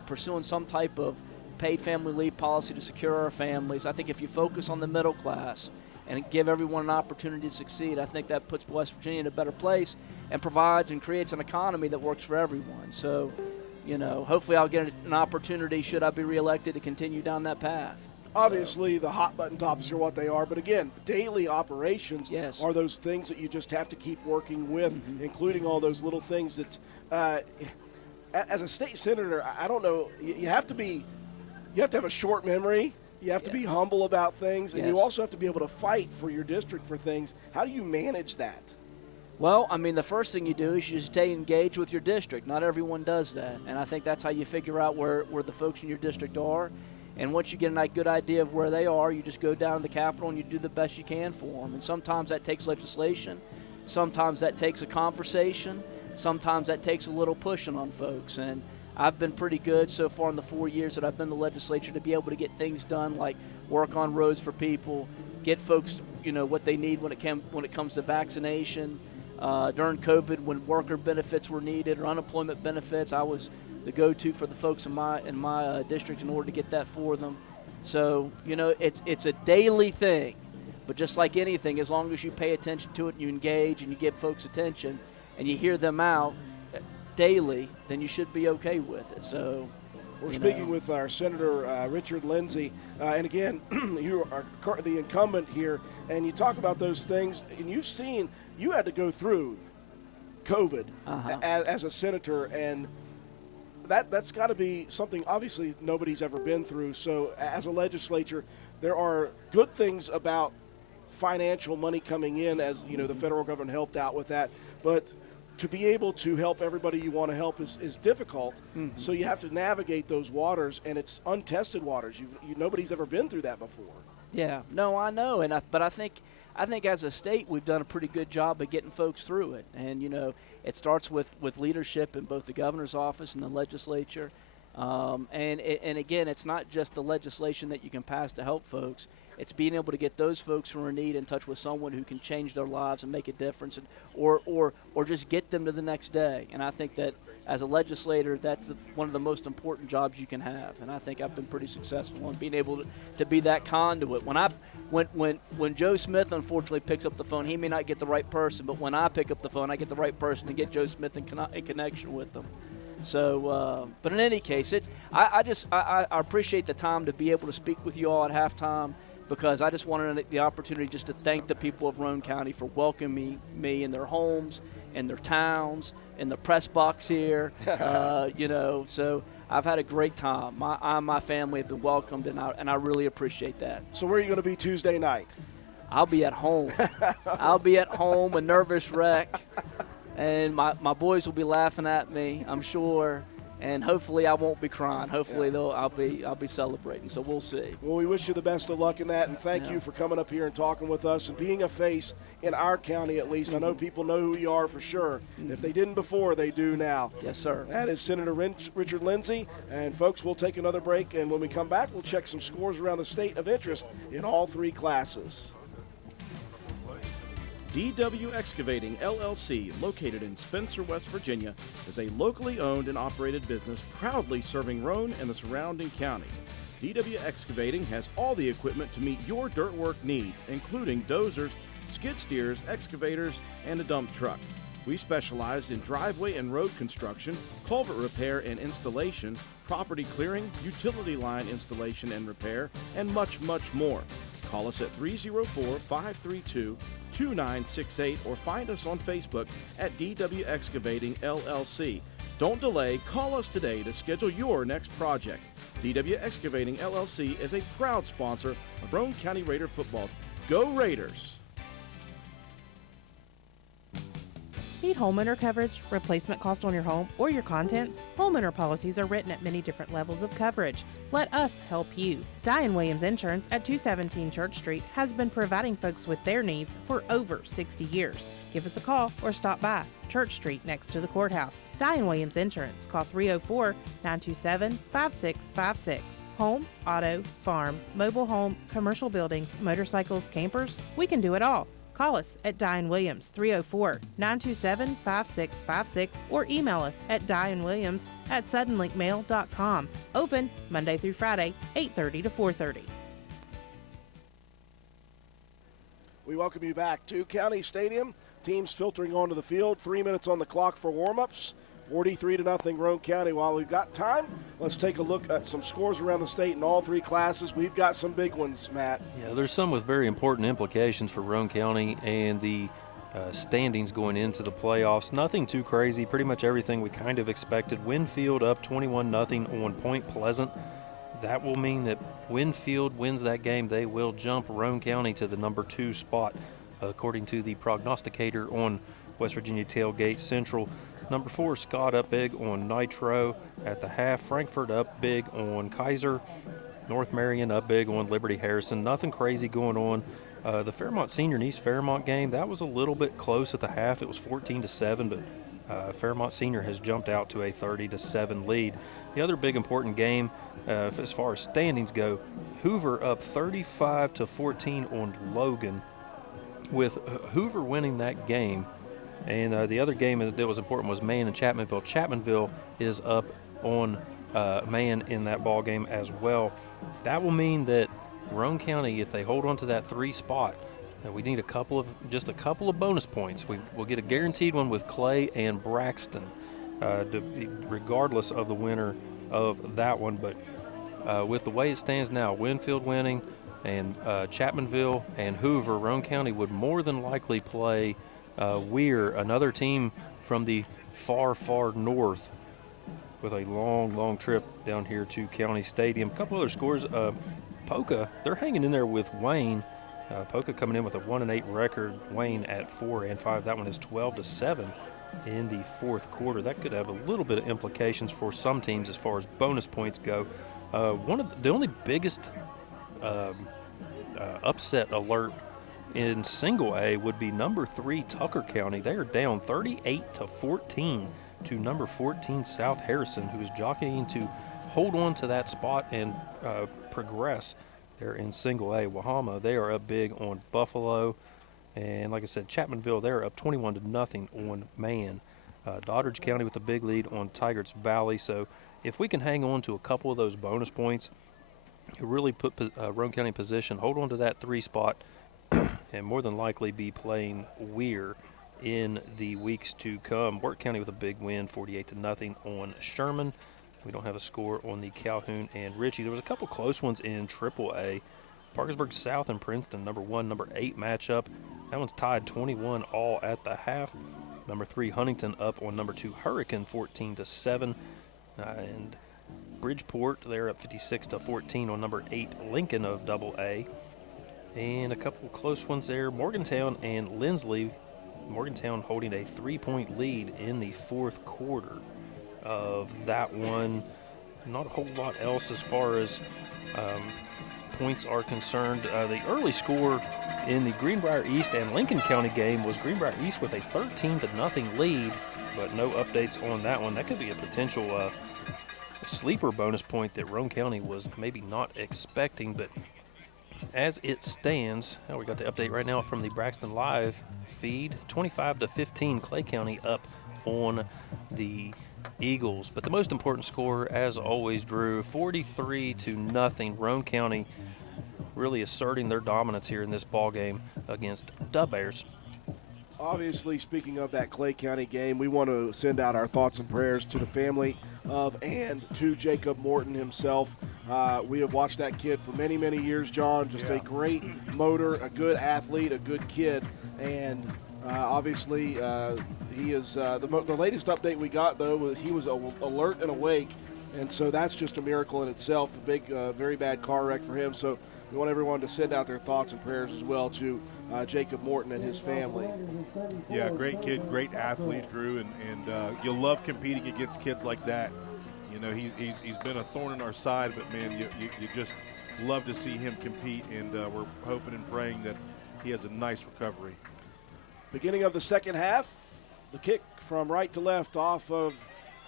pursuing some type of paid family leave policy to secure our families. I think if you focus on the middle class and give everyone an opportunity to succeed, I think that puts West Virginia in a better place and provides and creates an economy that works for everyone. So, hopefully I'll get an opportunity, should I be reelected, to continue down that path. Obviously, the hot button topics are what they are, but again, daily operations are those things that you just have to keep working with, including all those little things that, as a state senator, I don't know, you have to have a short memory. You have to be humble about things, and you also have to be able to fight for your district for things. How do you manage that? Well, I mean, the first thing you do is you just stay engaged with your district. Not everyone does that, and I think that's how you figure out where the folks in your district are. And once you get a good idea of where they are, you just go down to the Capitol and you do the best you can for them. And sometimes that takes legislation. Sometimes that takes a conversation. Sometimes that takes a little pushing on folks. And I've been pretty good so far in the 4 years that I've been in the legislature to be able to get things done, like work on roads for people, get folks, what they need when it comes to vaccination. During COVID, when worker benefits were needed or unemployment benefits, I was the go-to for the folks in my district in order to get that for them. So, it's a daily thing. But just like anything, as long as you pay attention to it and you engage and you give folks attention and you hear them out daily, then you should be okay with it. So we're speaking with our Senator Richard Lindsay, and again, you are the incumbent here, and you talk about those things, and you had to go through COVID as a senator, and that's got to be something obviously nobody's ever been through. So as a legislature, there are good things about financial money coming in, as the federal government helped out with that, but to be able to help everybody you want to help is difficult. So you have to navigate those waters, and it's untested waters. Nobody's ever been through that before. Yeah, no, I know, but I think as a state we've done a pretty good job of getting folks through it, and it starts with leadership in both the governor's office and the legislature, and again, it's not just the legislation that you can pass to help folks. It's being able to get those folks who are in need in touch with someone who can change their lives and make a difference, or just get them to the next day. And I think that as a legislator, that's one of the most important jobs you can have. And I think I've been pretty successful in being able to be that conduit. When when Joe Smith unfortunately picks up the phone, he may not get the right person, but when I pick up the phone, I get the right person to get Joe Smith in connection with them. So, but in any case, I appreciate the time to be able to speak with you all at halftime, because I just wanted the opportunity just to thank the people of Roane County for welcoming me in their homes, in their towns, in the press box here. So I've had a great time. I and my family have been welcomed, and I really appreciate that. So where are you going to be Tuesday night? I'll be at home. I'll be at home, a nervous wreck, and my boys will be laughing at me, I'm sure. And hopefully I won't be crying. Hopefully I'll be celebrating. So we'll see. Well, we wish you the best of luck in that, and thank you for coming up here and talking with us and being a face in our county at least. I know people know who you are for sure. If they didn't before, they do now. Yes, sir. That is Senator Richard Lindsay. And folks, we'll take another break, and when we come back, we'll check some scores around the state of interest in all three classes. DW Excavating LLC, located in Spencer, West Virginia, is a locally owned and operated business proudly serving Roane and the surrounding counties. DW Excavating has all the equipment to meet your dirt work needs, including dozers, skid steers, excavators, and a dump truck. We specialize in driveway and road construction, culvert repair and installation, property clearing, utility line installation and repair, and much, much more. Call us at 304-532-2968 or find us on Facebook at DW Excavating LLC. Don't delay, call us today to schedule your next project. DW Excavating LLC is a proud sponsor of Roane County Raider football. Go Raiders! Need homeowner coverage, replacement cost on your home, or your contents? Homeowner policies are written at many different levels of coverage. Let us help you. Diane Williams Insurance at 217 Church Street has been providing folks with their needs for over 60 years. Give us a call or stop by Church Street next to the courthouse. Diane Williams Insurance. Call 304-927-5656. Home, auto, farm, mobile home, commercial buildings, motorcycles, campers, we can do it all. Call us at Diane Williams, 304-927-5656, or email us at dianewilliams@suddenlinkmail.com. Open Monday through Friday, 8:30 to 4:30. We welcome you back to County Stadium. Teams filtering onto the field. 3 minutes on the clock for warm-ups. 43-0 Roane County. While we've got time, let's take a look at some scores around the state in all three classes. We've got some big ones, Matt. Yeah, there's some with very important implications for Roane County and the standings going into the playoffs. Nothing too crazy, pretty much everything we kind of expected. Winfield up 21-0 on Point Pleasant. That will mean that Winfield wins that game. They will jump Roane County to the number 2 spot, according to the prognosticator on West Virginia Tailgate Central. Number 4, Scott up big on Nitro at the half. Frankfurt up big on Kaiser. North Marion up big on Liberty Harrison. Nothing crazy going on. The Fairmont Senior and East Fairmont game, that was a little bit close at the half. It was 14-7, but Fairmont Senior has jumped out to a 30-7 lead. The other big important game, as far as standings go, Hoover up 35-14 on Logan, with Hoover winning that game. And the other game that was important was Man and Chapmanville. Chapmanville is up on Man in that ball game as well. That will mean that Roane County, if they hold on to that 3 spot, we need just a couple of bonus points. We'll get a guaranteed one with Clay and Braxton, regardless of the winner of that one. But with the way it stands now, Winfield winning and Chapmanville and Hoover, Roane County would more than likely play Weir, another team from the far, far north, with a long, long trip down here to County Stadium. A couple other scores. Polka, they're hanging in there with Wayne. Polka coming in with a 1-8 record. Wayne at 4-5. That one is 12-7 in the fourth quarter. That could have a little bit of implications for some teams as far as bonus points go. One of the only biggest upset alert in single A would be number 3 Tucker County. They are down 38-14 to number 14 South Harrison, who is jockeying to hold on to that spot and progress there in single A. Wahama, they are up big on Buffalo, and like I said, Chapmanville, they're up 21-0 on Man. Doddridge County with a big lead on Tigard's Valley. So if we can hang on to a couple of those bonus points, really put Roane County in position, hold on to that 3 spot, and more than likely be playing Weir in the weeks to come. Work County with a big win, 48-0 on Sherman. We don't have a score on the Calhoun and Ritchie. There was a couple close ones in AAA. Parkersburg South and Princeton, number 1, number 8 matchup. That one's tied 21 all at the half. Number 3 Huntington up on number 2 Hurricane, 14-7, and Bridgeport, they're up 56-14 on number 8 Lincoln of AA. And a couple close ones there, Morgantown and Lindsley. Morgantown holding a 3-point lead in the 4th quarter of that one. Not a whole lot else as far as points are concerned. The early score in the Greenbrier East and Lincoln County game was Greenbrier East with a 13-0 lead, but no updates on that one. That could be a potential sleeper bonus point that Roane County was maybe not expecting, but as it stands, we got the update right now from the Braxton Live feed, 25-15, Clay County up on the Eagles. But the most important score, as always, Drew, 43-0, Roane County really asserting their dominance here in this ball game against Dub Bears. Obviously, speaking of that Clay County game, we want to send out our thoughts and prayers to the family of and to Jacob Morton himself. We have watched that kid for many, many years, John. Just a great motor, a good athlete, a good kid. And obviously, he is the latest update we got, though, was he was alert and awake. And so that's just a miracle in itself, a big, very bad car wreck for him. So we want everyone to send out their thoughts and prayers as well to Jacob Morton and his family. Yeah, great kid, great athlete, Drew, and you'll love competing against kids like that. You know, he's been a thorn in our side, but, man, you just love to see him compete, and we're hoping and praying that he has a nice recovery. Beginning of the second half, the kick from right to left off of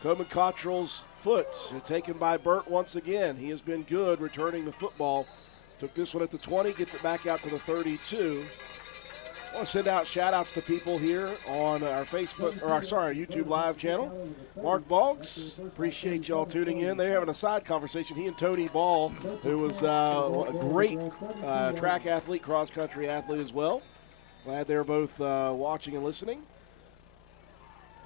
Coleman Cottrell's foot, taken by Burt once again. He has been good returning the football. Took this one at the 20, gets it back out to the 32. I want to send out shout-outs to people here on our Facebook, or our YouTube Live channel. Mark Boggs, appreciate y'all tuning in. They're having a side conversation. He and Tony Ball, who was a great track athlete, cross-country athlete as well. Glad they're both watching and listening.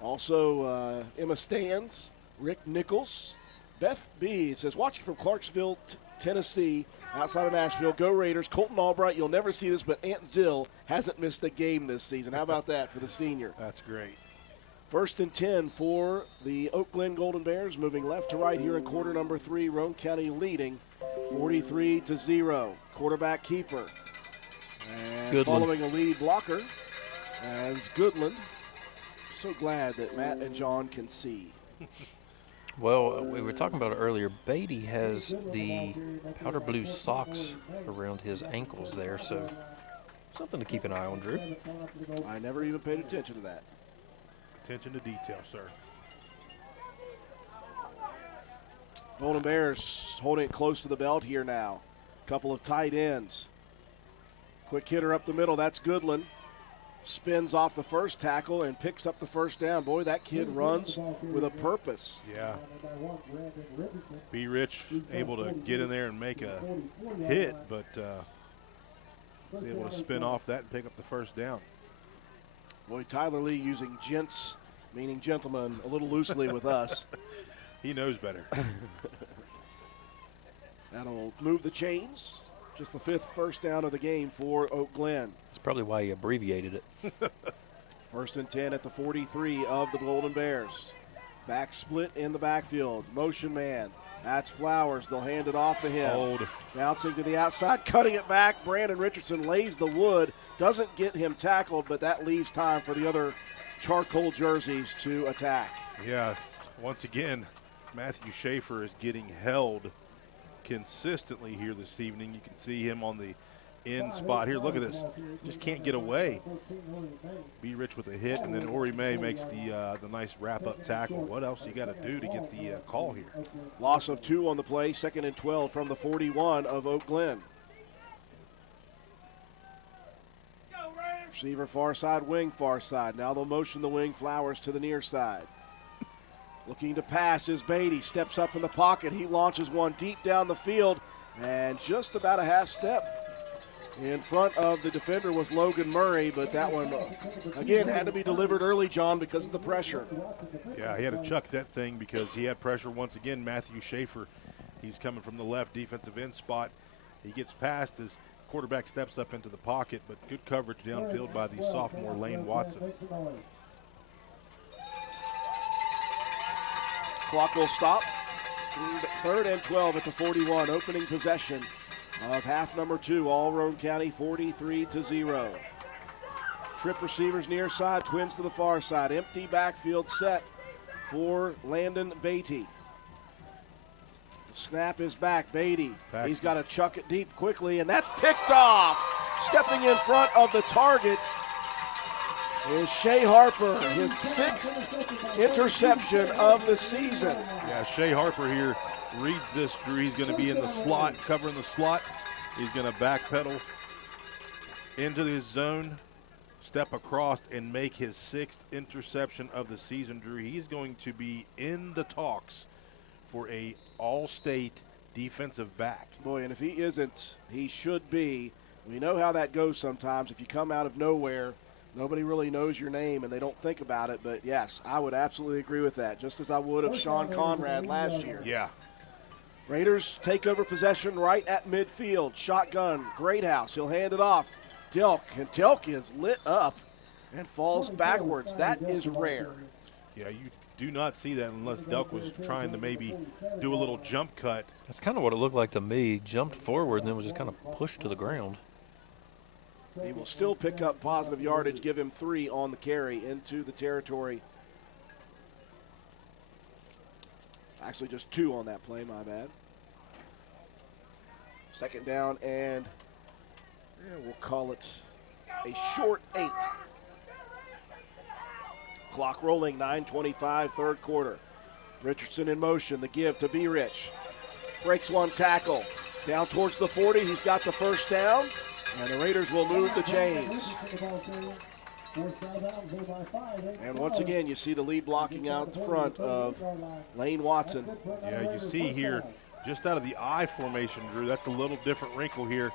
Also, Emma Stans, Rick Nichols, Beth B. says, watching from Clarksville, Tennessee, outside of Nashville. Go Raiders. Colton Albright, you'll never see this, but Aunt Zill hasn't missed a game this season. How about that for the senior? That's great. 1st and 10 for the Oak Glen Golden Bears, moving left to right here in quarter number 3. Roane County leading 43-0. Quarterback keeper. And Goodland. Following a lead blocker as Goodland. So glad that Matt and John can see. Well, we were talking about it earlier. Beatty has the powder blue socks around his ankles there, so something to keep an eye on, Drew. I never even paid attention to that. Attention to detail, sir. Golden Bears holding it close to the belt here now. Couple of tight ends. Quick hitter up the middle, that's Goodland. Spins off the first tackle and picks up the first down. Boy, that kid runs with a purpose. Yeah. B. Rich able to get in there and make a hit, but was able to spin off that and pick up the first down. Boy, Tyler Lee using gents, meaning gentlemen, a little loosely with us. He knows better. That'll move the chains. Just the 5th first down of the game for Oak Glen. That's probably why he abbreviated it. 1st and 10 at the 43 of the Golden Bears. Back split in the backfield. Motion man. That's Flowers. They'll hand it off to him. Hold. Bouncing to the outside, cutting it back. Brandon Richardson lays the wood. Doesn't get him tackled, but that leaves time for the other charcoal jerseys to attack. Yeah, once again, Matthew Schaefer is getting held consistently here this evening. You can see him on the end spot here. Look at this. Just can't get away. B. Rich with a hit, and then Ori May makes the nice wrap-up tackle. What else you got to do to get the call here? Loss of 2 on the play, 2nd and 12 from the 41 of Oak Glen. Receiver far side, wing far side. Now they'll motion the wing, Flowers to the near side. Looking to pass is Beatty. Steps up in the pocket. He launches one deep down the field. And just about a half step in front of the defender was Logan Murray, but that one, again, had to be delivered early, John, because of the pressure. Yeah, he had to chuck that thing because he had pressure once again. Matthew Schaefer, he's coming from the left defensive end spot. He gets past his quarterback, steps up into the pocket, but good coverage downfield by the sophomore Lane Watson. Clock will stop. 3rd and 12 at the 41, opening possession of half number 2, all Roane County 43-0. Trip receivers near side, twins to the far side. Empty backfield set for Landon Beatty. The snap is back. Beatty, he's got to chuck it deep quickly, and that's picked off. Stepping in front of the target is Shea Harper, his 6th interception of the season. Yeah, Shea Harper here reads this, Drew. He's going to be in the slot, covering the slot. He's going to backpedal into his zone, step across, and make his 6th interception of the season, Drew. He's going to be in the talks for a all-state defensive back. Boy, and if he isn't, he should be. We know how that goes sometimes. If you come out of nowhere, nobody really knows your name and they don't think about it. But, yes, I would absolutely agree with that, just as I would of Sean Conrad last year. Yeah. Raiders take over possession right at midfield. Shotgun, Greathouse. He'll hand it off. Delk, and Delk is lit up and falls backwards. That is rare. Yeah, you do not see that unless Delk was trying to maybe do a little jump cut. That's kind of what it looked like to me. Jumped forward and then was just kind of pushed to the ground. He will still pick up positive yardage, give him 3 on the carry into the territory. Actually, just 2 on that play, my bad. 2nd down, and we'll call it a short 8. Clock rolling, 9:25, 3rd quarter. Richardson in motion, the give to Be Rich. Breaks one tackle. Down towards the 40, he's got the 1st down, and the Raiders will move the chains. And once again, you see the lead blocking out front of Lane Watson. Yeah, you see here, just out of the I formation, Drew, that's a little different wrinkle here,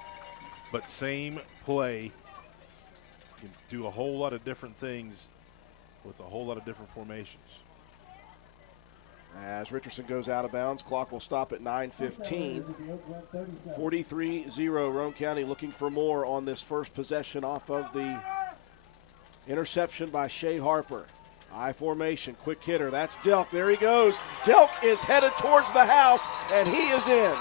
but same play. You can do a whole lot of different things with a whole lot of different formations. As Richardson goes out of bounds, clock will stop at 9:15. 43-0, Roane County looking for more on this first possession off of the interception by Shea Harper. I formation, quick hitter, that's Delk, there he goes. Delk is headed towards the house, and he is in.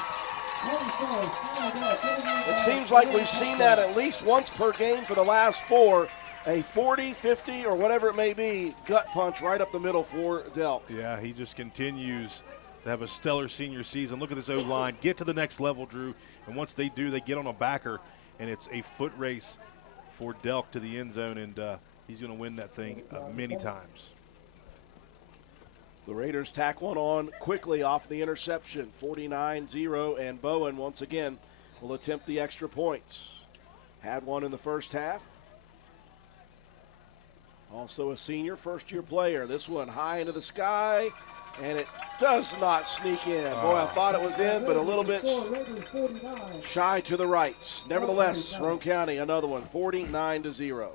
It seems like we've seen that at least once per game for the last 4. A 40, 50, or whatever it may be, gut punch right up the middle for Delk. Yeah, he just continues to have a stellar senior season. Look at this O-line. Get to the next level, Drew. And once they do, they get on a backer, and it's a foot race for Delk to the end zone, and he's going to win that thing many times. The Raiders tack one on quickly off the interception, 49-0, and Bowen once again will attempt the extra points. Had one in the first half. Also a senior, first-year player. This one high into the sky, and it does not sneak in. Boy, I thought it was in, but a little bit shy to the right. Nevertheless, Roane County, another one, 49-0.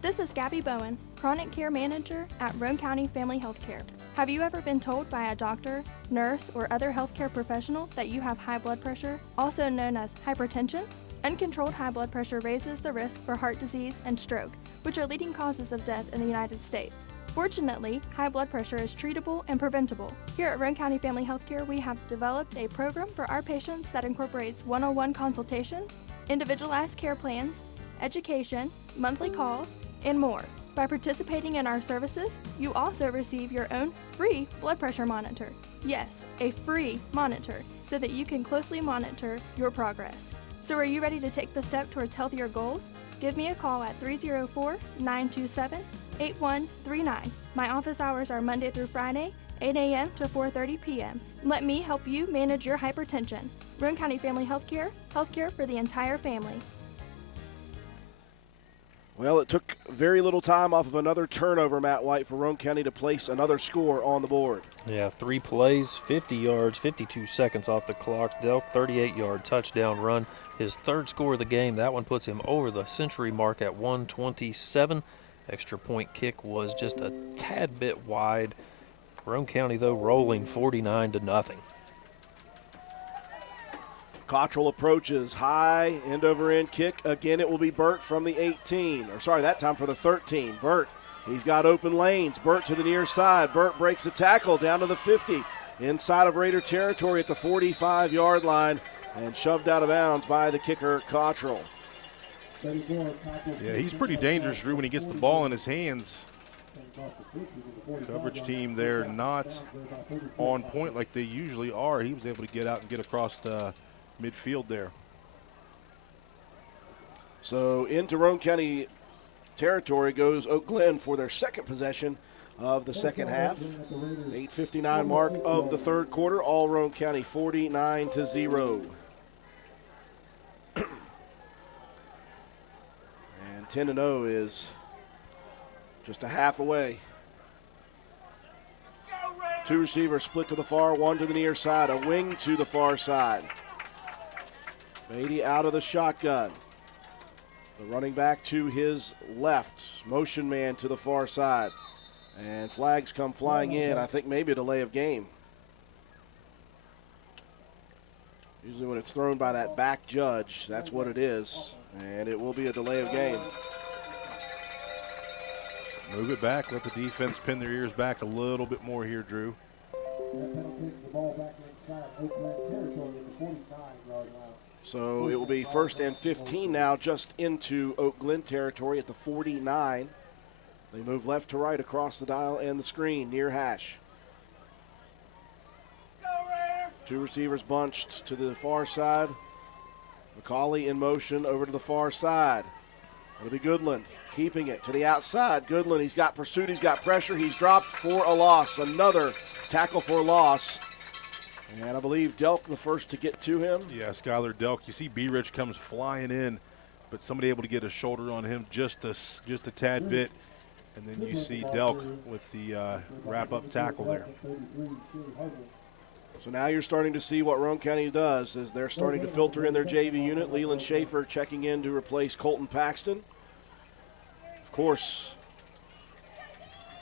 This is Gabby Bowen, Chronic Care Manager at Roane County Family Healthcare. Have you ever been told by a doctor, nurse, or other healthcare professional that you have high blood pressure, also known as hypertension? Uncontrolled high blood pressure raises the risk for heart disease and stroke, which are leading causes of death in the United States. Fortunately, high blood pressure is treatable and preventable. Here at Roane County Family Healthcare, we have developed a program for our patients that incorporates one-on-one consultations, individualized care plans, education, monthly calls, and more. By participating in our services, you also receive your own free blood pressure monitor. Yes, a free monitor, so that you can closely monitor your progress. So are you ready to take the step towards healthier goals? Give me a call at 304-927-8139. My office hours are Monday through Friday, 8 a.m. to 4:30 p.m. Let me help you manage your hypertension. Roane County Family Healthcare, healthcare for the entire family. Well, it took very little time off of another turnover, Matt White, for Roane County to place another score on the board. Yeah, 3 plays, 50 yards, 52 seconds off the clock. Delk, 38-yard touchdown run. His third score of the game. That one puts him over the century mark at 127. Extra point kick was just a tad bit wide. Roane County, though, rolling 49-0. Cottrell approaches, high, end-over-end kick. Again, it will be Burt from the 18. Or sorry, that time for the 13. Burt, he's got open lanes. Burt to the near side. Burt breaks the tackle down to the 50. Inside of Raider territory at the 45-yard line and shoved out of bounds by the kicker, Cottrell. Yeah, he's pretty dangerous, Drew, when he gets the ball in his hands. Coverage team there not on point like they usually are. He was able to get out and get across the midfield there. So into Roane County territory goes Oak Glen for their second possession of the second half. 8:59 mark of the third quarter. All Roane County 49-0. And 10-0 is just a half away. Two receivers split to the far, one to the near side, a wing to the far side. Beatty out of the shotgun. The running back to his left, motion man to the far side. And flags come flying in. I think maybe a delay of game. Usually when it's thrown by that back judge, that's what it is. And it will be a delay of game. Move it back. Let the defense pin their ears back a little bit more here, Drew. So it will be 1st and 15 now, just into Oak Glen territory at the 49. They move left to right across the dial and the screen near hash. Two receivers bunched to the far side. McCauley in motion over to the far side. It'll be Goodland keeping it to the outside. Goodland, he's got pursuit, he's got pressure, he's dropped for a loss. Another tackle for a loss. And I believe Delk the first to get to him. Yeah, Skylar Delk. You see B-Rich comes flying in, but somebody able to get a shoulder on him just a tad bit. And then you see Delk with the wrap-up tackle there. So now you're starting to see what Roane County does as they're starting to filter in their JV unit. Leland Schaefer checking in to replace Colton Paxton. Of course,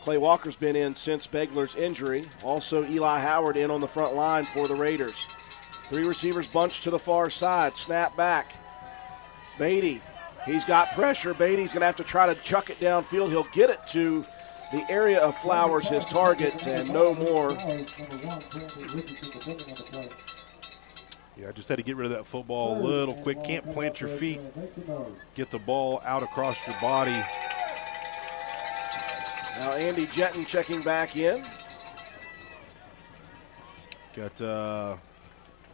Clay Walker's been in since Begler's injury. Also Eli Howard in on the front line for the Raiders. Three receivers bunched to the far side. Snap back. Beatty, he's got pressure. Beatty's going to have to try to chuck it downfield. He'll get it to the area of Flowers, his target, and no more. Yeah, I just had to get rid of that football a little quick. Can't plant your feet. Get the ball out across your body. Now Andy Jetton checking back in. Got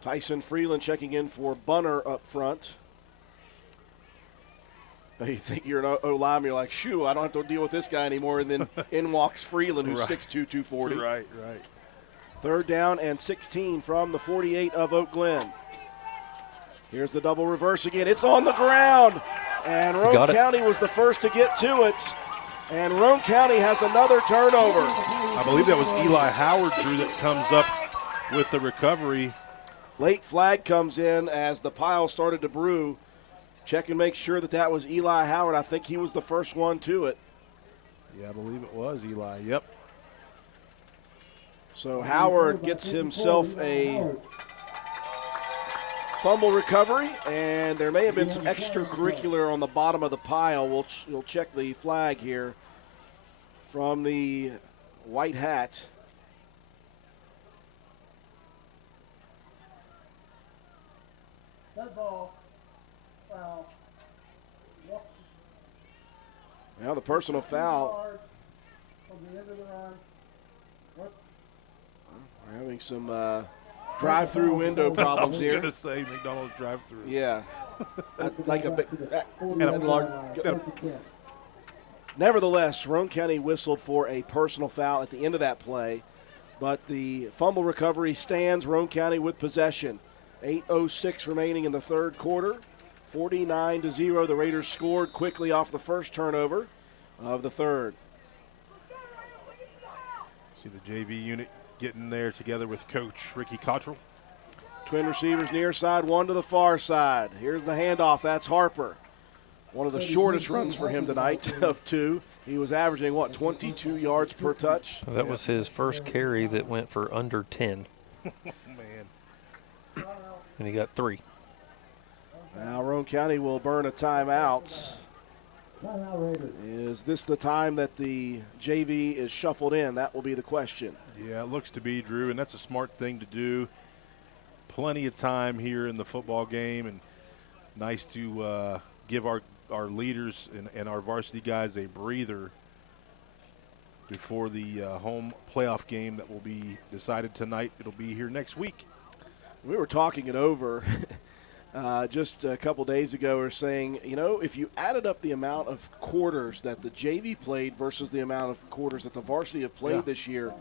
Tyson Freeland checking in for Bunner up front. You think you're an O-lineman, you're like, shoo, I don't have to deal with this guy anymore. And then in walks Freeland, who's 6'2", 240. Right. Third down and 16 from the 48 of Oak Glen. Here's the double reverse again. It's on the ground. And Roane County was the first to get to it. And Roane County has another turnover. I believe that was Eli Howard, Drew, that comes up with the recovery. Late flag comes in as the pile started to brew. Check and make sure that was Eli Howard. I think he was the first one to it. Yeah, I believe it was Eli. Yep. So Howard gets himself a fumble recovery, and there may have been some extracurricular on the bottom of the pile. We'll check the flag here from the white hat. That ball. Foul. Now the personal foul. From the end of the run. We're having some drive-through window problems here. I was going to say McDonald's drive-through. Yeah. Like a big. Nevertheless, Roane County whistled for a personal foul at the end of that play, but the fumble recovery stands. Roane County with possession. 8:06 remaining in the third quarter. 49-0. The Raiders scored quickly off the first turnover of the third. See the JV unit getting there together with Coach Ricky Cottrell. Twin receivers near side, one to the far side. Here's the handoff. That's Harper. One of the shortest runs for him tonight of 2. He was averaging, 22 yards per touch? That was his first carry that went for under 10. Man. And he got 3. Now Roane County will burn a timeout. Is this the time that the JV is shuffled in? That will be the question. Yeah, it looks to be, Drew, and that's a smart thing to do. Plenty of time here in the football game, and nice to give our leaders and our varsity guys a breather before the home playoff game that will be decided tonight. It'll be here next week. We were talking it over just a couple days ago. We were saying, if you added up the amount of quarters that the JV played versus the amount of quarters that the varsity have played this year,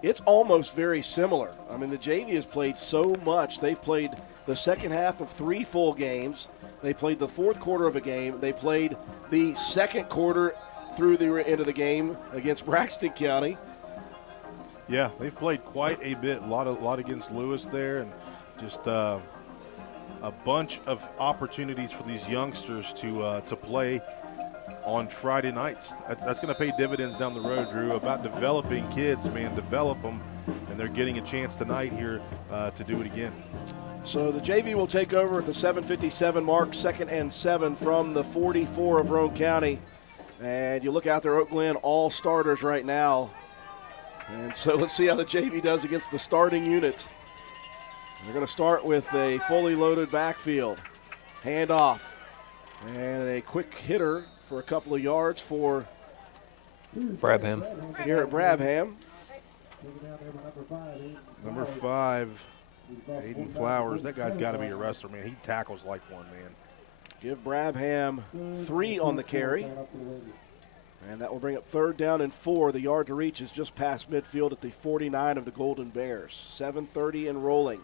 it's almost very similar. I mean, the JV has played so much. They've played the second half of 3 full games. They played the fourth quarter of a game. They played the second quarter through the end of the game against Braxton County. Yeah, they've played quite a bit. A lot against Lewis there, and just a bunch of opportunities for these youngsters to play on Friday nights. That's going to pay dividends down the road, Drew, about developing kids, man. Develop them, and they're getting a chance tonight here to do it again. So the JV will take over at the 7:57 mark, 2nd and 7 from the 44 of Roane County. And you look out there, Oak Glen, all starters right now. And so let's see how the JV does against the starting unit. They're going to start with a fully loaded backfield. Handoff. And a quick hitter for a couple of yards for Brabham. Here at Brabham. Number 5, Aiden Flowers. That guy's got to be a wrestler, man. He tackles like one, man. Give Brabham 3 on the carry. And that will bring up 3rd down and 4. The yard to reach is just past midfield at the 49 of the Golden Bears. 7:30 and rolling.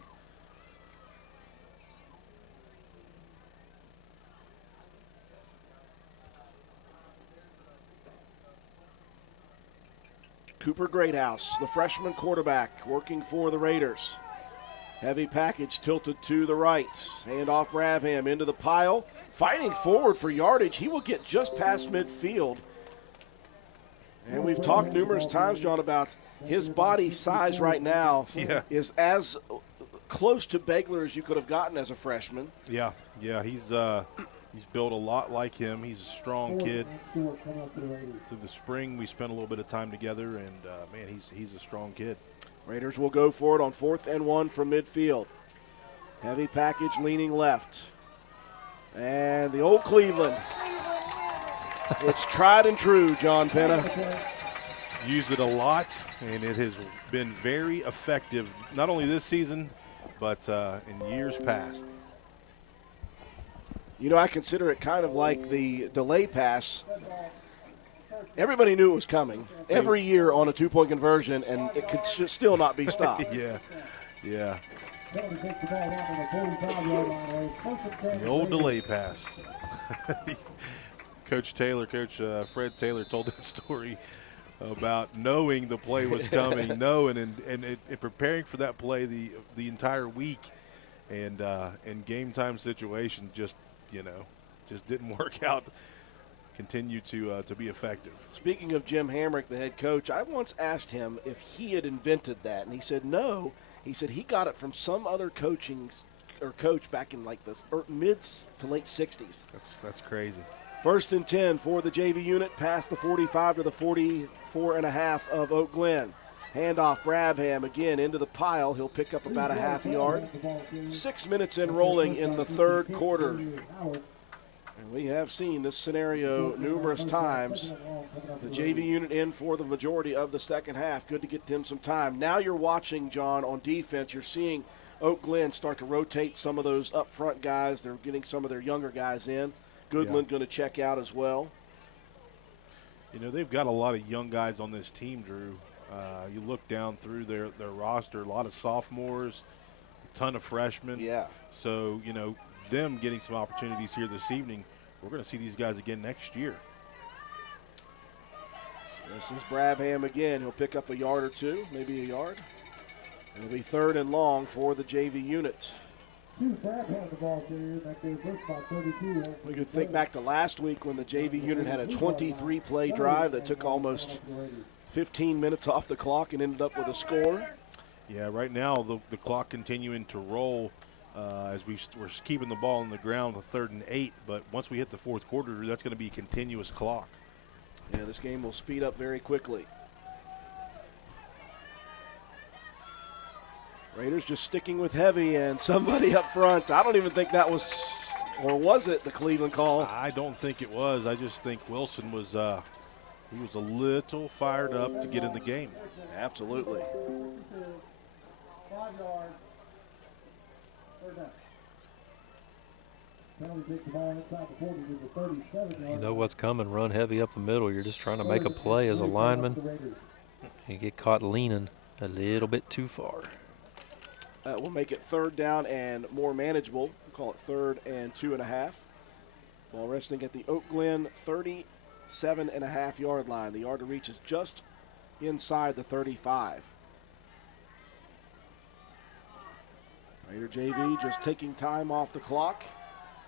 Cooper Greathouse, the freshman quarterback, working for the Raiders. Heavy package tilted to the right. Hand off Brabham into the pile. Fighting forward for yardage. He will get just past midfield. And we've talked numerous times, John, about his body size right now is as close to Begler as you could have gotten as a freshman. Yeah, he's built a lot like him. He's a strong kid. Through the spring, we spent a little bit of time together, and, man, he's a strong kid. Raiders will go for it on 4th and 1 from midfield. Heavy package leaning left. And the old Cleveland. It's tried and true, John Penna. Used it a lot, and it has been very effective, not only this season, but in years past. I consider it kind of like the delay pass. Everybody knew it was coming every year on a 2-point conversion, and it could still not be stopped. Yeah. The old delay pass. Coach Fred Taylor told that story about knowing the play was coming, and preparing for that play the entire week, and in game time situation just didn't work out. Continue to be effective. Speaking of Jim Hamrick, the head coach, I once asked him if he had invented that, and he said no. He said he got it from some other coach back in like the mid to late 60s. That's crazy. 1st and 10 for the JV unit, past the 45 to the 44.5 of Oak Glen. Handoff Brabham again into the pile. He'll pick up about a half yard. 6 minutes in rolling in the 3rd quarter. And we have seen this scenario numerous times. The JV unit in for the majority of the second half. Good to get them some time. Now you're watching, John, on defense. You're seeing Oak Glen start to rotate some of those up front guys. They're getting some of their younger guys in. Goodland going to check out as well. They've got a lot of young guys on this team, Drew. You look down through their roster, a lot of sophomores, a ton of freshmen. Yeah. So, them getting some opportunities here this evening. We're going to see these guys again next year. This is Brabham again. He'll pick up a yard or two, maybe a yard. It'll be 3rd and long for the JV unit. We could think back to last week when the JV unit had a 23-play drive that took almost 15 minutes off the clock and ended up with a score. Yeah, right now the clock continuing to roll as we're keeping the ball on the ground with 3rd and 8. But once we hit the 4th quarter, that's going to be a continuous clock. Yeah, this game will speed up very quickly. Raiders just sticking with heavy and somebody up front. I don't even think that was, or was it the Cleveland call? I don't think it was. I just think Wilson was he was a little fired up to get in the game. Absolutely. 5 yards. 3rd down. Penalty takes the ball inside the 40 to the 37 You know what's coming. Run heavy up the middle. You're just trying to make a play as a lineman. You get caught leaning a little bit too far. We'll make it 3rd down and more manageable. We'll call it 3rd and 2.5. Ball resting at the Oak Glen 37.5-yard line. The yard to reach is just inside the 35. Raider JV just taking time off the clock,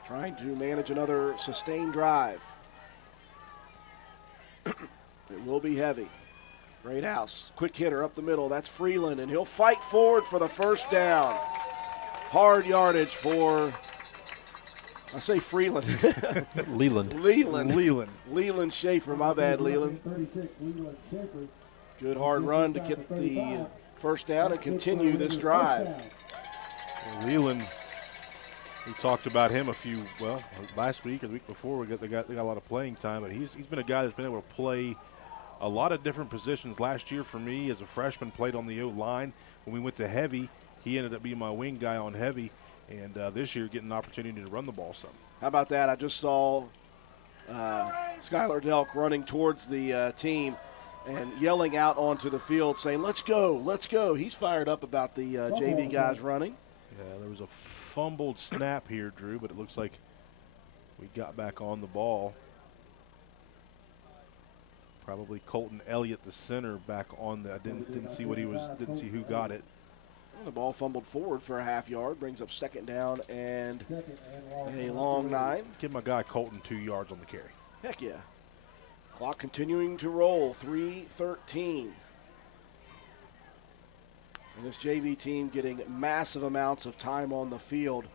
trying to manage another sustained drive. It will be heavy. Great house, quick hitter up the middle. That's Freeland, and he'll fight forward for the 1st down. Hard yardage for, I say Freeland. Leland. Leland Schaefer, my bad, Leland. Good hard run to get the 1st down and continue this drive. Leland, we talked about him last week or the week before. They got a lot of playing time, but he's been a guy that's been able to play a lot of different positions. Last year for me as a freshman, played on the O-line. When we went to heavy, he ended up being my wing guy on heavy, and this year getting an opportunity to run the ball some. How about that? I just saw Skylar Delk running towards the team and yelling out onto the field saying, let's go, let's go. He's fired up about the JV guys running. Yeah, there was a fumbled snap here, Drew, but it looks like we got back on the ball. Probably Colton Elliott, the center, back on the. I didn't see what he was. Didn't see who got it. Well, the ball fumbled forward for a half yard, brings up 2nd down and a long 9. Give my guy Colton 2 yards on the carry. Heck yeah. Clock continuing to roll. 3:13. And this JV team getting massive amounts of time on the field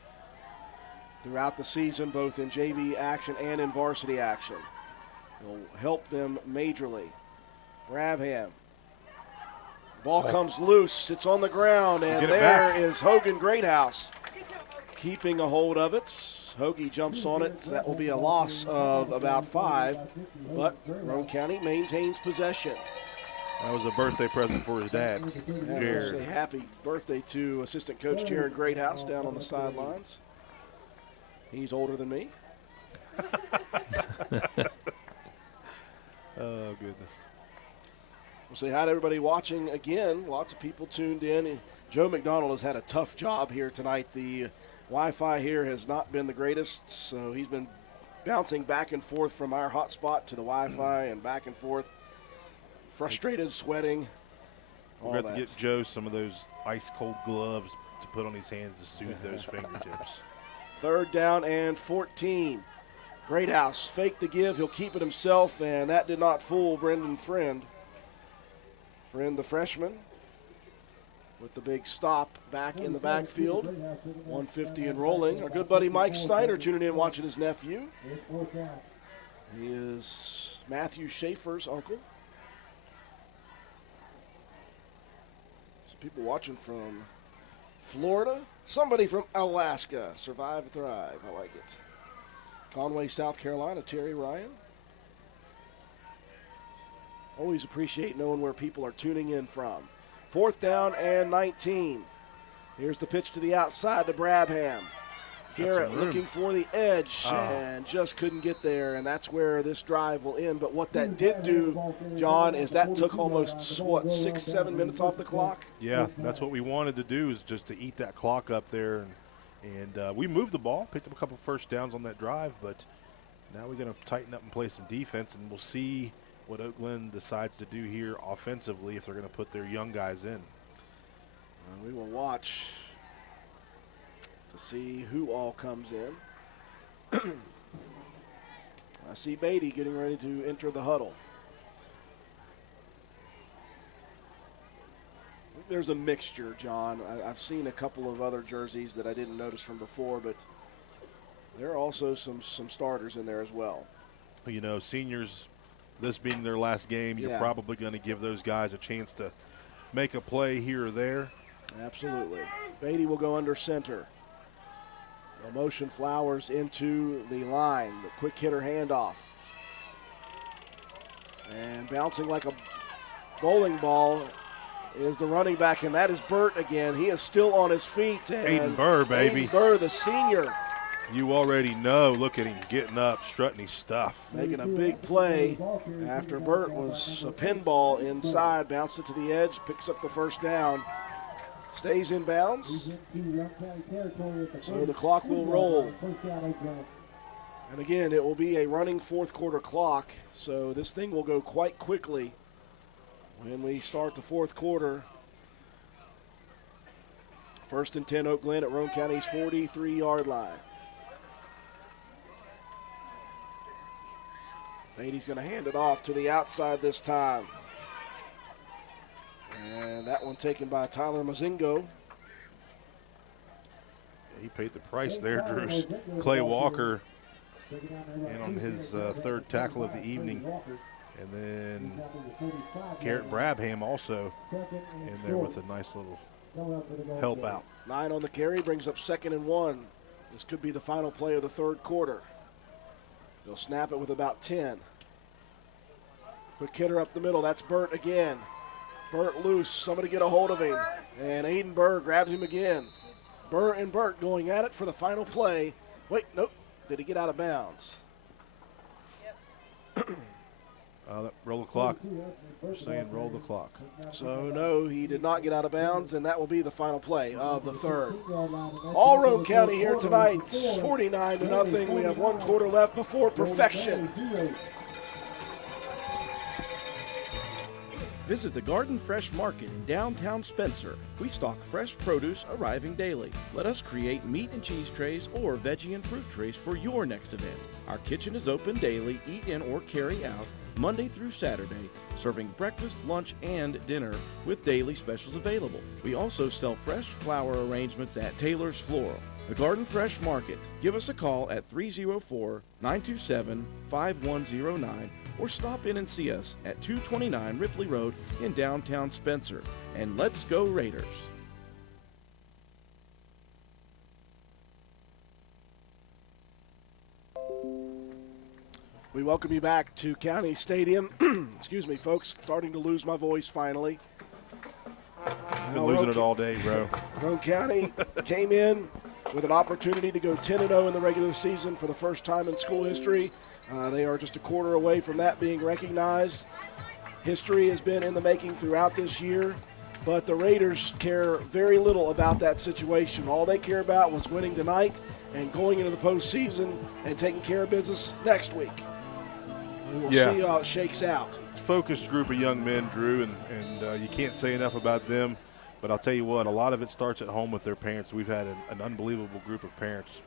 throughout the season, both in JV action and in varsity action. Will help them majorly. Brabham. Ball comes loose. It's on the ground, and there is Hogan Greathouse keeping a hold of it. Hoagie jumps on it. That will be a loss of about 5, but Roane County maintains possession. That was a birthday present for his dad, Jared. Say happy birthday to assistant coach Jared Greathouse down on the sidelines. He's older than me. Oh, goodness. We'll say hi to everybody watching again. Lots of people tuned in. Joe McDonald has had a tough job here tonight. The Wi-Fi here has not been the greatest, so he's been bouncing back and forth from our hotspot to the Wi-Fi and back and forth. Frustrated, sweating, all We're that. going to get Joe some of those ice-cold gloves to put on his hands to soothe those fingertips. 3rd down and 14. Greathouse faked the give. He'll keep it himself, and that did not fool Brendan Friend. Friend, the freshman, with the big stop back in the backfield. 150 and rolling. Our good buddy Mike Snyder tuning in watching his nephew. He is Matthew Schaefer's uncle. Some people watching from Florida. Somebody from Alaska. Survive and thrive. I like it. Conway, South Carolina, Terry Ryan. Always appreciate knowing where people are tuning in from. 4th down and 19. Here's the pitch to the outside to Brabham. Garrett looking for the edge and just couldn't get there, and that's where this drive will end. But what that did do, John, is that took almost, 6-7 minutes off the clock? Yeah, that's what we wanted to do, is just to eat that clock up there. And And we moved the ball, picked up a couple first downs on that drive, but now we're going to tighten up and play some defense, and we'll see what Oak Glen decides to do here offensively if they're going to put their young guys in. We will watch to see who all comes in. I see Beatty getting ready to enter the huddle. There's a mixture, John. I've seen a couple of other jerseys that I didn't notice from before, but there are also some starters in there as well. You know, seniors, this being their last game, you're probably going to give those guys a chance to make a play here or there. Absolutely. Beatty will go under center. The motion Flowers into the line. The quick hitter handoff. And bouncing like a bowling ball is the running back, and that is Burt again. He is still on his feet. Aiden Burr, baby. Aiden Burr, the senior. You already know. Look at him getting up, strutting his stuff. Making a big play after Burt was a pinball inside, bounced it to the edge, picks up the first down, stays in bounds. So the clock will roll. And again, it will be a running fourth quarter clock, so this thing will go quite quickly when we start the fourth quarter. 1st and 10 Oak Glen at Roane County's 43-yard line. Beatty's going to hand it off to the outside this time. And that one taken by Tyler Mazingo. He paid the price there, Drew. Clay Walker in on his third tackle of the evening. And then Garrett Brabham also in there with a nice little help out. 9 on the carry, brings up 2nd and 1. This could be the final play of the third quarter. They'll snap it with about 10. Quick hitter up the middle. That's Burt again. Burt loose. Somebody get a hold of him. And Aiden Burr grabs him again. Burr and Burt going at it for the final play. Wait, nope. Did he get out of bounds? Roll the clock. We're saying roll the clock. So, no, he did not get out of bounds, and that will be the final play of the third. All Roane County here tonight, 49-0. We have 1 quarter left before perfection. Visit the Garden Fresh Market in downtown Spencer. We stock fresh produce arriving daily. Let us create meat and cheese trays or veggie and fruit trays for your next event. Our kitchen is open daily, eat in or carry out, Monday through Saturday, serving breakfast, lunch, and dinner with daily specials available. We also sell fresh flower arrangements at Taylor's Floral. The Garden Fresh Market. Give us a call at 304-927-5109 or stop in and see us at 229 Ripley Road in downtown Spencer. And let's go Raiders! We welcome you back to County Stadium. Excuse me, folks. Starting to lose my voice finally. I've been losing it all day, bro. Roane County came in with an opportunity to go 10-0 in the regular season for the first time in school history. They are just a quarter away from that being recognized. History has been in the making throughout this year, but the Raiders care very little about that situation. All they care about was winning tonight and going into the postseason and taking care of business next week. We'll see how it shakes out. Focused group of young men, Drew, and you can't say enough about them. But I'll tell you what, a lot of it starts at home with their parents. We've had an unbelievable group of parents.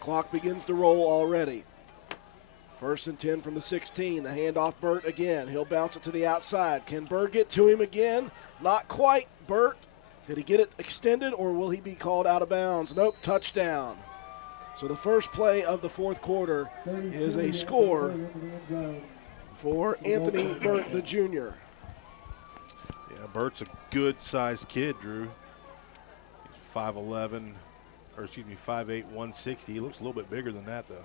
Clock begins to roll already. 1st and 10 from the 16. The handoff, Burt again. He'll bounce it to the outside. Can Burr get to him again? Not quite. Burt, did he get it extended or will he be called out of bounds? Nope, touchdown. So the first play of the fourth quarter is a score for Anthony Burt, the junior. Yeah, Burt's a good-sized kid, Drew. He's 5'11", or excuse me, 5'8", 160. He looks a little bit bigger than that, though.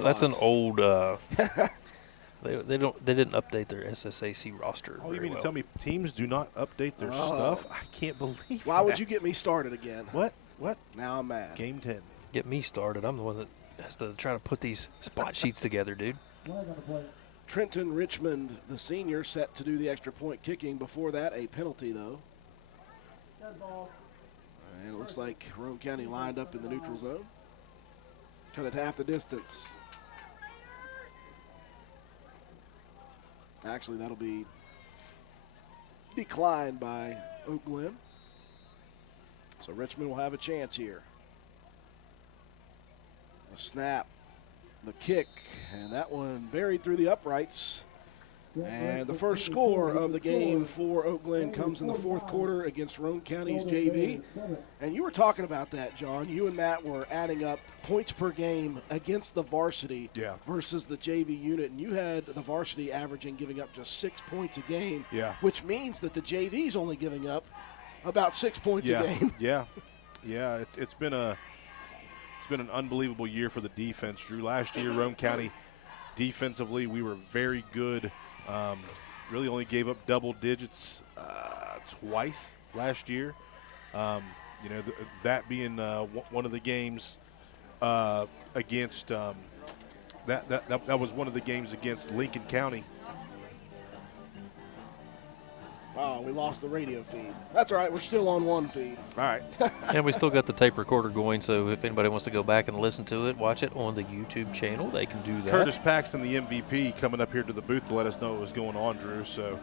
That's an old. They didn't update their SSAC roster. Oh, you mean to tell me teams do not update their stuff? I can't believe. Why would you get me started again? What? Now I'm mad. Game 10. Get me started. I'm the one that has to try to put these spot sheets together, dude. Trenton Richmond, the senior, set to do the extra point kicking. Before that, a penalty, though. And it looks like Roane County lined up in the neutral zone. Cut it half the distance. Actually, that'll be declined by Oak Glen. So Richmond will have a chance here. A snap, the kick, and that one buried through the uprights. And the first score of the game for Oak Glen comes in the fourth quarter against Roane County's JV. And you were talking about that, John. You and Matt were adding up points per game against the varsity versus the JV unit. And you had the varsity averaging giving up just 6 points a game, which means that the JV's only giving up about 6 points a game. It's been an unbelievable year for the defense, Drew. Last year, Roane County defensively, we were very good. Really only gave up double digits twice last year. That being one of the games against that was one of the games against Lincoln County. Oh, we lost the radio feed. That's all right. We're still on one feed. All right. And we still got the tape recorder going, so if anybody wants to go back and listen to it, watch it on the YouTube channel, they can do that. Curtis Paxton, the MVP, coming up here to the booth to let us know what was going on, Drew. So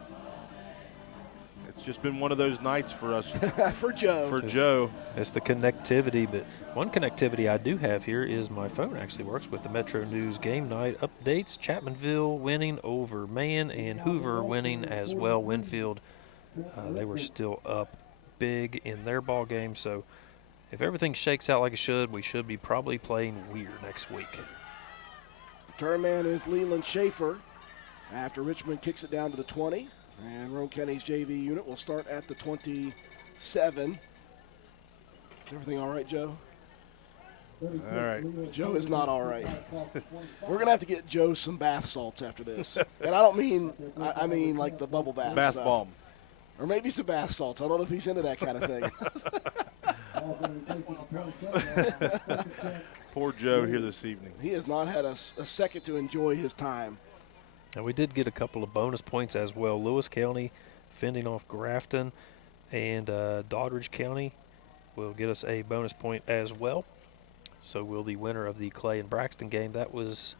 it's just been one of those nights for us. For Joe. For Joe. It's the connectivity, but one connectivity I do have here is my phone actually works with the Metro News game night updates. Chapmanville winning over Man and Hoover winning as well. Winfield, they were still up big in their ball game, so if everything shakes out like it should, we should be probably playing Weir next week. Return man is Leland Schaefer after Richmond kicks it down to the 20, and Roane County's JV unit will start at the 27. Is everything all right, Joe? All right. Joe is not all right. We're going to have to get Joe some bath salts after this. And I don't mean, I mean like the bubble bath Bath stuff. bomb. Or maybe some bath salts. I don't know if he's into that kind of thing. Poor Joe here this evening. He has not had a second to enjoy his time. And we did get a couple of bonus points as well. Lewis County fending off Grafton, and Doddridge County will get us a bonus point as well. So will the winner of the Clay and Braxton game. That was,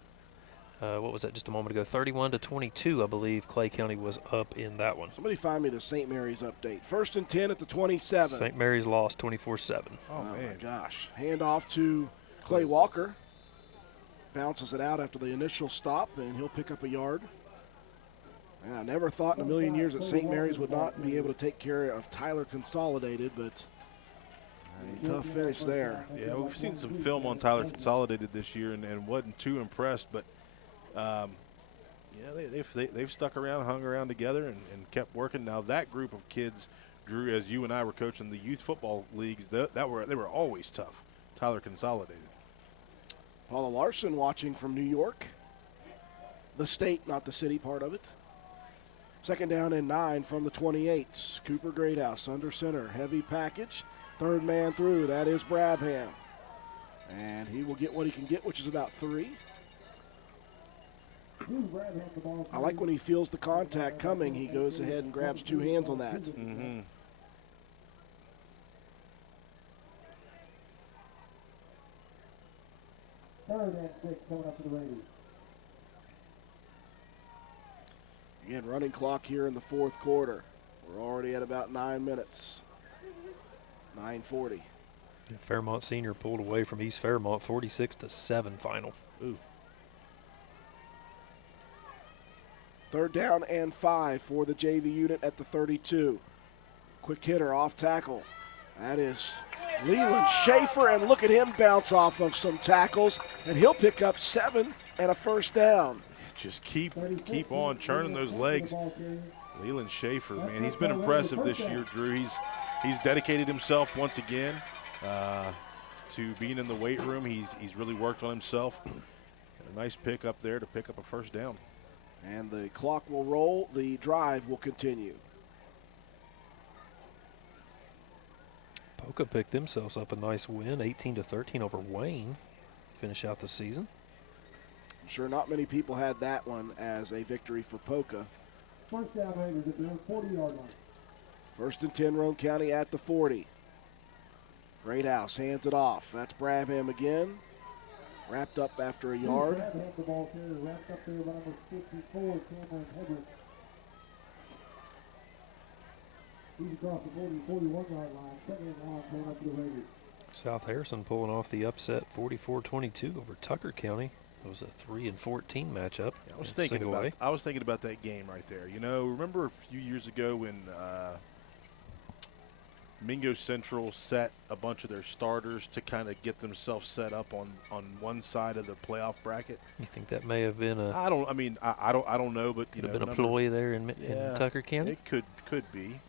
what was that just a moment ago? 31-22, I believe Clay County was up in that one. Somebody find me the St. Mary's update. 1st and 10 at the 27. St. Mary's lost 24-7. Oh my gosh. Hand off to Clay Walker. Bounces it out after the initial stop, and he'll pick up a yard. I never thought in a million years that St. Mary's would not be able to take care of Tyler Consolidated, but a tough finish there. Yeah, we've seen some film on Tyler Consolidated this year and wasn't too impressed, but they've stuck around, hung around together, and kept working. Now that group of kids, Drew, as you and I were coaching the youth football leagues, they were always tough. Tyler Consolidated. Paula Larson watching from New York. The state, not the city part of it. 2nd down and 9 from the 28. Cooper Greathouse under center. Heavy package. 3rd man through. That is Brabham. And he will get what he can get, which is about 3. I like when he feels the contact coming, he goes ahead and grabs 2 hands on that. Mm-hmm. Third and 6 coming up to the Raiders. Again, running clock here in the 4th quarter. We're already at about 9 minutes. 9:40. Fairmont Senior pulled away from East Fairmont 46-7 final. Ooh. 3rd down and 5 for the JV unit at the 32. Quick hitter off tackle. That is Leland Schaefer, and look at him bounce off of some tackles, and he'll pick up 7 and a 1st down. Just keep on churning those legs. Leland Schaefer, man, he's been impressive this year, Drew. He's dedicated himself once again to being in the weight room. He's really worked on himself. A nice pick up there to pick up a 1st down. And the clock will roll. The drive will continue. Poca picked themselves up a nice win, 18-13 over Wayne. Finish out the season. I'm sure not many people had that one as a victory for Poca. 1st down Raiders at their 40-yard line. 1st and 10, Roane County at the 40. Greathouse hands it off. That's Brabham again. Wrapped up after a yard. The ball carrier wrapped up there by number 54, Cameron Hibbert. He's across the 41-yard line. Second and long going up to the Raiders. South Harrison pulling off the upset 44-22 over Tucker County. It was a 3-14 matchup. Yeah, I was thinking about that game right there. You know, remember a few years ago when Mingo Central set a bunch of their starters to kind of get themselves set up on one side of the playoff bracket? You think that may have been a? I don't know, but could have been a ploy there in Tucker County. It could be.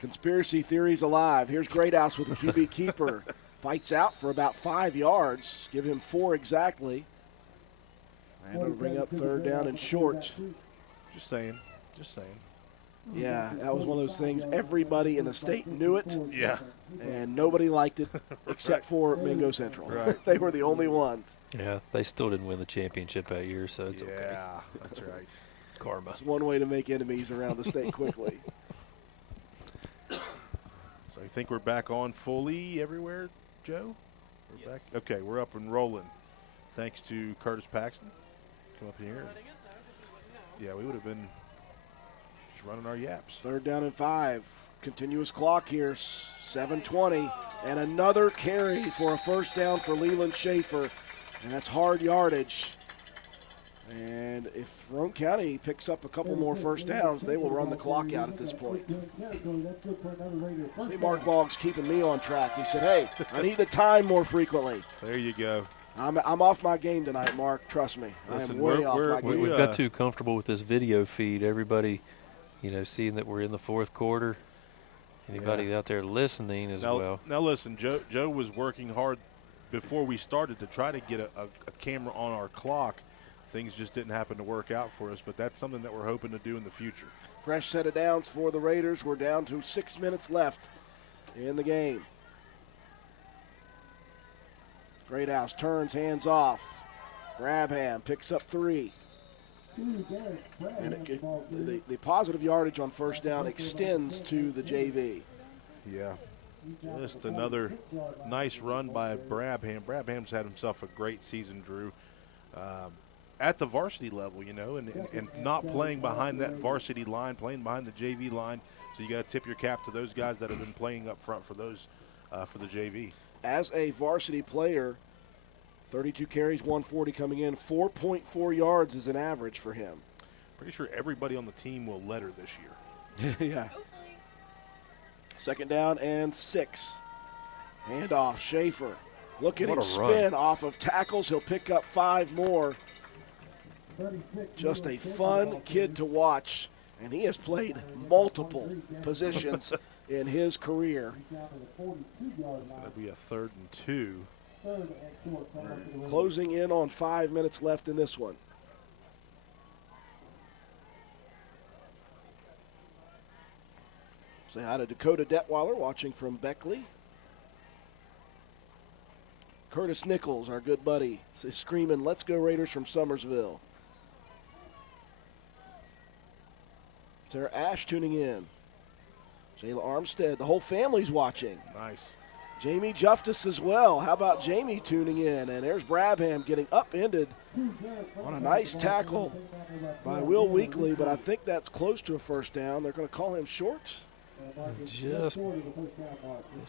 Conspiracy theories alive. Here's Greathouse with a QB keeper. Fights out for about 5 yards. Give him 4 exactly. And it'll bring up third down and short. Just saying. Yeah, that was one of those things. Everybody in the state knew it. Yeah. And nobody liked it except for Mingo Central. Right. They were the only ones. Yeah, they still didn't win the championship that year, so it's okay. Yeah, that's right. Karma. It's one way to make enemies around the state quickly. So I think we're back on fully everywhere, Joe? We're back? Okay, we're up and rolling. Thanks to Curtis Paxton. Come up here. Yeah, we would have been just running our yaps. Third down and 5. Continuous clock here, 7:20. And another carry for a first down for Leland Schaefer. And that's hard yardage. And if Roane County picks up a couple more first downs, they will run the clock out at this point. See, Mark Boggs keeping me on track. He said, hey, I need the time more frequently. There you go. I'm off my game tonight, Mark. Trust me. Listen, I am way off my game. We've got too comfortable with this video feed. Everybody, seeing that we're in the fourth quarter. Anybody out there listening as well. Now listen, Joe was working hard before we started to try to get a camera on our clock. Things just didn't happen to work out for us, but that's something that we're hoping to do in the future. Fresh set of downs for the Raiders. We're down to 6 minutes left in the game. Greathouse turns, hands off. Brabham picks up 3. And the positive yardage on first down extends to the JV. Yeah. Just another nice run by Brabham. Brabham's had himself a great season, Drew. At the varsity level, and not playing behind that varsity line, playing behind the JV line. So you got to tip your cap to those guys that have been playing up front for those for the JV. As a varsity player, 32 carries, 140 coming in, 4.4 yards is an average for him. Pretty sure everybody on the team will letter this year. Yeah. Second down and 6. Handoff, Schaefer. Look at him spin off of tackles. He'll pick up 5 more. Just a fun kid to watch, and he has played multiple positions in his career. It's going to be a 3rd and 2. Closing in on 5 minutes left in this one. Say hi to Dakota Detweiler watching from Beckley. Curtis Nichols, our good buddy, is screaming, "Let's go Raiders" from Summersville. Sarah Ash tuning in. Jayla Armstead, the whole family's watching. Nice. Jamie Justice as well. How about Jamie tuning in? And there's Brabham getting upended on a nice tackle by Will Weekly, but I think that's close to a first down. They're going to call him short. Just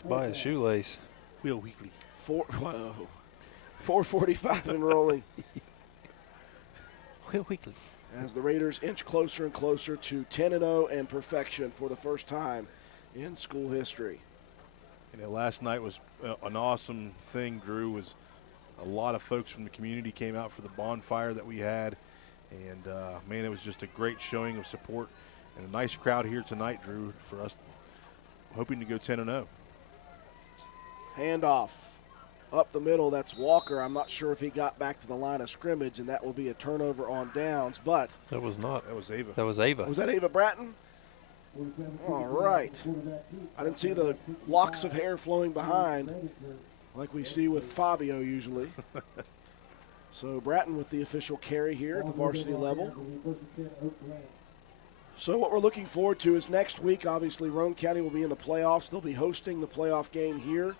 by a shoelace. Will Weekly. 4:45 and rolling. Will Weekly. As the Raiders inch closer and closer to 10-0 and perfection for the first time in school history. Last night was an awesome thing, Drew. Was a lot of folks from the community came out for the bonfire that we had. And, man, it was just a great showing of support and a nice crowd here tonight, Drew, for us hoping to go 10-0. Handoff up the middle. That's Walker. I'm not sure if he got back to the line of scrimmage, and that will be a turnover on downs. But that was not. That was Ava. That was Ava. Was that Ava Bratton? All right. I didn't see the locks of hair flowing behind like we see with Fabio usually. So Bratton with the official carry here at the varsity level. So what we're looking forward to is next week, obviously, Roane County will be in the playoffs. They'll be hosting the playoff game here.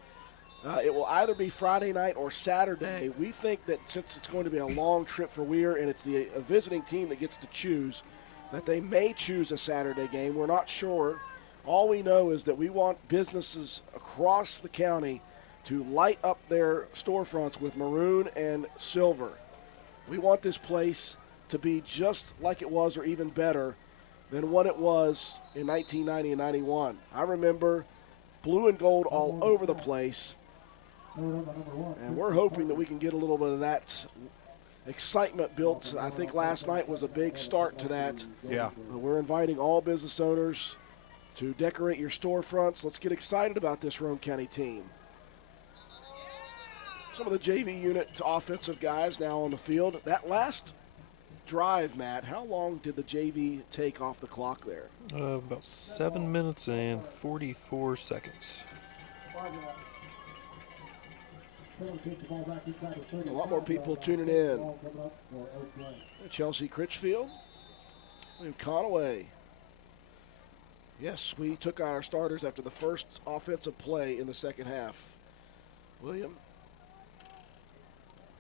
It will either be Friday night or Saturday. We think that since it's going to be a long trip for Weir and it's a visiting team that gets to choose, that they may choose a Saturday game. We're not sure. All we know is that we want businesses across the county to light up their storefronts with maroon and silver. We want this place to be just like it was or even better than what it was in 1990 and 91. I remember blue and gold all over the place. And we're hoping that we can get a little bit of that excitement built. I think last night was a big start to that. Yeah. We're inviting all business owners to decorate your storefronts. Let's get excited about this Roane County team. Some of the JV unit's offensive guys now on the field. That last drive, Matt, how long did the JV take off the clock there? About 7 minutes and 44 seconds. A lot more people tuning in. Chelsea Critchfield and Conaway. Yes, we took our starters after the first offensive play in the second half. William.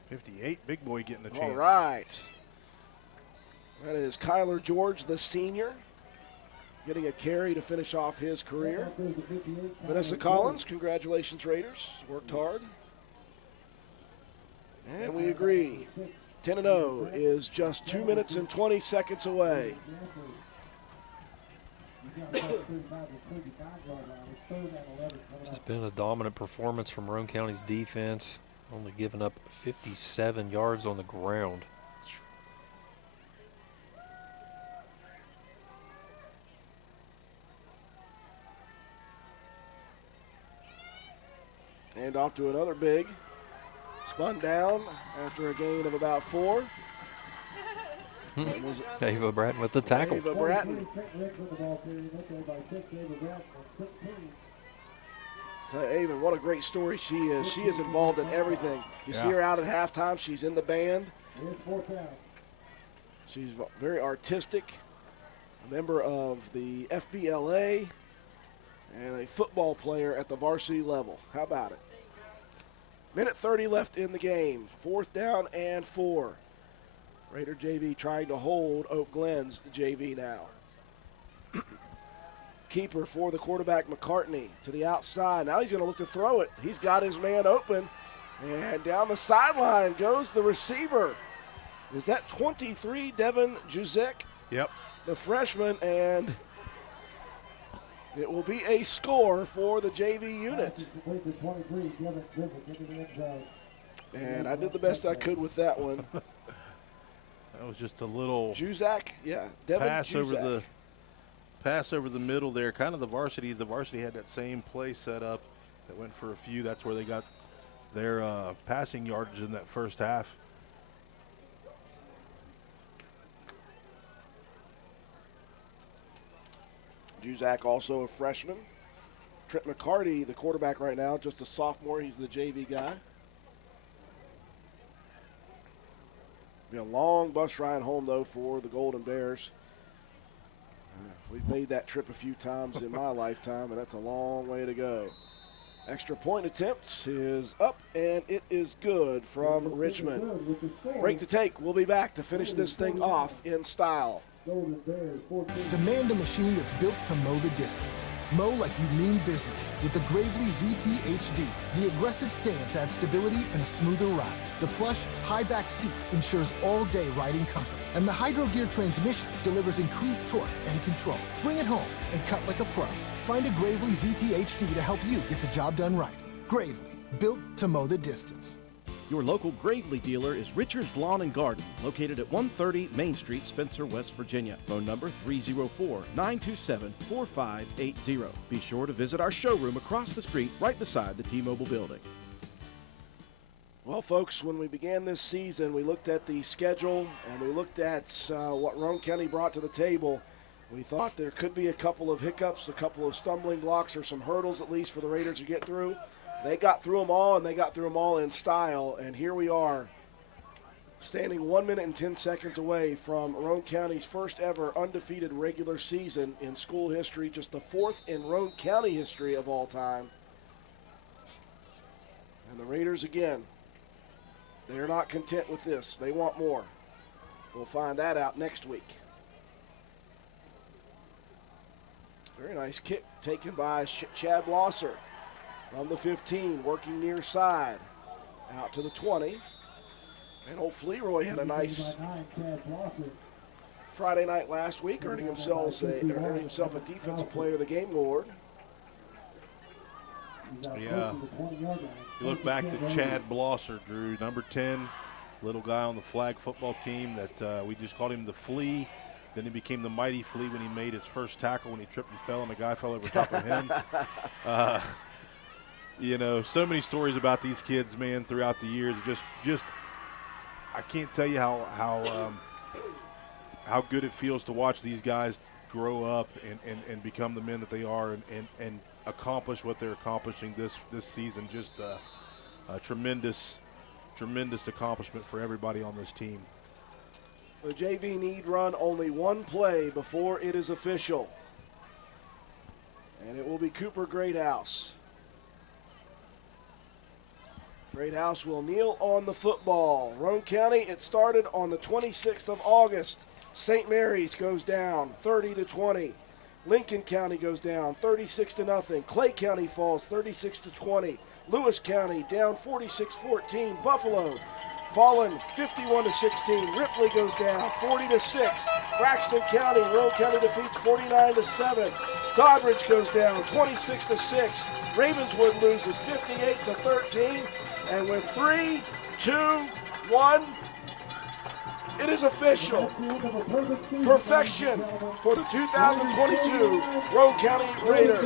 58, big boy getting the chance. All right. That is Kyler George, the senior, getting a carry to finish off his career. Vanessa Collins, congratulations, Raiders. Worked hard. And we agree. 10-0 is just 2 minutes and 20 seconds away. It's been a dominant performance from Roane County's defense, only giving up 57 yards on the ground. And off to another big. Spun down after a gain of about 4. Ava Bratton with the tackle. Ava Bratton. Ava, what a great story she is. She is involved in everything. You see her out at halftime. She's in the band. She's very artistic, a member of the FBLA, and a football player at the varsity level. How about it? Minute 30 left in the game. 4th down and 4. Raider JV trying to hold Oak Glen's JV now. Keeper for the quarterback, McCartney, to the outside. Now he's going to look to throw it. He's got his man open. And down the sideline goes the receiver. Is that 23, Devin Juzek? Yep. The freshman, and it will be a score for the JV unit. And I did the best I could with that one. That was just a little Juzak, yeah, Devin pass over the middle there. Kind of the varsity. The varsity had that same play set up that went for a few. That's where they got their passing yardage in that first half. Juzak also a freshman. Trent McCarty, the quarterback right now, just a sophomore. He's the JV guy. Be a long bus ride home, though, for the Golden Bears. We've made that trip a few times in my lifetime, and that's a long way to go. Extra point attempt is up, and it is good from Richmond. Break to take. We'll be back to finish this thing off in style. Demand a machine that's built to mow the distance. Mow like you mean business with the Gravely ZT HD. The aggressive stance adds stability and a smoother ride. The plush, high-back seat ensures all-day riding comfort. And the Hydro Gear transmission delivers increased torque and control. Bring it home and cut like a pro. Find a Gravely ZT HD to help you get the job done right. Gravely, built to mow the distance. Your local Gravely dealer is Richard's Lawn and Garden, located at 130 Main Street, Spencer, West Virginia. Phone number 304-927-4580. Be sure to visit our showroom across the street right beside the T-Mobile building. Well, folks, when we began this season, we looked at the schedule and we looked at what Roane County brought to the table. We thought there could be a couple of hiccups, a couple of stumbling blocks, or some hurdles at least for the Raiders to get through. They got through them all, and they got through them all in style, and here we are Standing 1 minute and 10 seconds away from Roane County's first ever undefeated regular season in school history, just the fourth in Roane County history of all time. And the Raiders again, they're not content with this. They want more. We'll find that out next week. Very nice kick taken by Chad Blosser from the 15, working near side. Out to the 20. And old Fleroy had a nice Friday night last week, earning himself a Defensive Player of the Game award. Yeah. You look back to Chad Blosser, Drew, number 10, little guy on the flag football team that we just called him the Flea. Then he became the Mighty Flea when he made his first tackle when he tripped and fell and a guy fell over top of him. You know, so many stories about these kids, man, throughout the years. Just I can't tell you how good it feels to watch these guys grow up and become the men that they are and accomplish what they're accomplishing this season. Just a tremendous accomplishment for everybody on this team. The JV need run only one play before it is official. And it will be Cooper Greathouse. Greathouse will kneel on the football. Roane County, it started on the 26th of August. St. Mary's goes down 30-20. Lincoln County goes down 36-0. Clay County falls 36-20. Lewis County down 46-14. Buffalo fallen 51-16. Ripley goes down 40-6. Braxton County, Roane County defeats 49-7. Doddridge goes down 26-6. Ravenswood loses 58-13. And with 3, 2, 1, it is official. Perfection for the 2022 Roane County Raiders.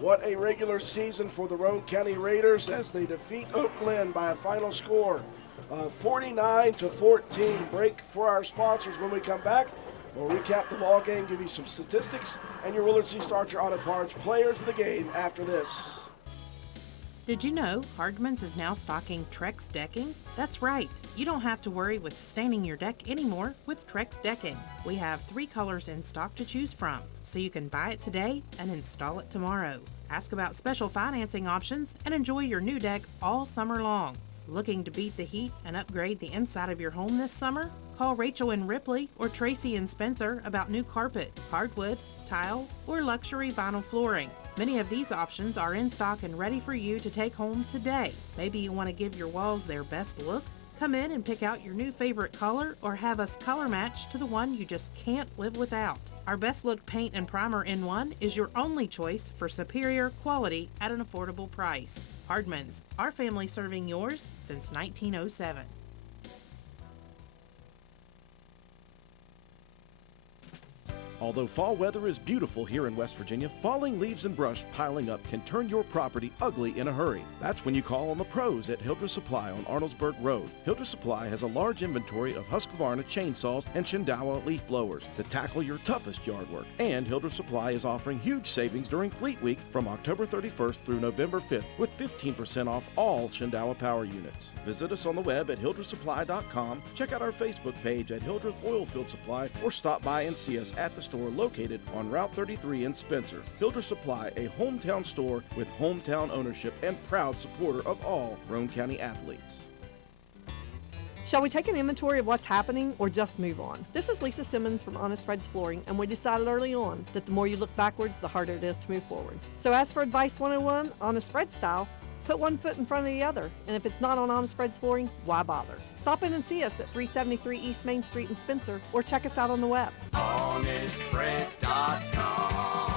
What a regular season for the Roane County Raiders as they defeat Glen by a final score of 49-14. Break for our sponsors. When we come back, we'll recap the ball game, give you some statistics, and your Willard C. Starcher Auto Parts players of the game after this. Did you know Hardman's is now stocking Trex decking? That's right. You don't have to worry with staining your deck anymore with Trex decking. We have 3 colors in stock to choose from, so you can buy it today and install it tomorrow. Ask about special financing options and enjoy your new deck all summer long. Looking to beat the heat and upgrade the inside of your home this summer? Call Rachel and Ripley or Tracy and Spencer about new carpet, hardwood, tile, or luxury vinyl flooring. Many of these options are in stock and ready for you to take home today. Maybe you want to give your walls their best look? Come in and pick out your new favorite color or have us color match to the one you just can't live without. Our Best Look Paint and Primer in One is your only choice for superior quality at an affordable price. Hardman's, our family serving yours since 1907. Although fall weather is beautiful here in West Virginia, falling leaves and brush piling up can turn your property ugly in a hurry. That's when you call on the pros at Hildreth Supply on Arnoldsburg Road. Hildreth Supply has a large inventory of Husqvarna chainsaws and Shindawa leaf blowers to tackle your toughest yard work. And Hildreth Supply is offering huge savings during Fleet Week from October 31st through November 5th with 15% off all Shindawa power units. Visit us on the web at hildrethsupply.com, check out our Facebook page at Hildreth Oilfield Supply, or stop by and see us at the store located on Route 33 in Spencer. Hildreth Supply, a hometown store with hometown ownership and proud supporter of all Roane County athletes. Shall we take an inventory of what's happening or just move on? This is Lisa Simmons from Honest Fred's Flooring, and we decided early on that the more you look backwards, the harder it is to move forward. So as for Advice 101, Honest Fred style, put one foot in front of the other, and if it's not on Honest Fred's Flooring, why bother? Stop in and see us at 373 East Main Street in Spencer, or check us out on the web. HonestFreds.com.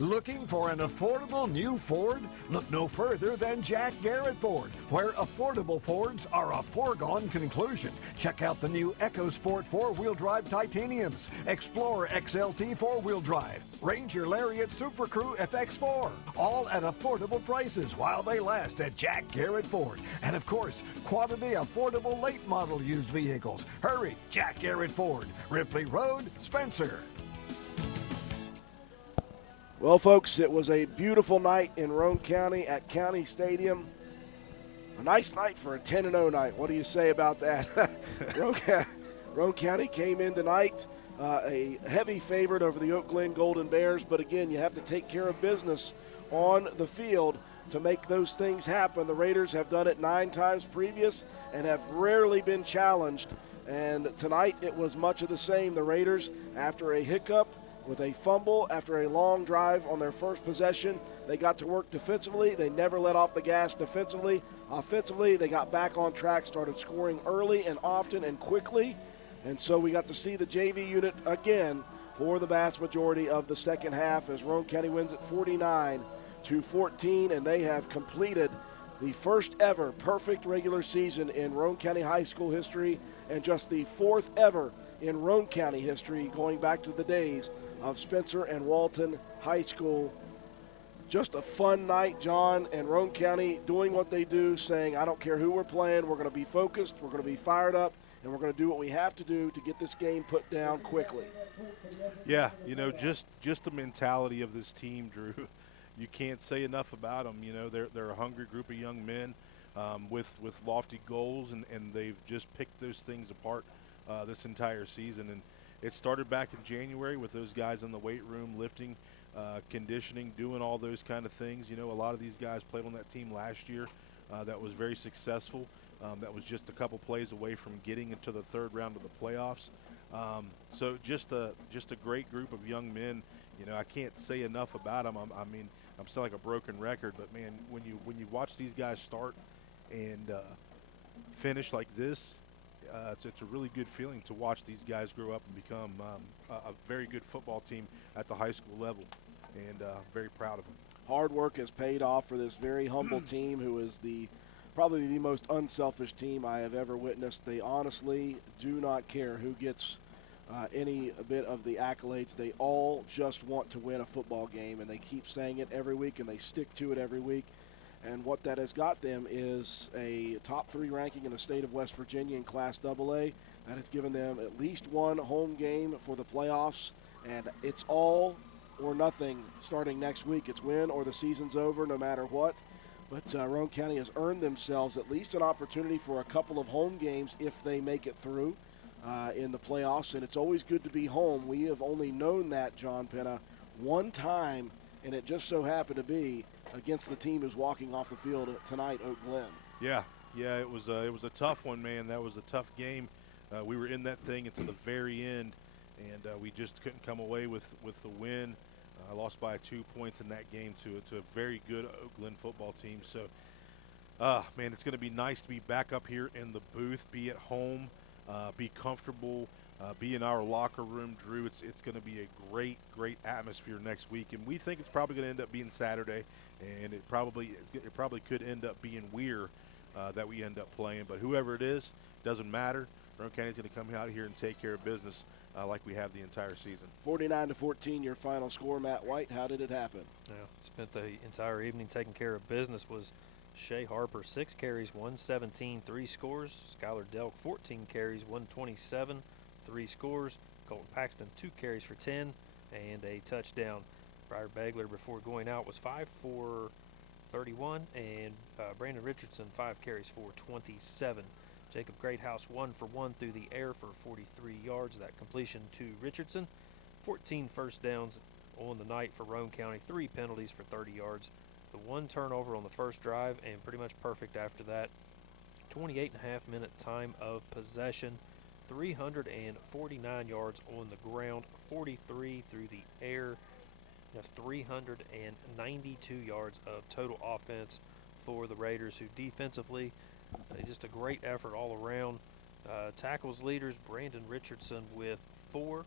Looking for an affordable new Ford? Look no further than Jack Garrett Ford, where affordable Fords are a foregone conclusion. Check out the new EcoSport 4-wheel drive Titaniums, Explorer XLT 4-wheel drive, Ranger Lariat Super Crew FX4, all at affordable prices while they last at Jack Garrett Ford. And of course, quality affordable late model used vehicles. Hurry, Jack Garrett Ford, Ripley Road, Spencer. Well, folks, it was a beautiful night in Roane County at County Stadium. A nice night for a 10-0 night. What do you say about that? Roane County came in tonight a heavy favorite over the Glen Golden Bears, but again, you have to take care of business on the field to make those things happen. The Raiders have done it 9 times previous and have rarely been challenged, and tonight it was much of the same. The Raiders, after a hiccup with a fumble, after a long drive on their first possession, they got to work defensively. They never let off the gas defensively. Offensively, they got back on track, started scoring early and often and quickly. And so we got to see the JV unit again for the vast majority of the second half as Roane County wins at 49-14, and they have completed the first ever perfect regular season in Roane County high school history and just the 4th ever in Roane County history going back to the days of Spencer and Walton High School. Just a fun night, John, and Roane County doing what they do, saying, I don't care who we're playing, we're going to be focused, we're going to be fired up, and we're going to do what we have to do to get this game put down quickly. Yeah, you know, just the mentality of this team, Drew. You can't say enough about them. You know, they're a hungry group of young men with lofty goals, and they've just picked those things apart this entire season. And it started back in January with those guys in the weight room lifting, conditioning, doing all those kind of things. You know, a lot of these guys played on that team last year that was very successful. That was just a couple plays away from getting into the 3rd round of the playoffs. So just a great group of young men. You know, I can't say enough about them. I mean, I'm still like a broken record, but man, when you watch these guys start and finish like this, it's a really good feeling to watch these guys grow up and become a very good football team at the high school level, and very proud of them. Hard work has paid off for this very humble team who is probably the most unselfish team I have ever witnessed. They honestly do not care who gets any bit of the accolades. They all just want to win a football game, and they keep saying it every week, and they stick to it every week. And what that has got them is a top 3 ranking in the state of West Virginia in Class AA. That has given them at least one home game for the playoffs, and it's all or nothing starting next week. It's win or the season's over no matter what. But Roane County has earned themselves at least an opportunity for a couple of home games if they make it through in the playoffs, and it's always good to be home. We have only known that, John Penna, one time, and it just so happened to be against the team who's walking off the field tonight, Glen. Yeah, it was a tough one, man. That was a tough game. We were in that thing until the very end, and we just couldn't come away with the win. I lost by 2 points in that game to a very good Glen football team. So, man, it's going to be nice to be back up here in the booth, be at home, be comfortable, be in our locker room, Drew. It's going to be a great atmosphere next week, and we think it's probably going to end up being Saturday, and it probably could end up being Weir that we end up playing. But whoever it is, doesn't matter. Roane County's going to come out here and take care of business like we have the entire season. 49-14, your final score, Matt White. How did it happen? Yeah, spent the entire evening taking care of business. Was Shea Harper, 6 carries, 117, 3 scores. Skylar Delk, 14 carries, 127, 3 scores. Colton Paxton, 2 carries for 10 and a touchdown. Briar Begler, before going out, was 5 for 31, and Brandon Richardson, 5 carries for 27. Jacob Greathouse, 1 for 1 through the air for 43 yards. That completion to Richardson. 14 first downs on the night for Roane County, 3 penalties for 30 yards. The 1 turnover on the first drive, and pretty much perfect after that. 28.5-minute time of possession. 349 yards on the ground, 43 through the air. That's 392 yards of total offense for the Raiders, who defensively, just a great effort all around. Tackles leaders, Brandon Richardson with 4,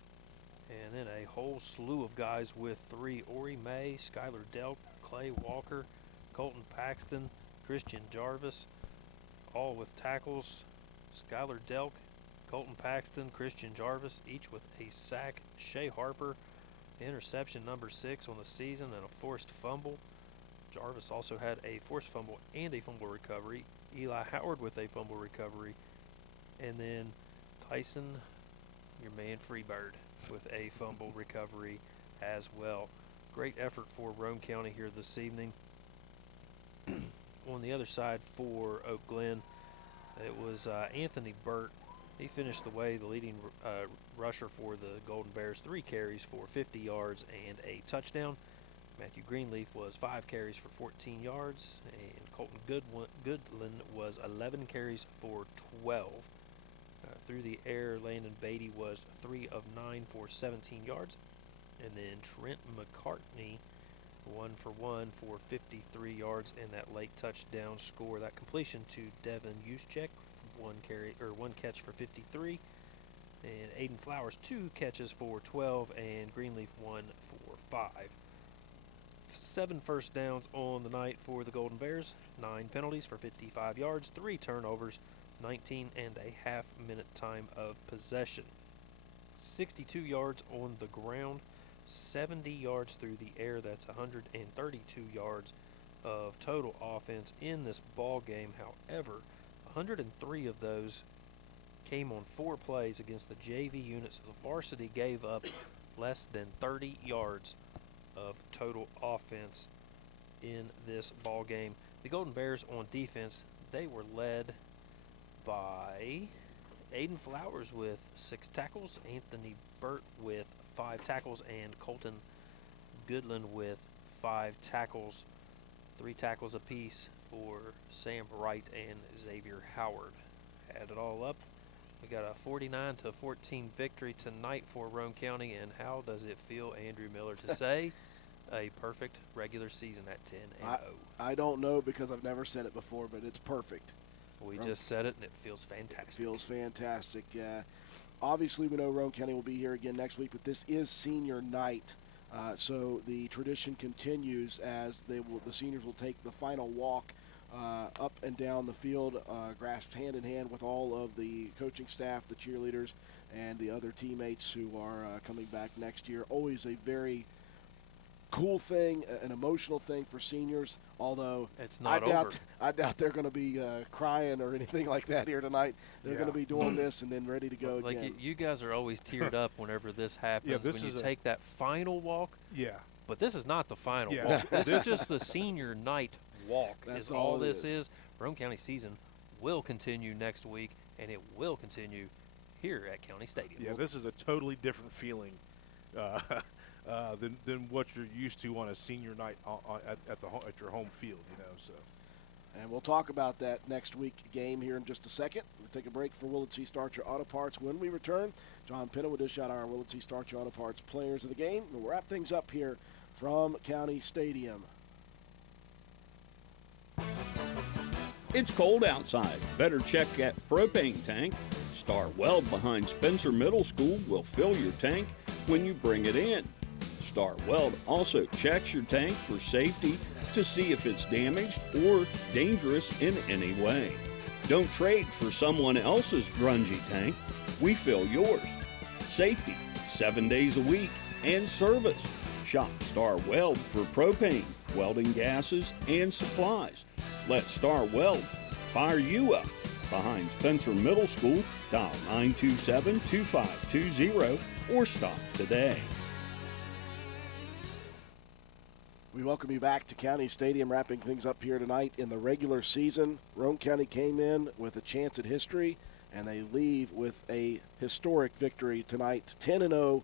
and then a whole slew of guys with 3. Ori May, Skylar Delk, Clay Walker, Colton Paxton, Christian Jarvis, all with tackles. Skylar Delk, Colton Paxton, Christian Jarvis, each with a sack. Shea Harper, interception number 6 on the season, and a forced fumble. Jarvis also had a forced fumble and a fumble recovery. Eli Howard with a fumble recovery. And then Tyson, your man Freebird, with a fumble recovery as well. Great effort for Roane County here this evening. On the other side for Oak Glen, it was Anthony Burt. He finished the way, the leading rusher for the Golden Bears, 3 carries for 50 yards and a touchdown. Matthew Greenleaf was 5 carries for 14 yards, and Colton Goodland was 11 carries for 12. Through the air, Landon Beatty was 3 of 9 for 17 yards. And then Trent McCartney, 1 for 1 for 53 yards and that late touchdown score. That completion to Devin Juszczyk, 1 catch for 53. And Aiden Flowers, 2 catches for 12, and Greenleaf 1 for 5. 7 first downs on the night for the Golden Bears, 9 penalties for 55 yards, 3 turnovers, 19 and a half minute time of possession. 62 yards on the ground, 70 yards through the air. That's 132 yards of total offense in this ball game. However, 103 of those came on 4 plays against the JV units. The Varsity gave up less than 30 yards of total offense in this ball game. The Golden Bears on defense, they were led by Aiden Flowers with 6 tackles, Anthony Burt with 5 tackles, and Colton Goodland with 5 tackles. 3 tackles apiece for Sam Wright and Xavier Howard. Add it all up, we got a 49-14 victory tonight for Roane County, and how does it feel, Andrew Miller, to say a perfect regular season at 10-0? I don't know because I've never said it before, but it's perfect. We just said it, and it feels fantastic. It feels fantastic. Obviously, we know Roane County will be here again next week, but this is senior night. So the tradition continues as the seniors will take the final walk up and down the field, grasped hand in hand with all of the coaching staff, the cheerleaders, and the other teammates who are coming back next year. Always a very cool thing, an emotional thing for seniors, although it's not I doubt they're going to be crying or anything like that here tonight. They're going to be doing this and then ready to go again. Like you guys are always teared up whenever this happens, when you take that final walk. Yeah. But this is not the final walk. This is just the senior night walk. That's is all all this is. Roane County season will continue next week, and it will continue here at County Stadium. Yeah, this is a totally different feeling than what you're used to on a senior night at your home field, So. And we'll talk about that next week game here in just a second. We'll take a break for Willett-C Starcher Auto Parts. When we return, John Pinna will dish out our Willett-C Starcher Auto Parts players of the game. We'll wrap things up here from County Stadium. It's cold outside. Better check that propane tank. Star Weld behind Spencer Middle School will fill your tank when you bring it in. Star Weld also checks your tank for safety to see if it's damaged or dangerous in any way. Don't trade for someone else's grungy tank. We fill yours. Safety, 7 days a week, and service. Shop Star Weld for propane, welding gases, and supplies. Let Star Weld fire you up. Behind Spencer Middle School, dial 927-2520 or stop today. We welcome you back to County Stadium, wrapping things up here tonight in the regular season. Roane County came in with a chance at history, and they leave with a historic victory tonight, 10-0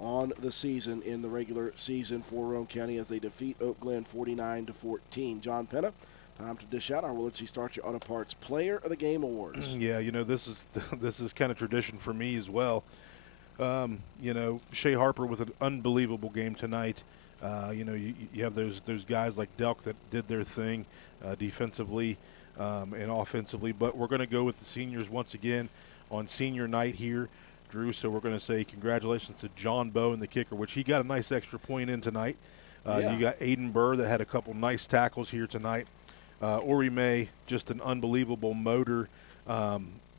on the season in the regular season for Roane County as they defeat Oak Glen 49-14. John Penna, time to dish out our Willett-C Starcher Auto Parts Player of the Game Awards. Yeah, this is kind of tradition for me as well. Shea Harper with an unbelievable game tonight. You have those guys like Delk that did their thing defensively and offensively, but we're going to go with the seniors once again on senior night here, Drew. So we're going to say congratulations to John Bowen, the kicker, which he got a nice extra point in tonight. You got Aiden Burr that had a couple nice tackles here tonight. Ori May, just an unbelievable motor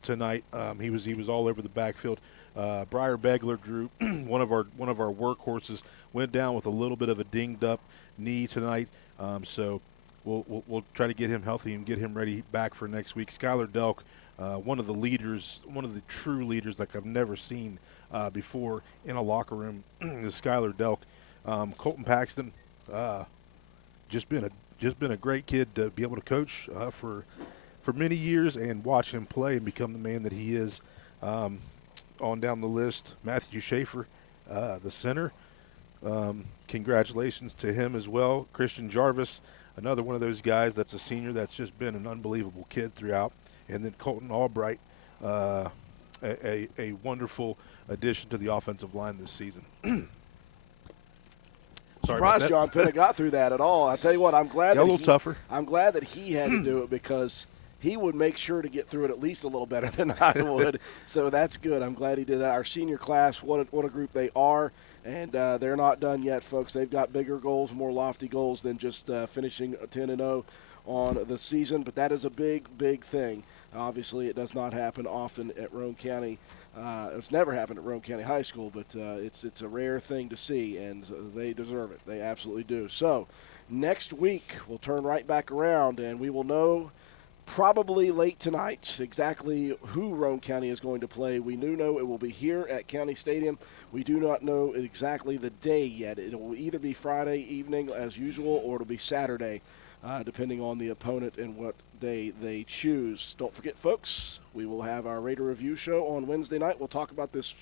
tonight. He was all over the backfield. Briar Begler, Drew, one of our workhorses, went down with a little bit of a dinged up knee tonight. So we'll try to get him healthy and get him ready back for next week. Skylar Delk, one of the leaders, one of the true leaders like I've never seen before in a locker room. Skylar Delk Colton Paxton, just been a great kid to be able to coach for many years and watch him play and become the man that he is. On down the list, Matthew Schaefer, the center. Congratulations to him as well. Christian Jarvis, another one of those guys that's a senior that's just been an unbelievable kid throughout. And then Colton Albright, a wonderful addition to the offensive line this season. Surprised John Pinnock got through that at all. I tell you what, I'm glad a little tougher. I'm glad that he had to do it because he would make sure to get through it at least a little better than I would. So that's good. I'm glad he did that. Our senior class, what a group they are. And they're not done yet, folks. They've got bigger goals, more lofty goals than just finishing 10-0 on the season. But that is a big, big thing. Obviously, it does not happen often at Roane County. It's never happened at Roane County High School, but it's a rare thing to see, and they deserve it. They absolutely do. So next week, we'll turn right back around, and we will know probably late tonight exactly who Roane County is going to play. We do know it will be here at County Stadium. We do not know exactly the day yet. It will either be Friday evening as usual or it'll be Saturday, depending on the opponent and what day they choose. Don't forget, folks, we will have our Raider Review show on Wednesday night. We'll talk about this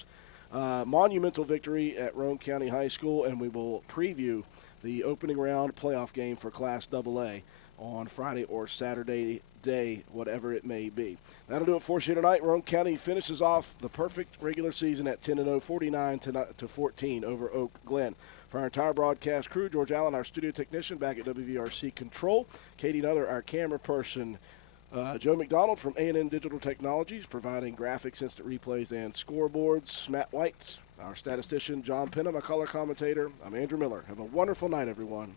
monumental victory at Roane County High School, and we will preview the opening round playoff game for Class AA on Friday or Saturday day, whatever it may be. That'll do it for us here tonight. Roane County finishes off the perfect regular season at 10-0, 49-14 over Oak Glen. For our entire broadcast crew, George Allen, our studio technician back at WVRC Control, Katie Nuther, our camera person, Joe McDonald from A&N Digital Technologies, providing graphics, instant replays, and scoreboards. Matt White, our statistician, John Pinham, my color commentator. I'm Andrew Miller. Have a wonderful night, everyone.